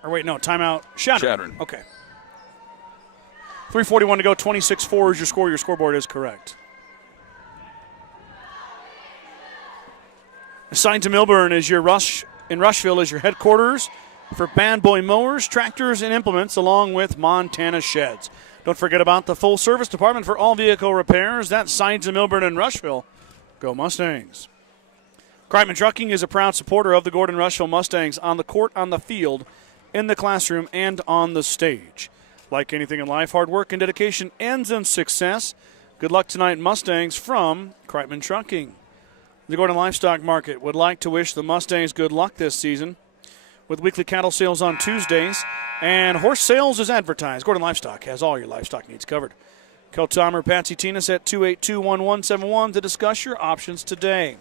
Or wait, no, timeout, Chadron. Okay. 3:41 to go, 26-4 is your score. Your scoreboard is correct. Assigned to Millburn is your in Rushville is your headquarters for Bad Boy Mowers, Tractors, and Implements, along with Montana Sheds. Don't forget about the full service department for all vehicle repairs. That's Signs of Millburn and Rushville. Go Mustangs. Kreitman Trucking is a proud supporter of the Gordon-Rushville Mustangs on the court, on the field, in the classroom, and on the stage. Like anything in life, hard work and dedication ends in success. Good luck tonight, Mustangs, from Kreitman Trucking. The Gordon Livestock Market would like to wish the Mustangs good luck this season with weekly cattle sales on Tuesdays, and horse sales is advertised. Gordon Livestock has all your livestock needs covered. Call Tom or Patsy Tinas at 282-1171 to discuss your options today.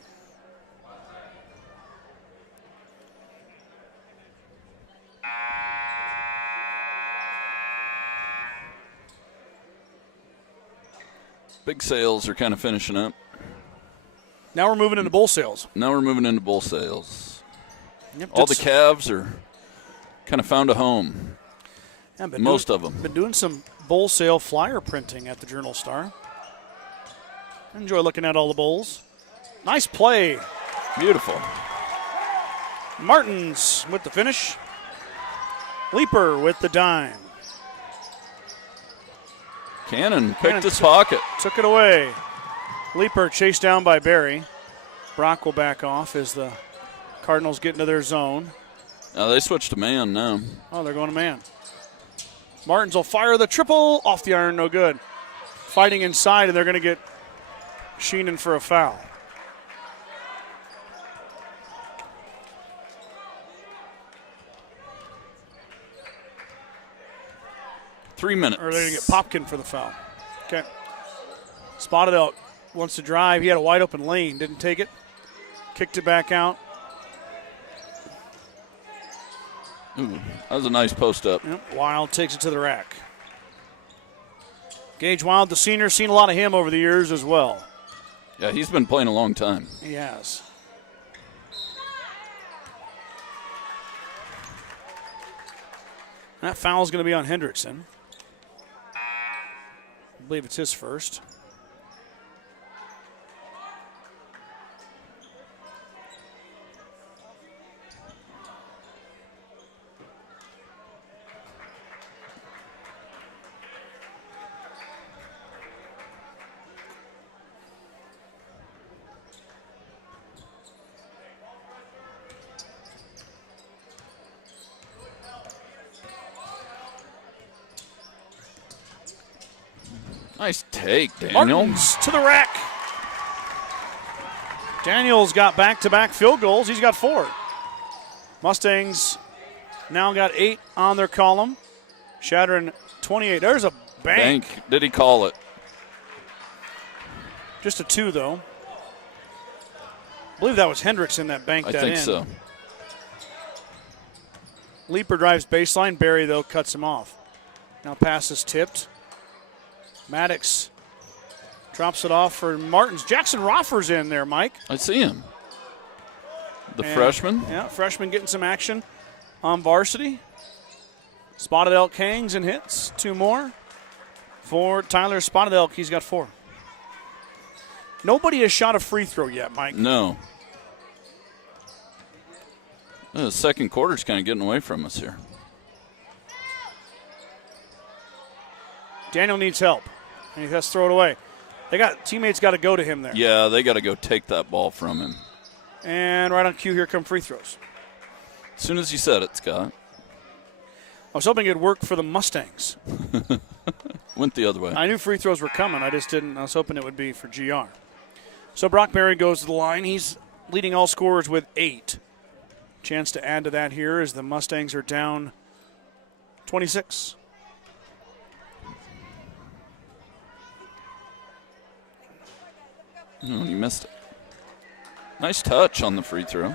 Big sales are kind of finishing up. Now we're moving into bull sales. Yep, all the calves are kind of found a home. Yeah, Most of them. Been doing some bull sale flyer printing at the Journal-Star. Enjoy looking at all the bulls. Nice play. Beautiful. Martins with the finish. Leeper with the dime. Cannon picked his pocket. Took it away. Leeper chased down by Barry. Brock will back off as the Cardinals get into their zone. Now they switched to man now. Oh, they're going to man. Martins will fire the triple off the iron, no good. Fighting inside, and they're going to get Sheenan for a foul. Three minutes. Or they're going to get Popkin for the foul. Okay. Spotted Elk wants to drive. He had a wide open lane, didn't take it. Kicked it back out. Ooh, that was a nice post up. Yep. Wild takes it to the rack. Gage Wild, the senior, seen a lot of him over the years as well. Yeah, he's been playing a long time. He has. That foul is going to be on Hendrickson. I believe it's his first. Nice take, Daniel. Martins to the rack. Daniel's got back-to-back field goals. He's got 4. Mustangs now got 8 on their column. Chadron 28. There's a bank. Did he call it? Just a 2, though. I believe that was Hendrickson that banked that in. I think so. Leaper drives baseline. Barry, though, cuts him off. Now pass is tipped. Maddox drops it off for Martins. Jackson Roffer's in there, Mike. I see him. The freshman? Yeah, freshman getting some action on varsity. Spotted Elk hangs and hits. 2 more for Tyler Spotted Elk. He's got 4. Nobody has shot a free throw yet, Mike. No. The second quarter's kind of getting away from us here. Daniel needs help, and he has to throw it away. Teammates got to go to him there. Yeah, they got to go take that ball from him. And right on cue, here come free throws. As soon as you said it, Scott. I was hoping it'd work for the Mustangs. Went the other way. I knew free throws were coming. I was hoping it would be for GR. So Brock Berry goes to the line. He's leading all scorers with 8. Chance to add to that here as the Mustangs are down 26. No, you missed it. Nice touch on the free throw.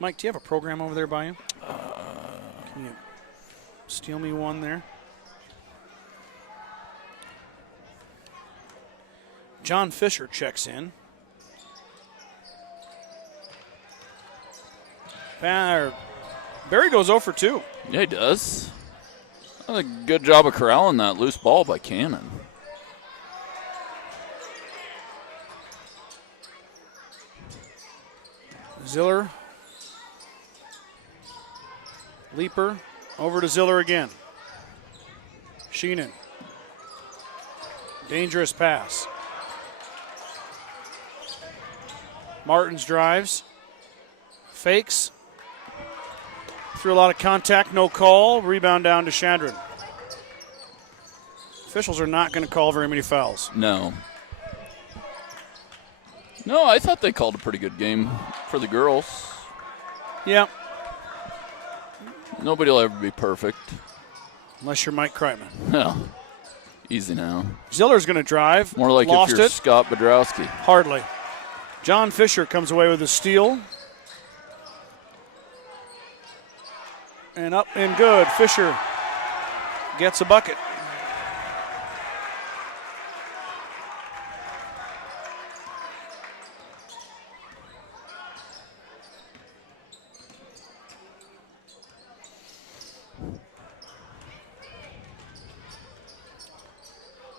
Mike, do you have a program over there by you? Can you steal me one there? John Fisher checks in. Barry goes 0 for 2. Yeah, he does. A good job of corralling that loose ball by Cannon. Ziller. Leaper. Over to Ziller again. Sheenan. Dangerous pass. Martins drives. Fakes. Through a lot of contact, no call. Rebound down to Chadron. Officials are not going to call very many fouls. No. No, I thought they called a pretty good game for the girls. Yeah. Nobody will ever be perfect. Unless you're Mike Kreitman. No. Easy now. Ziller's going to drive. More like Lost if you're it. Scott Bedrowski. Hardly. John Fisher comes away with a steal. And up and good. Fisher gets a bucket.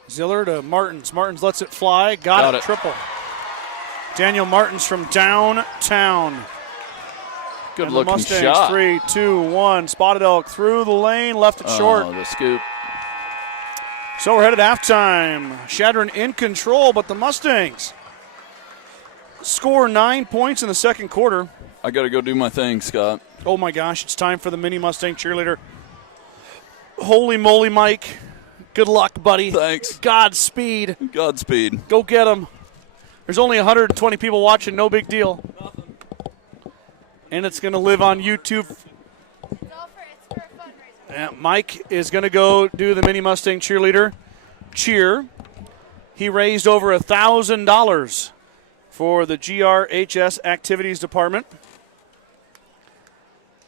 Ziller to Martins. Martins lets it fly. Got it. Triple. Daniel Martins from downtown. Good looking Mustangs, shot. 3, 2, 1. Spotted Elk through the lane, left it short. Oh, the scoop. So we're headed halftime. Chadron in control, but the Mustangs score 9 points in the second quarter. I got to go do my thing, Scott. Oh my gosh, it's time for the mini Mustang cheerleader. Holy moly, Mike. Good luck, buddy. Thanks. Godspeed. Godspeed. Go get them. There's only 120 people watching, no big deal. And it's going to live on YouTube. Mike is going to go do the Mini Mustang cheerleader cheer. He raised over $1,000 for the GRHS Activities Department.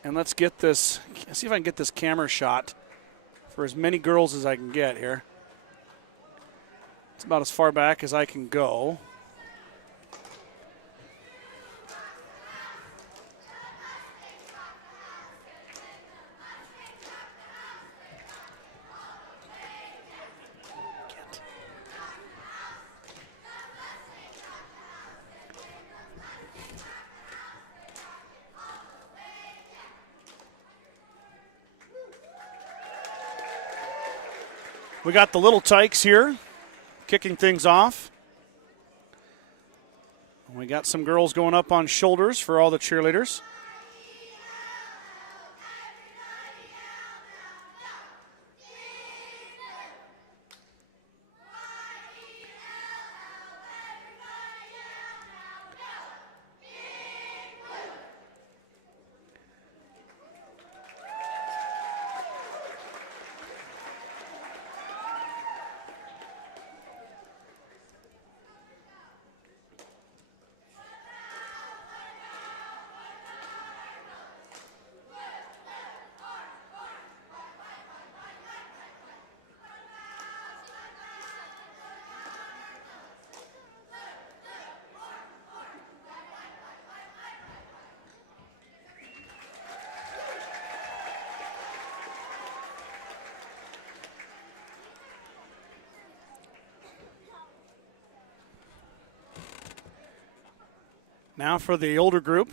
And let's get this, see if I can get this camera shot for as many girls as I can get here. It's about as far back as I can go. We got the Little Tykes here kicking things off. We got some girls going up on shoulders for all the cheerleaders. Now for the older group.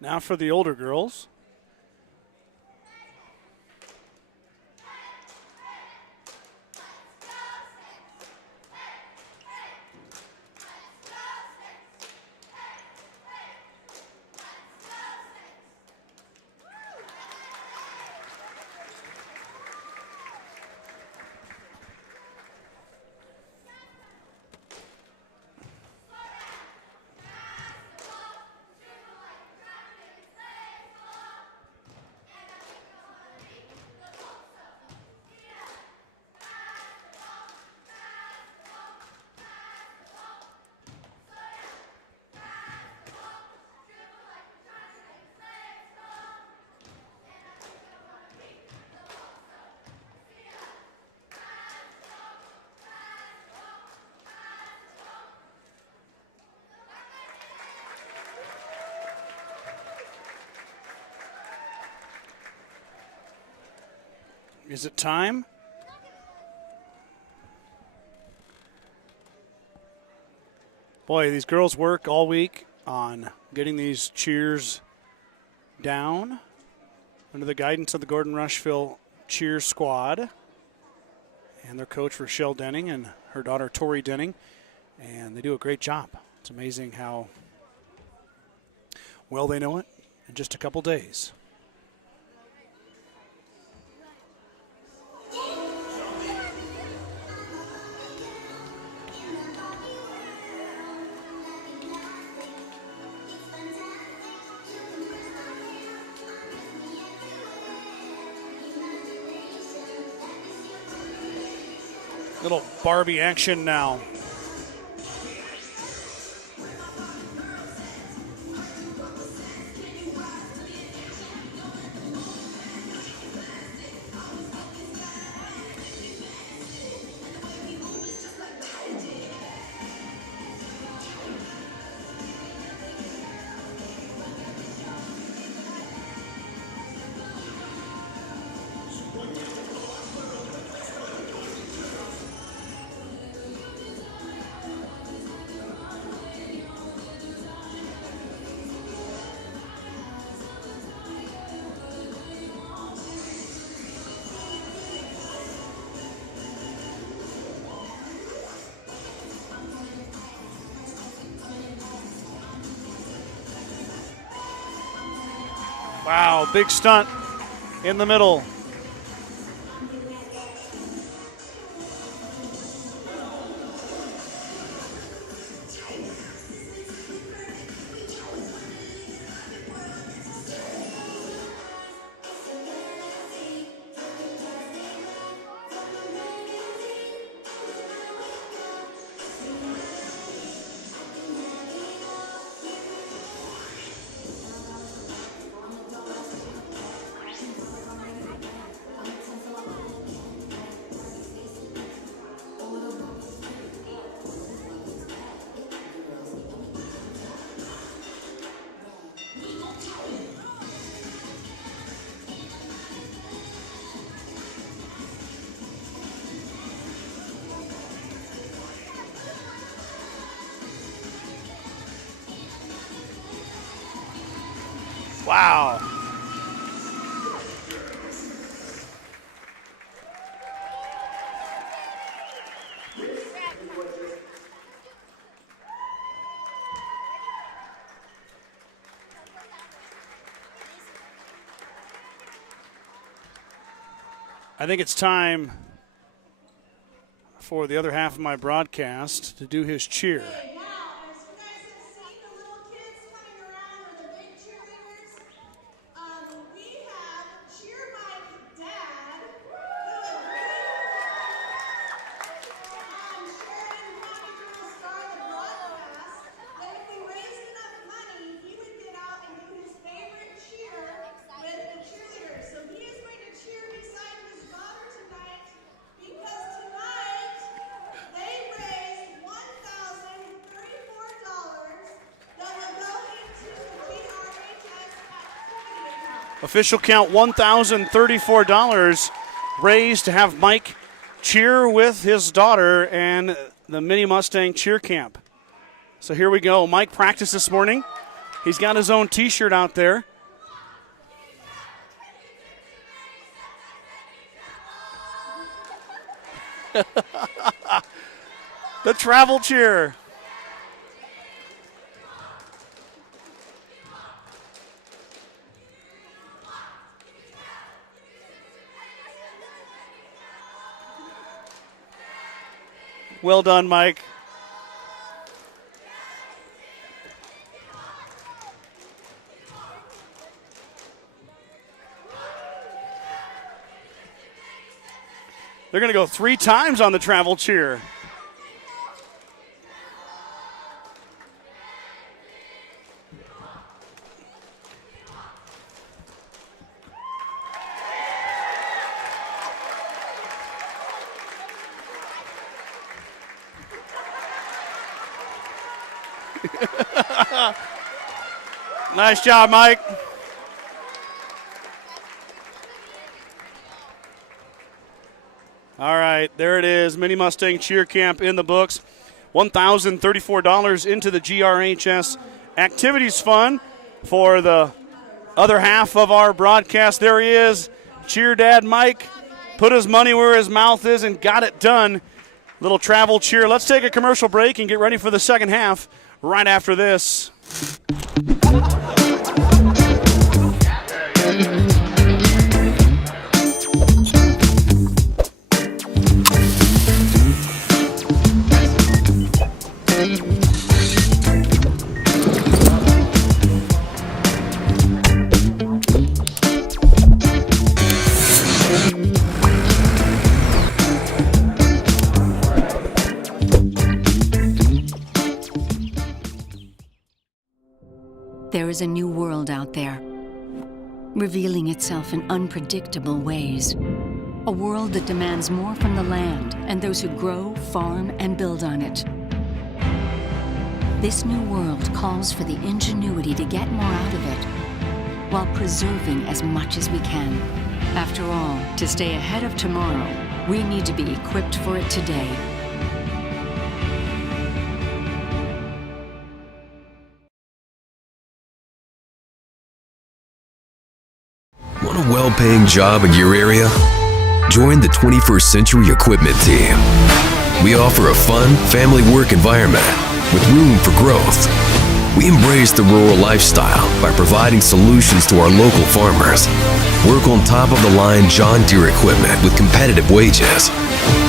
Now for the older girls. Is it time? Boy, these girls work all week on getting these cheers down under the guidance of the Gordon-Rushville cheer squad and their coach Rochelle Denning and her daughter Tori Denning, and they do a great job. It's amazing how well they know it in just a couple days. Little Barbie action now. Wow, big stunt in the middle. Wow. I think it's time for the other half of my broadcast to do his cheer. Okay, now, as you guys have seen the little kids coming around with the big cheerleaders, we have Cheer Mike Dad, who agreed on Sharon County Journal Star, the broadcast, that if we raised enough money, he would get out and do his favorite cheer with the cheerleaders. So he is going to cheer beside his daughter tonight, because tonight they raised $1,034 that will go into the GRHS activity account. Official count $1,034 raised to have Mike cheer with his daughter and the Mini Mustang cheer camp. So here we go. Mike practiced this morning. He's got his own T-shirt out there. The travel cheer. Well done, Mike. They're going to go 3 times on the travel cheer. Nice job, Mike. All right, there it is. Mini Mustang Cheer Camp in the books. $1,034 into the GRHS Activities Fund for the other half of our broadcast. There he is, Cheer Dad Mike. Put his money where his mouth is and got it done. Little travel cheer. Let's take a commercial break and get ready for the second half right after this. There is a new world out there, revealing itself in unpredictable ways. A world that demands more from the land and those who grow, farm, and build on it. This new world calls for the ingenuity to get more out of it, while preserving as much as we can. After all, to stay ahead of tomorrow, we need to be equipped for it today. Want a well-paying job in your area? Join the 21st Century Equipment Team. We offer a fun, family work environment with room for growth. We embrace the rural lifestyle by providing solutions to our local farmers. Work on top-of-the-line John Deere equipment with competitive wages.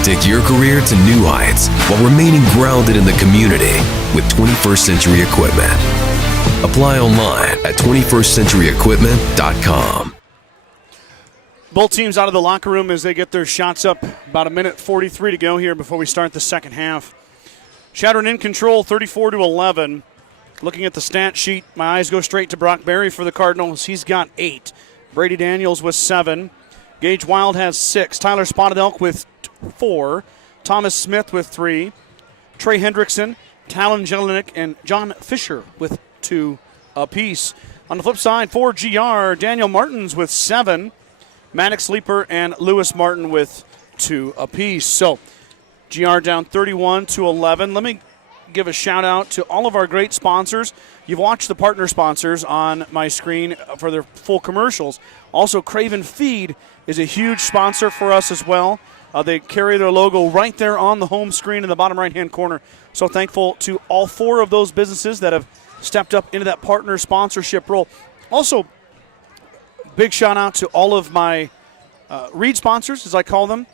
Take your career to new heights while remaining grounded in the community with 21st Century Equipment. Apply online at 21stcenturyequipment.com. Both teams out of the locker room as they get their shots up. About 1:43 to go here before we start the second half. Chadron in control, 34-11. Looking at the stat sheet, my eyes go straight to Brock Berry for the Cardinals. He's got 8. Brady Daniels with 7. Gage Wild has 6. Tyler Spotted Elk with 4. Thomas Smith with 3. Trey Hendrickson, Talon Jelinek, and John Fisher with 2 apiece. On the flip side, for GR, Daniel Martins with 7. Maddox Leeper and Lewis Martin with 2 apiece. So GR down 31-11. Let me give a shout out to all of our great sponsors. You've watched the partner sponsors on my screen for their full commercials. Also, Craven Feed is a huge sponsor for us as well. They carry their logo right there on the home screen in the bottom right-hand corner. So thankful to all 4 of those businesses that have stepped up into that partner sponsorship role. Also, big shout out to all of my Read sponsors, as I call them,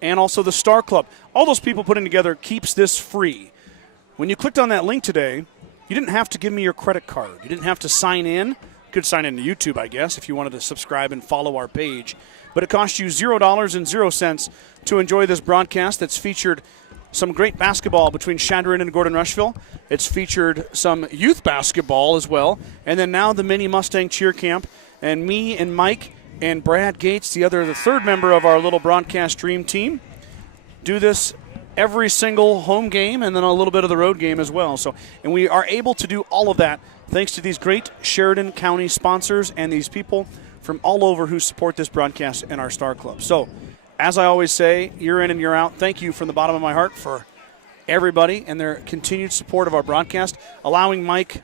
and also the Star Club. All those people putting together keeps this free. When you clicked on that link today, you didn't have to give me your credit card. You didn't have to sign in. You could sign in to YouTube, I guess, if you wanted to subscribe and follow our page. But it cost you $0.00 to enjoy this broadcast that's featured some great basketball between Chadron and Gordon-Rushville. It's featured some youth basketball as well. And then now the Mini Mustang Cheer Camp. And me and Mike and Brad Gates, the 3rd member of our little broadcast dream team, do this every single home game and then a little bit of the road game as well. So, and we are able to do all of that thanks to these great Sheridan County sponsors and these people from all over who support this broadcast and our Star Club. So, as I always say, year in and year out, thank you from the bottom of my heart for everybody and their continued support of our broadcast, allowing Mike,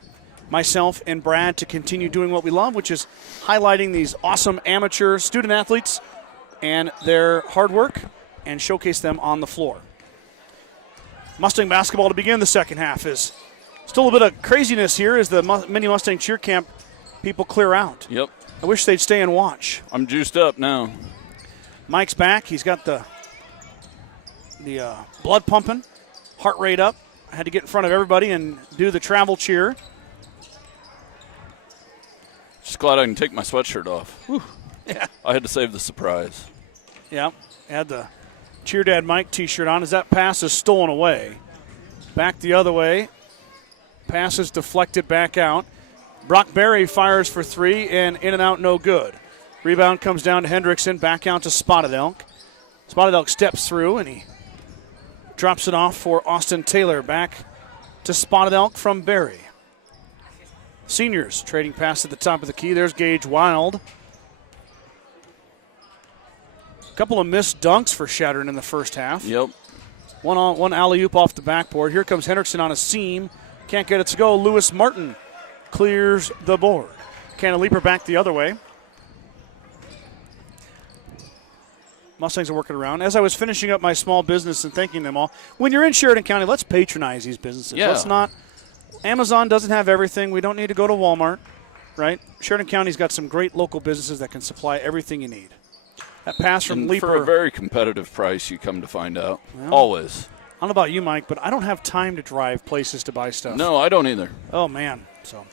myself, and Brad to continue doing what we love, which is highlighting these awesome amateur student athletes and their hard work and showcase them on the floor. Mustang basketball to begin the second half is still a bit of craziness here as the Mini Mustang Cheer Camp people clear out. Yep. I wish they'd stay and watch. I'm juiced up now. Mike's back. He's got the blood pumping, heart rate up. I had to get in front of everybody and do the travel cheer. Just glad I can take my sweatshirt off. Whew. Yeah. I had to save the surprise. Yeah. Had the Cheer Dad Mike t-shirt on as that pass is stolen away. Back the other way. Pass is deflected back out. Brock Berry fires for 3 and in and out, no good. Rebound comes down to Hendrickson, back out to Spotted Elk. Spotted Elk steps through and he drops it off for Austin Taylor. Back to Spotted Elk from Berry. Seniors trading pass at the top of the key. There's Gage Wild. A couple of missed dunks for Chadron in the first half. Yep. One alley-oop off the backboard. Here comes Hendrickson on a seam. Can't get it to go. Lewis Martin clears the board. Cantilever back the other way. Mustangs are working around. As I was finishing up my small business and thanking them all, when you're in Sheridan County, let's patronize these businesses. Yeah. Let's not. Amazon doesn't have everything. We don't need to go to Walmart, right? Sheridan County's got some great local businesses that can supply everything you need. That pass from And Leaper. for a very competitive price, you come to find out. Well, always. I don't know about you, Mike, but I don't have time to drive places to buy stuff. No, I don't either. Oh, man. So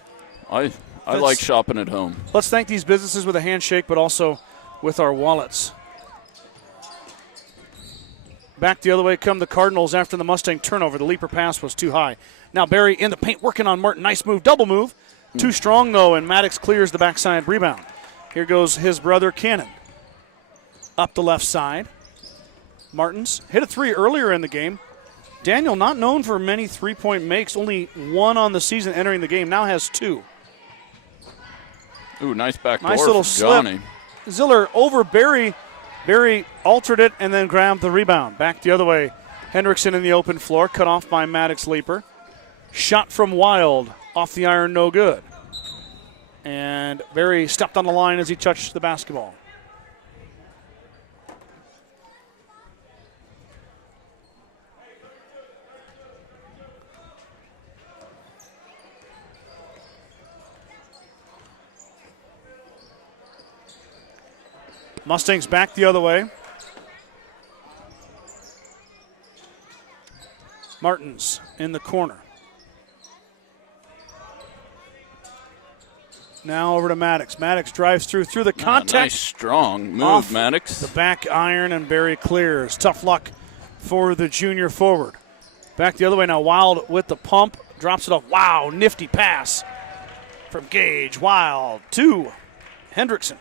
I like shopping at home. Let's thank these businesses with a handshake, but also with our wallets. Back the other way come the Cardinals after the Mustang turnover. The Leaper pass was too high. Now Barry in the paint working on Martin. Nice move, double move. Too strong, though, and Maddox clears the backside rebound. Here goes his brother Cannon. Up the left side. Martins hit a 3 earlier in the game. Daniel, not known for many three-point makes, only 1 on the season entering the game, now has 2. Ooh, nice back door nice little for Johnny. Slip. Ziller over Barry. Barry altered it and then grabbed the rebound. Back the other way. Hendrickson in the open floor, cut off by Maddox Leaper. Shot from Wild, off the iron, no good. And Barry stepped on the line as he touched the basketball. Mustangs back the other way. Martins in the corner. Now over to Maddox. Maddox drives through the contact. Nice strong move, Maddox. The back iron and Barry clears. Tough luck for the junior forward. Back the other way now. Wild with the pump. Drops it off. Wow, nifty pass from Gage. Wild to Hendrickson.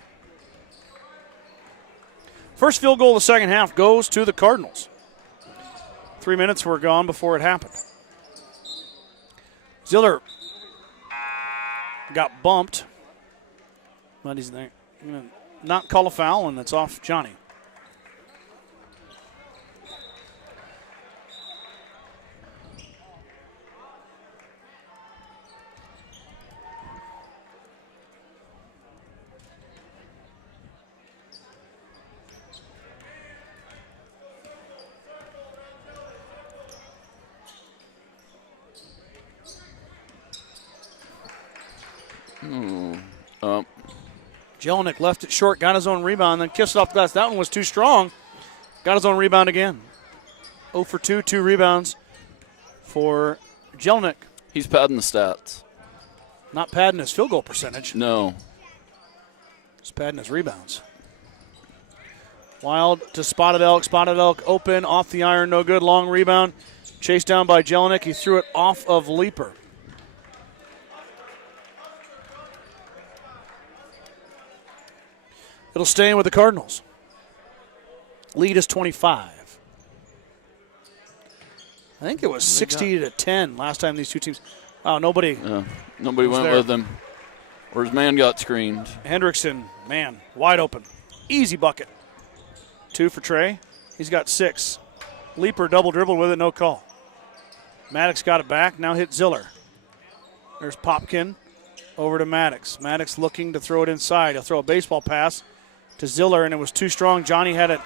First field goal of the second half goes to the Cardinals. 3 minutes were gone before it happened. Ziller got bumped, but he's going to not call a foul, and that's off Johnny. Jelinek left it short, got his own rebound, then kissed it off the glass. That one was too strong. Got his own rebound again. 0 for 2, 2 rebounds for Jelinek. He's padding the stats. Not padding his field goal percentage. No. He's padding his rebounds. Wild to Spotted Elk. Spotted Elk open, off the iron, no good. Long rebound. Chased down by Jelinek. He threw it off of Leaper. It'll stay in with the Cardinals. Lead is 25. I think it was 60-10 last time these two teams. Oh, nobody. Nobody went there with him. Or his man got screened. Hendrickson, man, wide open. Easy bucket. 2 for Trey. He's got 6. Leaper double dribbled with it, no call. Maddox got it back, now hit Ziller. There's Popkin over to Maddox. Maddox looking to throw it inside. He'll throw a baseball pass to Ziller, and it was too strong. Johnny had it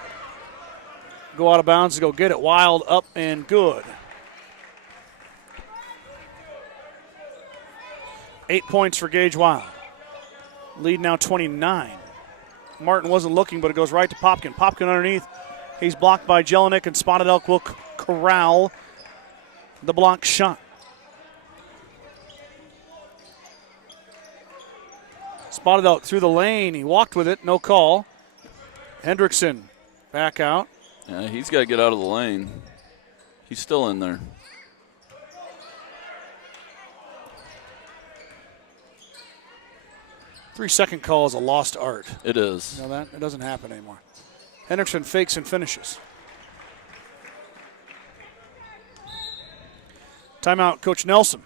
go out of bounds to go get it. Wild up and good. 8 points for Gage Wild. Lead now 29. Martin wasn't looking, but it goes right to Popkin. Popkin underneath. He's blocked by Jelinek, and Spotted Elk will corral the block shot. Spotted Elk through the lane. He walked with it, no call. Hendrickson back out. Yeah, he's got to get out of the lane. He's still in there. Three-second call is a lost art. It is. You know that? It doesn't happen anymore. Hendrickson fakes and finishes. Timeout, Coach Nelson.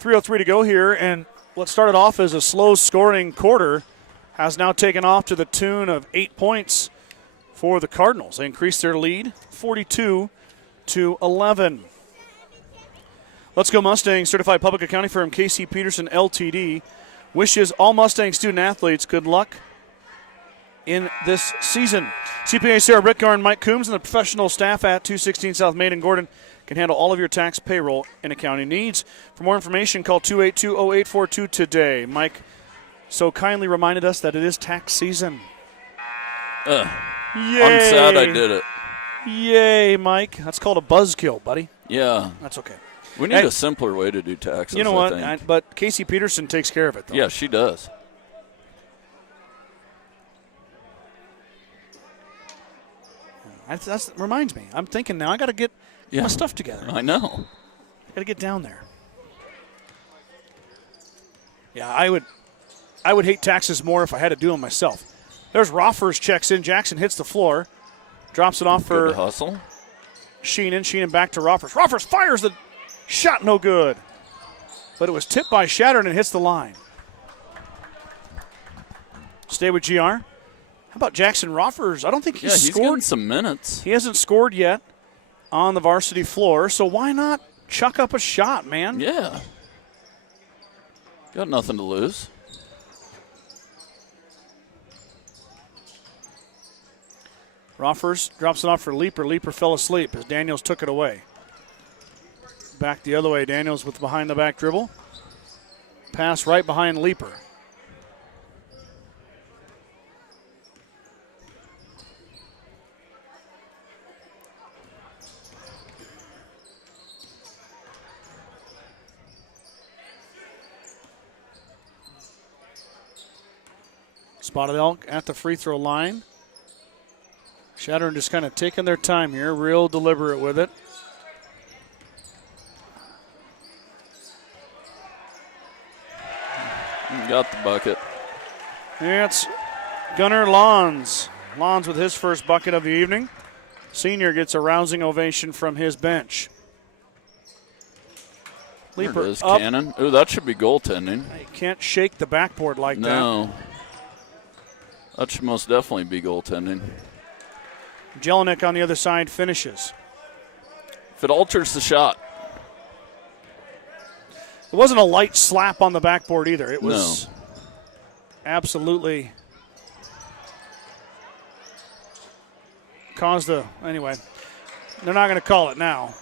3:03 to go here, and what started off as a slow-scoring quarter has now taken off to the tune of 8 points for the Cardinals. They increased their lead 42-11. Let's Go Mustangs, certified public accounting firm KC Peterson LTD, wishes all Mustang student-athletes good luck in this season. CPA Sarah Brickgar and Mike Coombs and the professional staff at 216 South Main in Gordon can handle all of your tax, payroll, and accounting needs. For more information, call 282-0842 today. Mike so kindly reminded us that it is tax season. Yay. I'm sad I did it. Yay, Mike. That's called a buzzkill, buddy. Yeah. That's okay. We need a simpler way to do taxes. You know what? I think. But Casey Peterson takes care of it, though. Yeah, she does. That reminds me. I'm thinking now I got to get my stuff together. I know. Got to get down there. Yeah, I would hate taxes more if I had to do them myself. There's Roffers checks in. Jackson hits the floor. Drops it off for hustle. Sheenan. Sheenan back to Roffers. Roffers fires the shot, no good. But it was tipped by Chadron and hits the line. Stay with GR. How about Jackson Roffers? I don't think he's he's scored. getting some minutes. He hasn't scored yet on the varsity floor, so why not chuck up a shot, man? Yeah. Got nothing to lose. Roffers drops it off for Leaper. Leaper fell asleep as Daniels took it away. Back the other way. Daniels with behind-the-back dribble. Pass right behind Leaper. Spotted Elk at the free throw line. Chadron just kind of taking their time here, real deliberate with it. Got the bucket. It's Gunnar Lawns. Lawns with his first bucket of the evening. Senior gets a rousing ovation from his bench. Leaper There it is, up. Cannon. Ooh, that should be goaltending. You can't shake the backboard like that. No. That should most definitely be goaltending. Jelinek on the other side finishes. If it alters the shot. It wasn't a light slap on the backboard either. It was absolutely caused a, anyway, they're not going to call it now.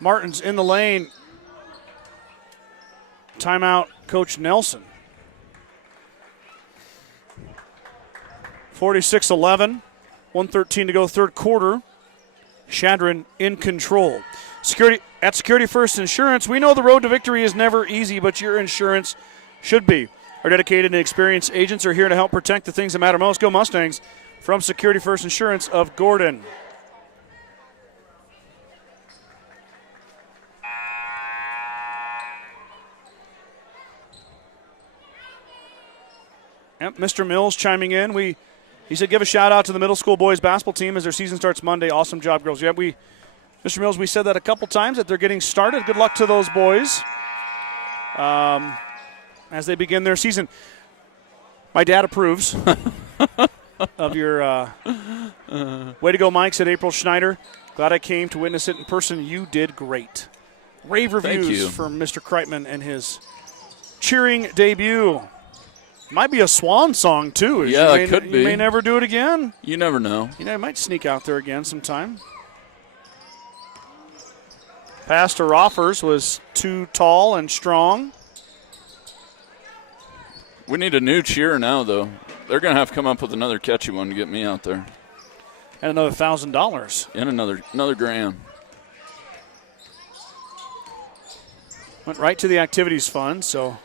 Martin's in the lane. Timeout, Coach Nelson. 46-11, 1:13 to go, third quarter. Chadron in control. At Security First Insurance, we know the road to victory is never easy, but your insurance should be. Our dedicated and experienced agents are here to help protect the things that matter most. Go Mustangs from Security First Insurance of Gordon. Yep, Mr. Mills chiming in. He said, give a shout out to the middle school boys basketball team as their season starts Monday. Awesome job, girls. Yeah, Mr. Mills, we said that a couple times that they're getting started. Good luck to those boys as they begin their season. My dad approves of your way to go, Mike, said April Schneider. Glad I came to witness it in person. You did great. Rave reviews from Mr. Kreitman and his cheering debut. Might be a swan song, too. Yeah, it could be. You may never do it again. You never know. You know, it might sneak out there again sometime. Pass to Roffers was too tall and strong. We need a new cheer now, though. They're going to have to come up with another catchy one to get me out there. And another $1,000. And another grand. Went right to the activities fund, so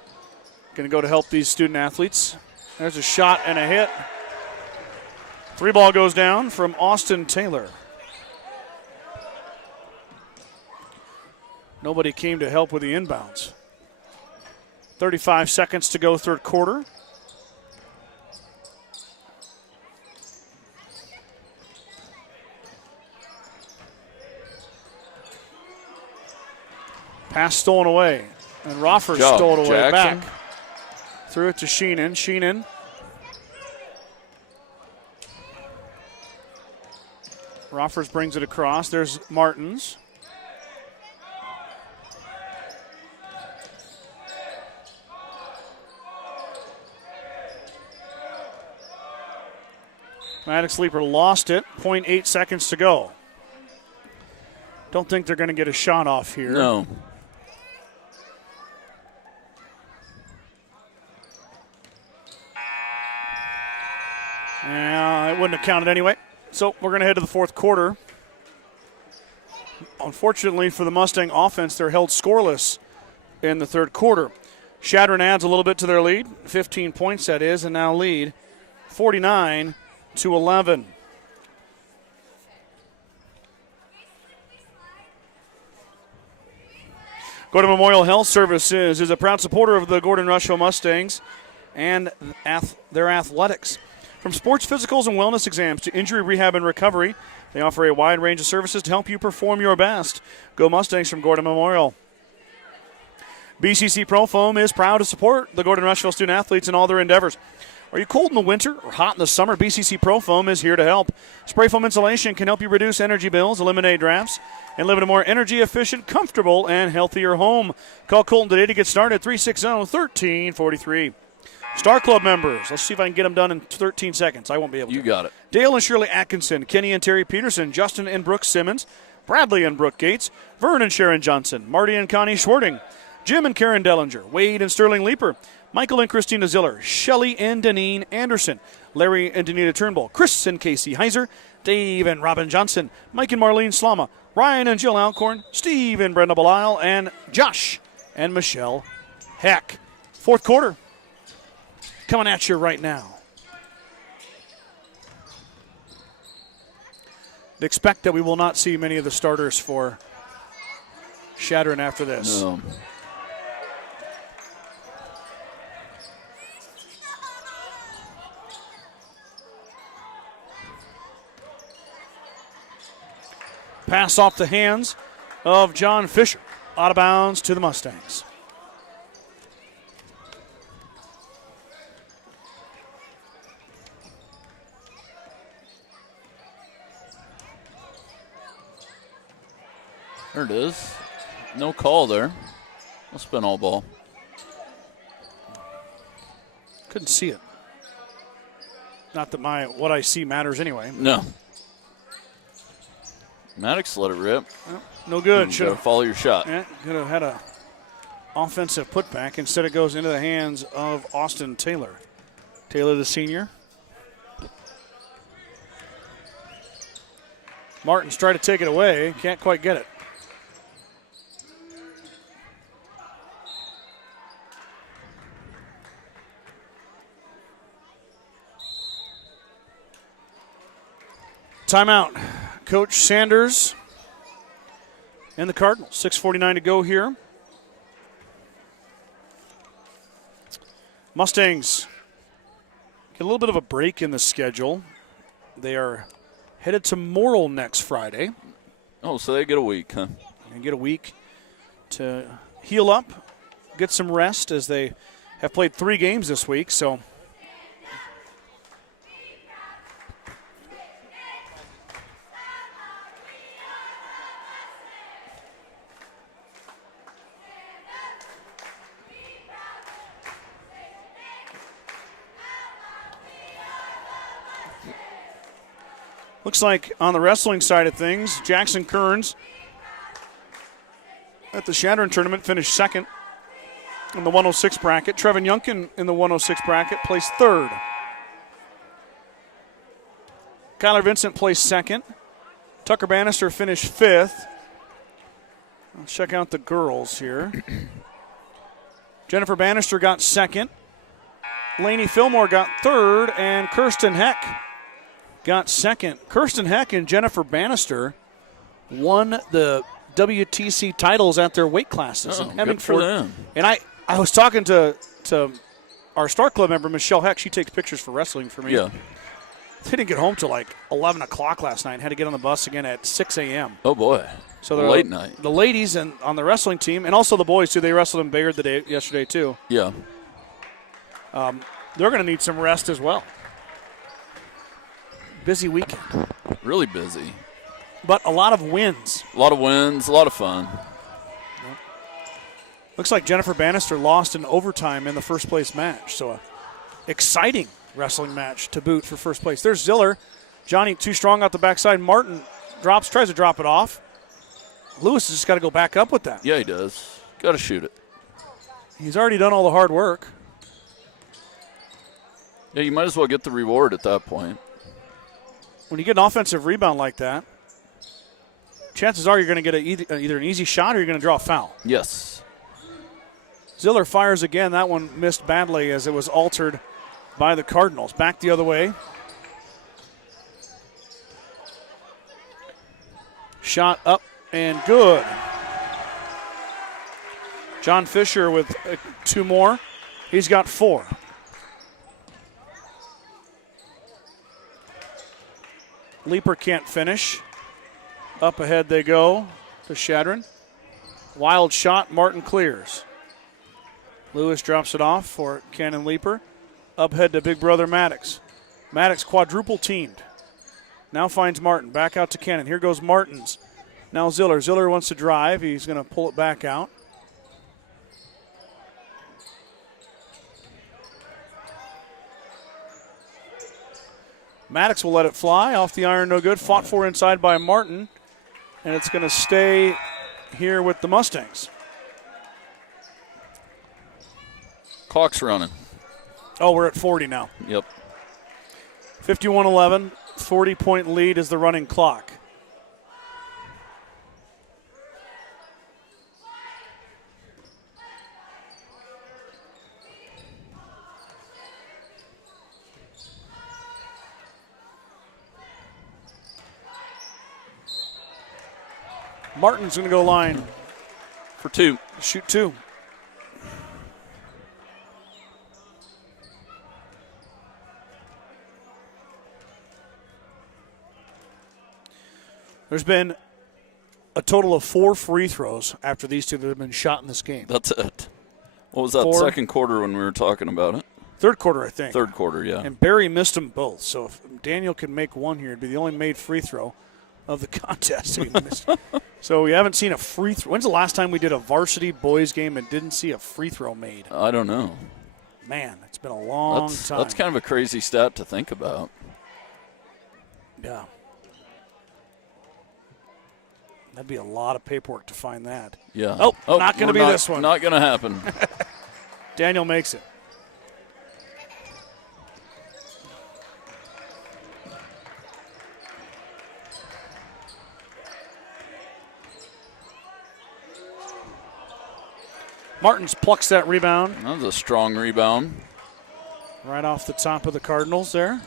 going to go to help these student athletes. There's a shot and a hit. 3 ball goes down from Austin Taylor. Nobody came to help with the inbounds. 35 seconds to go, third quarter. Pass stolen away. And Roffers stole it away back. Threw it to Sheenan. Sheenan. Roffers brings it across. There's Martins. Maddox Leaper lost it. 0.8 seconds to go. Don't think they're going to get a shot off here. No. Yeah, it wouldn't have counted anyway. So we're going to head to the fourth quarter. Unfortunately for the Mustang offense, they're held scoreless in the third quarter. Chadron adds a little bit to their lead. 15 points, that is, and now lead 49-11. Gordon Memorial Health Services is a proud supporter of the Gordon-Rushville Mustangs and their athletics. From sports physicals and wellness exams to injury rehab and recovery, they offer a wide range of services to help you perform your best. Go Mustangs from Gordon Memorial. BCC Pro Foam is proud to support the Gordon-Rushville student athletes in all their endeavors. Are you cold in the winter or hot in the summer? BCC Pro Foam is here to help. Spray foam insulation can help you reduce energy bills, eliminate drafts, and live in a more energy-efficient, comfortable, and healthier home. Call Colton today to get started, 360-1343. Star Club members, let's see if I can get them done in 13 seconds. I won't be able to. You got it. Dale and Shirley Atkinson, Kenny and Terry Peterson, Justin and Brooke Simmons, Bradley and Brooke Gates, Vern and Sharon Johnson, Marty and Connie Schwarting, Jim and Karen Dellinger, Wade and Sterling Leeper, Michael and Christina Ziller, Shelley and Deneen Anderson, Larry and Danita Turnbull, Chris and Casey Heiser, Dave and Robin Johnson, Mike and Marlene Slama, Ryan and Jill Alcorn, Steve and Brenda Belisle, and Josh and Michelle Heck. Fourth quarter coming at you right now. Expect that we will not see many of the starters for Chadron after this. No. Pass off the hands of John Fisher. Out of bounds to the Mustangs. There it is. No call there. A spin all ball. Couldn't see it. Not that what I see matters anyway. No. Maddox let it rip. Well, no good. You Should gotta have follow your shot. could have had a offensive putback. Instead, it goes into the hands of Austin Taylor. Taylor, the senior. Martin's trying to take it away. Can't quite get it. Timeout. Coach Sanders and the Cardinals. 6:49 to go here. Mustangs get a little bit of a break in the schedule. They are headed to Morrill next Friday. Oh, so they get a week, huh? And get a week to heal up, get some rest, as they have played 3 games this week. So looks like on the wrestling side of things, Jackson Kearns at the Chadron tournament finished second in the 106 bracket. Trevin Youngkin in the 106 bracket placed third. Kyler Vincent placed second. Tucker Bannister finished fifth. Let's check out the girls here. Jennifer Bannister got second. Lainey Fillmore got third, and Kirsten Heck got second. Kirsten Heck and Jennifer Bannister won the WTC titles at their weight classes in good for Hemmingford. them. And I was talking to our Star Club member, Michelle Heck. She takes pictures for wrestling for me. Yeah. They didn't get home till like 11 o'clock last night and had to get on the bus again at 6 a.m. Oh, boy. So Late night. The ladies and on the wrestling team, and also the boys, too. They wrestled in Bayard yesterday, too. Yeah. They're going to need some rest as well. Busy weekend. Really busy. But a lot of wins. A lot of wins, a lot of fun. Looks like Jennifer Bannister lost in overtime in the first place match. So a exciting wrestling match to boot for first place. There's Ziller. Johnny too strong out the backside. Martin tries to drop it off. Lewis has just got to go back up with that. Yeah, he does. Got to shoot it. He's already done all the hard work. Yeah, you might as well get the reward at that point. When you get an offensive rebound like that, chances are you're going to get either an easy shot or you're going to draw a foul. Yes. Ziller fires again. That one missed badly as it was altered by the Cardinals. Back the other way. Shot up and good. John Fisher with 2 more. He's got 4. Leaper can't finish. Up ahead they go to Chadron. Wild shot, Martin clears. Lewis drops it off for Cannon Leaper. Up ahead to big brother Maddox. Maddox quadruple teamed. Now finds Martin. Back out to Cannon. Here goes Martins. Now Ziller. Ziller wants to drive. He's going to pull it back out. Maddox will let it fly. Off the iron, no good. Fought for inside by Martin. And it's going to stay here with the Mustangs. Clock's running. Oh, we're at 40 now. Yep. 51-11. 40-point lead is the running clock. Martin's going to go line for 2. Shoot 2. There's been a total of 4 free throws after these two that have been shot in this game. That's it. What was that 4. second quarter when we were talking about it? Third quarter, I think. Third quarter, yeah. And Barry missed them both. So if Daniel can make one here, it'd be the only made free throw of the contest. So we haven't seen a free throw. When's the last time we did a varsity boys game and didn't see a free throw made? I don't know. Man, it's been a long time. That's kind of a crazy stat to think about. Yeah. That'd be a lot of paperwork to find that. Yeah. Oh, not going to be this one. Not going to happen. Daniel makes it. Martins plucks that rebound. That was a strong rebound. Right off the top of the Cardinals there.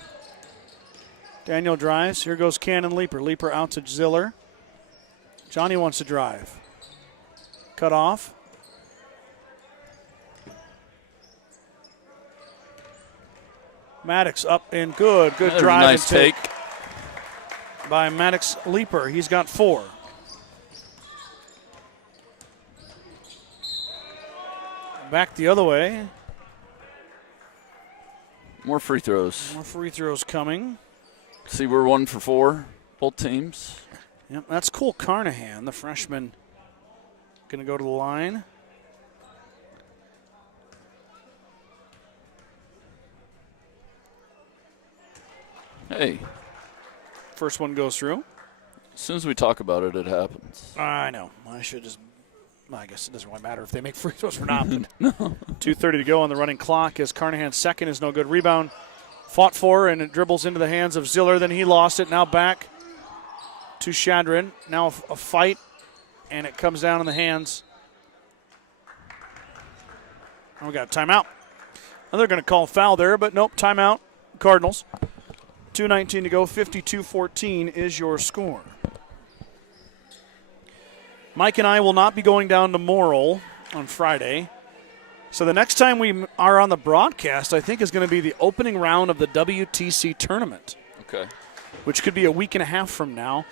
Daniel drives. Here goes Cannon Leaper. Leaper out to Ziller. Johnny wants to drive. Cut off. Maddox up and good. Good drive. Nice and take by Maddox Leaper. He's got 4. Back the other way. More free throws. More free throws coming. See, we're 1 for 4, both teams. Yep, that's Cole Carnahan, the freshman. Going to go to the line. Hey. First one goes through. As soon as we talk about it, it happens. I know. I should just. I guess it doesn't really matter if they make free throws or not. But 2:30 to go on the running clock as Carnahan's second is no good. Rebound fought for, and it dribbles into the hands of Ziller. Then he lost it. Now back to Chadron. Now a fight, and it comes down in the hands. And we got a timeout. And they're going to call foul there, but nope, timeout. Cardinals. 2:19 to go. 52-14 is your score. Mike and I will not be going down to Morrill on Friday. So the next time we are on the broadcast, I think, is going to be the opening round of the WTC tournament. Okay. Which could be a week and a half from now.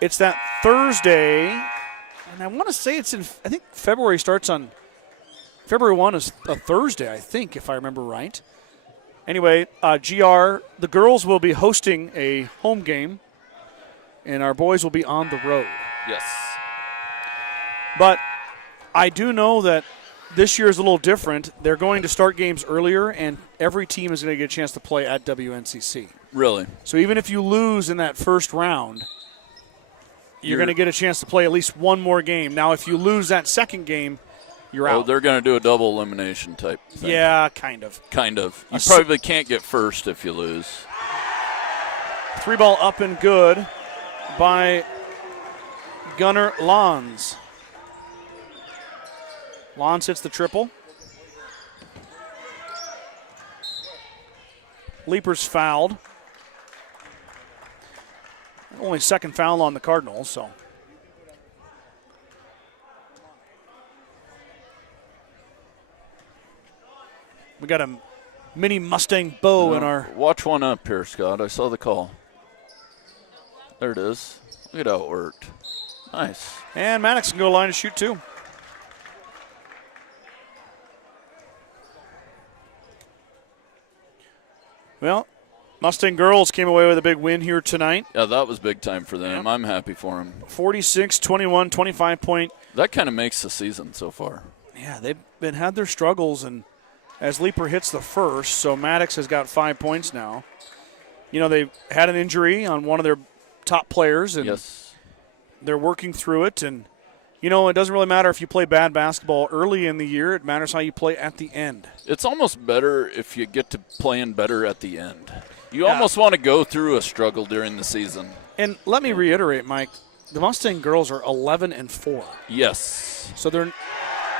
It's that Thursday, and I want to say it's in, I think February starts on, February 1 is a Thursday, I think, if I remember right. Anyway, GR, the girls will be hosting a home game, and our boys will be on the road. Yes. But I do know that this year is a little different. They're going to start games earlier, and every team is going to get a chance to play at WNCC. Really? So even if you lose in that first round, you're going to get a chance to play at least one more game. Now, if you lose that second game, you're out. Oh, they're going to do a double elimination type thing. Yeah, kind of. Kind of. You probably can't get first if you lose. 3-ball up and good by Gunnar Lons. Lons hits the triple. Leaper's fouled. Only second foul on the Cardinals, so. We got a mini Mustang bow in our. Watch one up here, Scott. I saw the call. There it is. Look at how it worked. Nice. And Maddox can go line to shoot too. Well, Mustang girls came away with a big win here tonight. Yeah, that was big time for them. I'm happy for them. 46-21, 25-point. That kind of makes the season so far. Yeah, they've had their struggles, and as Leaper hits the first, so Maddox has got 5 points now. You know, they had an injury on one of their top players, and yes, they're working through it. And, you know, it doesn't really matter if you play bad basketball early in the year. It matters how you play at the end. It's almost better if you get to playing better at the end. You almost want to go through a struggle during the season. And let me reiterate, Mike, the Mustang girls are 11-4. Yes. So they're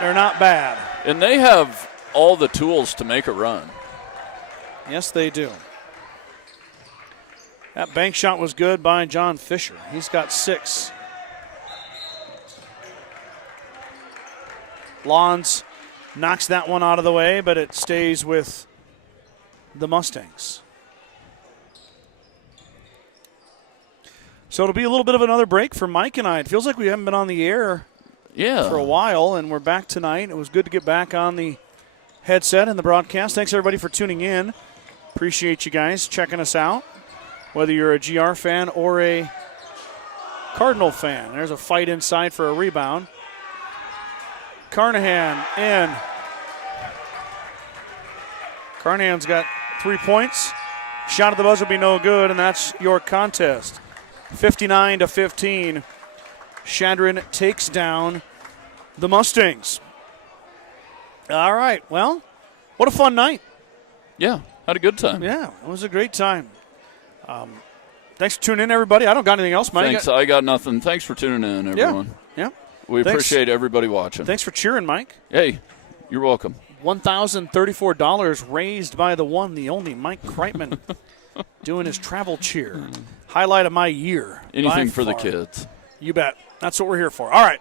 not bad. And they have all the tools to make a run. Yes, they do. That bank shot was good by John Fisher. He's got 6. Lons knocks that one out of the way, but it stays with the Mustangs. So it'll be a little bit of another break for Mike and I. It feels like we haven't been on the air for a while, and we're back tonight. It was good to get back on the headset and the broadcast. Thanks, everybody, for tuning in. Appreciate you guys checking us out, whether you're a GR fan or a Cardinal fan. There's a fight inside for a rebound. Carnahan in. Carnahan's got 3 points. Shot at the buzzer will be no good, and that's your contest. 59-15. Chadron takes down the Mustangs. All right. Well, what a fun night. Yeah, had a good time. Yeah, it was a great time. Thanks for tuning in, everybody. I don't got anything else, Mike. Thanks. I got nothing. Thanks for tuning in, everyone. Yeah. We Thanks. appreciate everybody watching. Thanks for cheering, Mike. Hey, you're welcome. $1,034 raised by the only Mike Kreitman doing his travel cheer. Highlight of my year. Anything by for the far. kids. You bet. That's what we're here for. All right.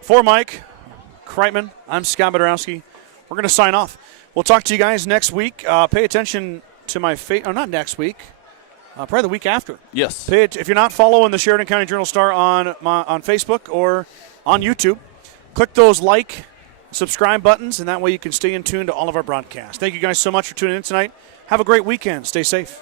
For Mike Kreitman, I'm Scott Bedorowski. We're going to sign off. We'll talk to you guys next week. Pay attention to my not next week. Probably the week after. Yes. If you're not following the Sheridan County Journal-Star on Facebook or on YouTube, click those subscribe buttons, and that way you can stay in tune to all of our broadcasts. Thank you guys so much for tuning in tonight. Have a great weekend. Stay safe.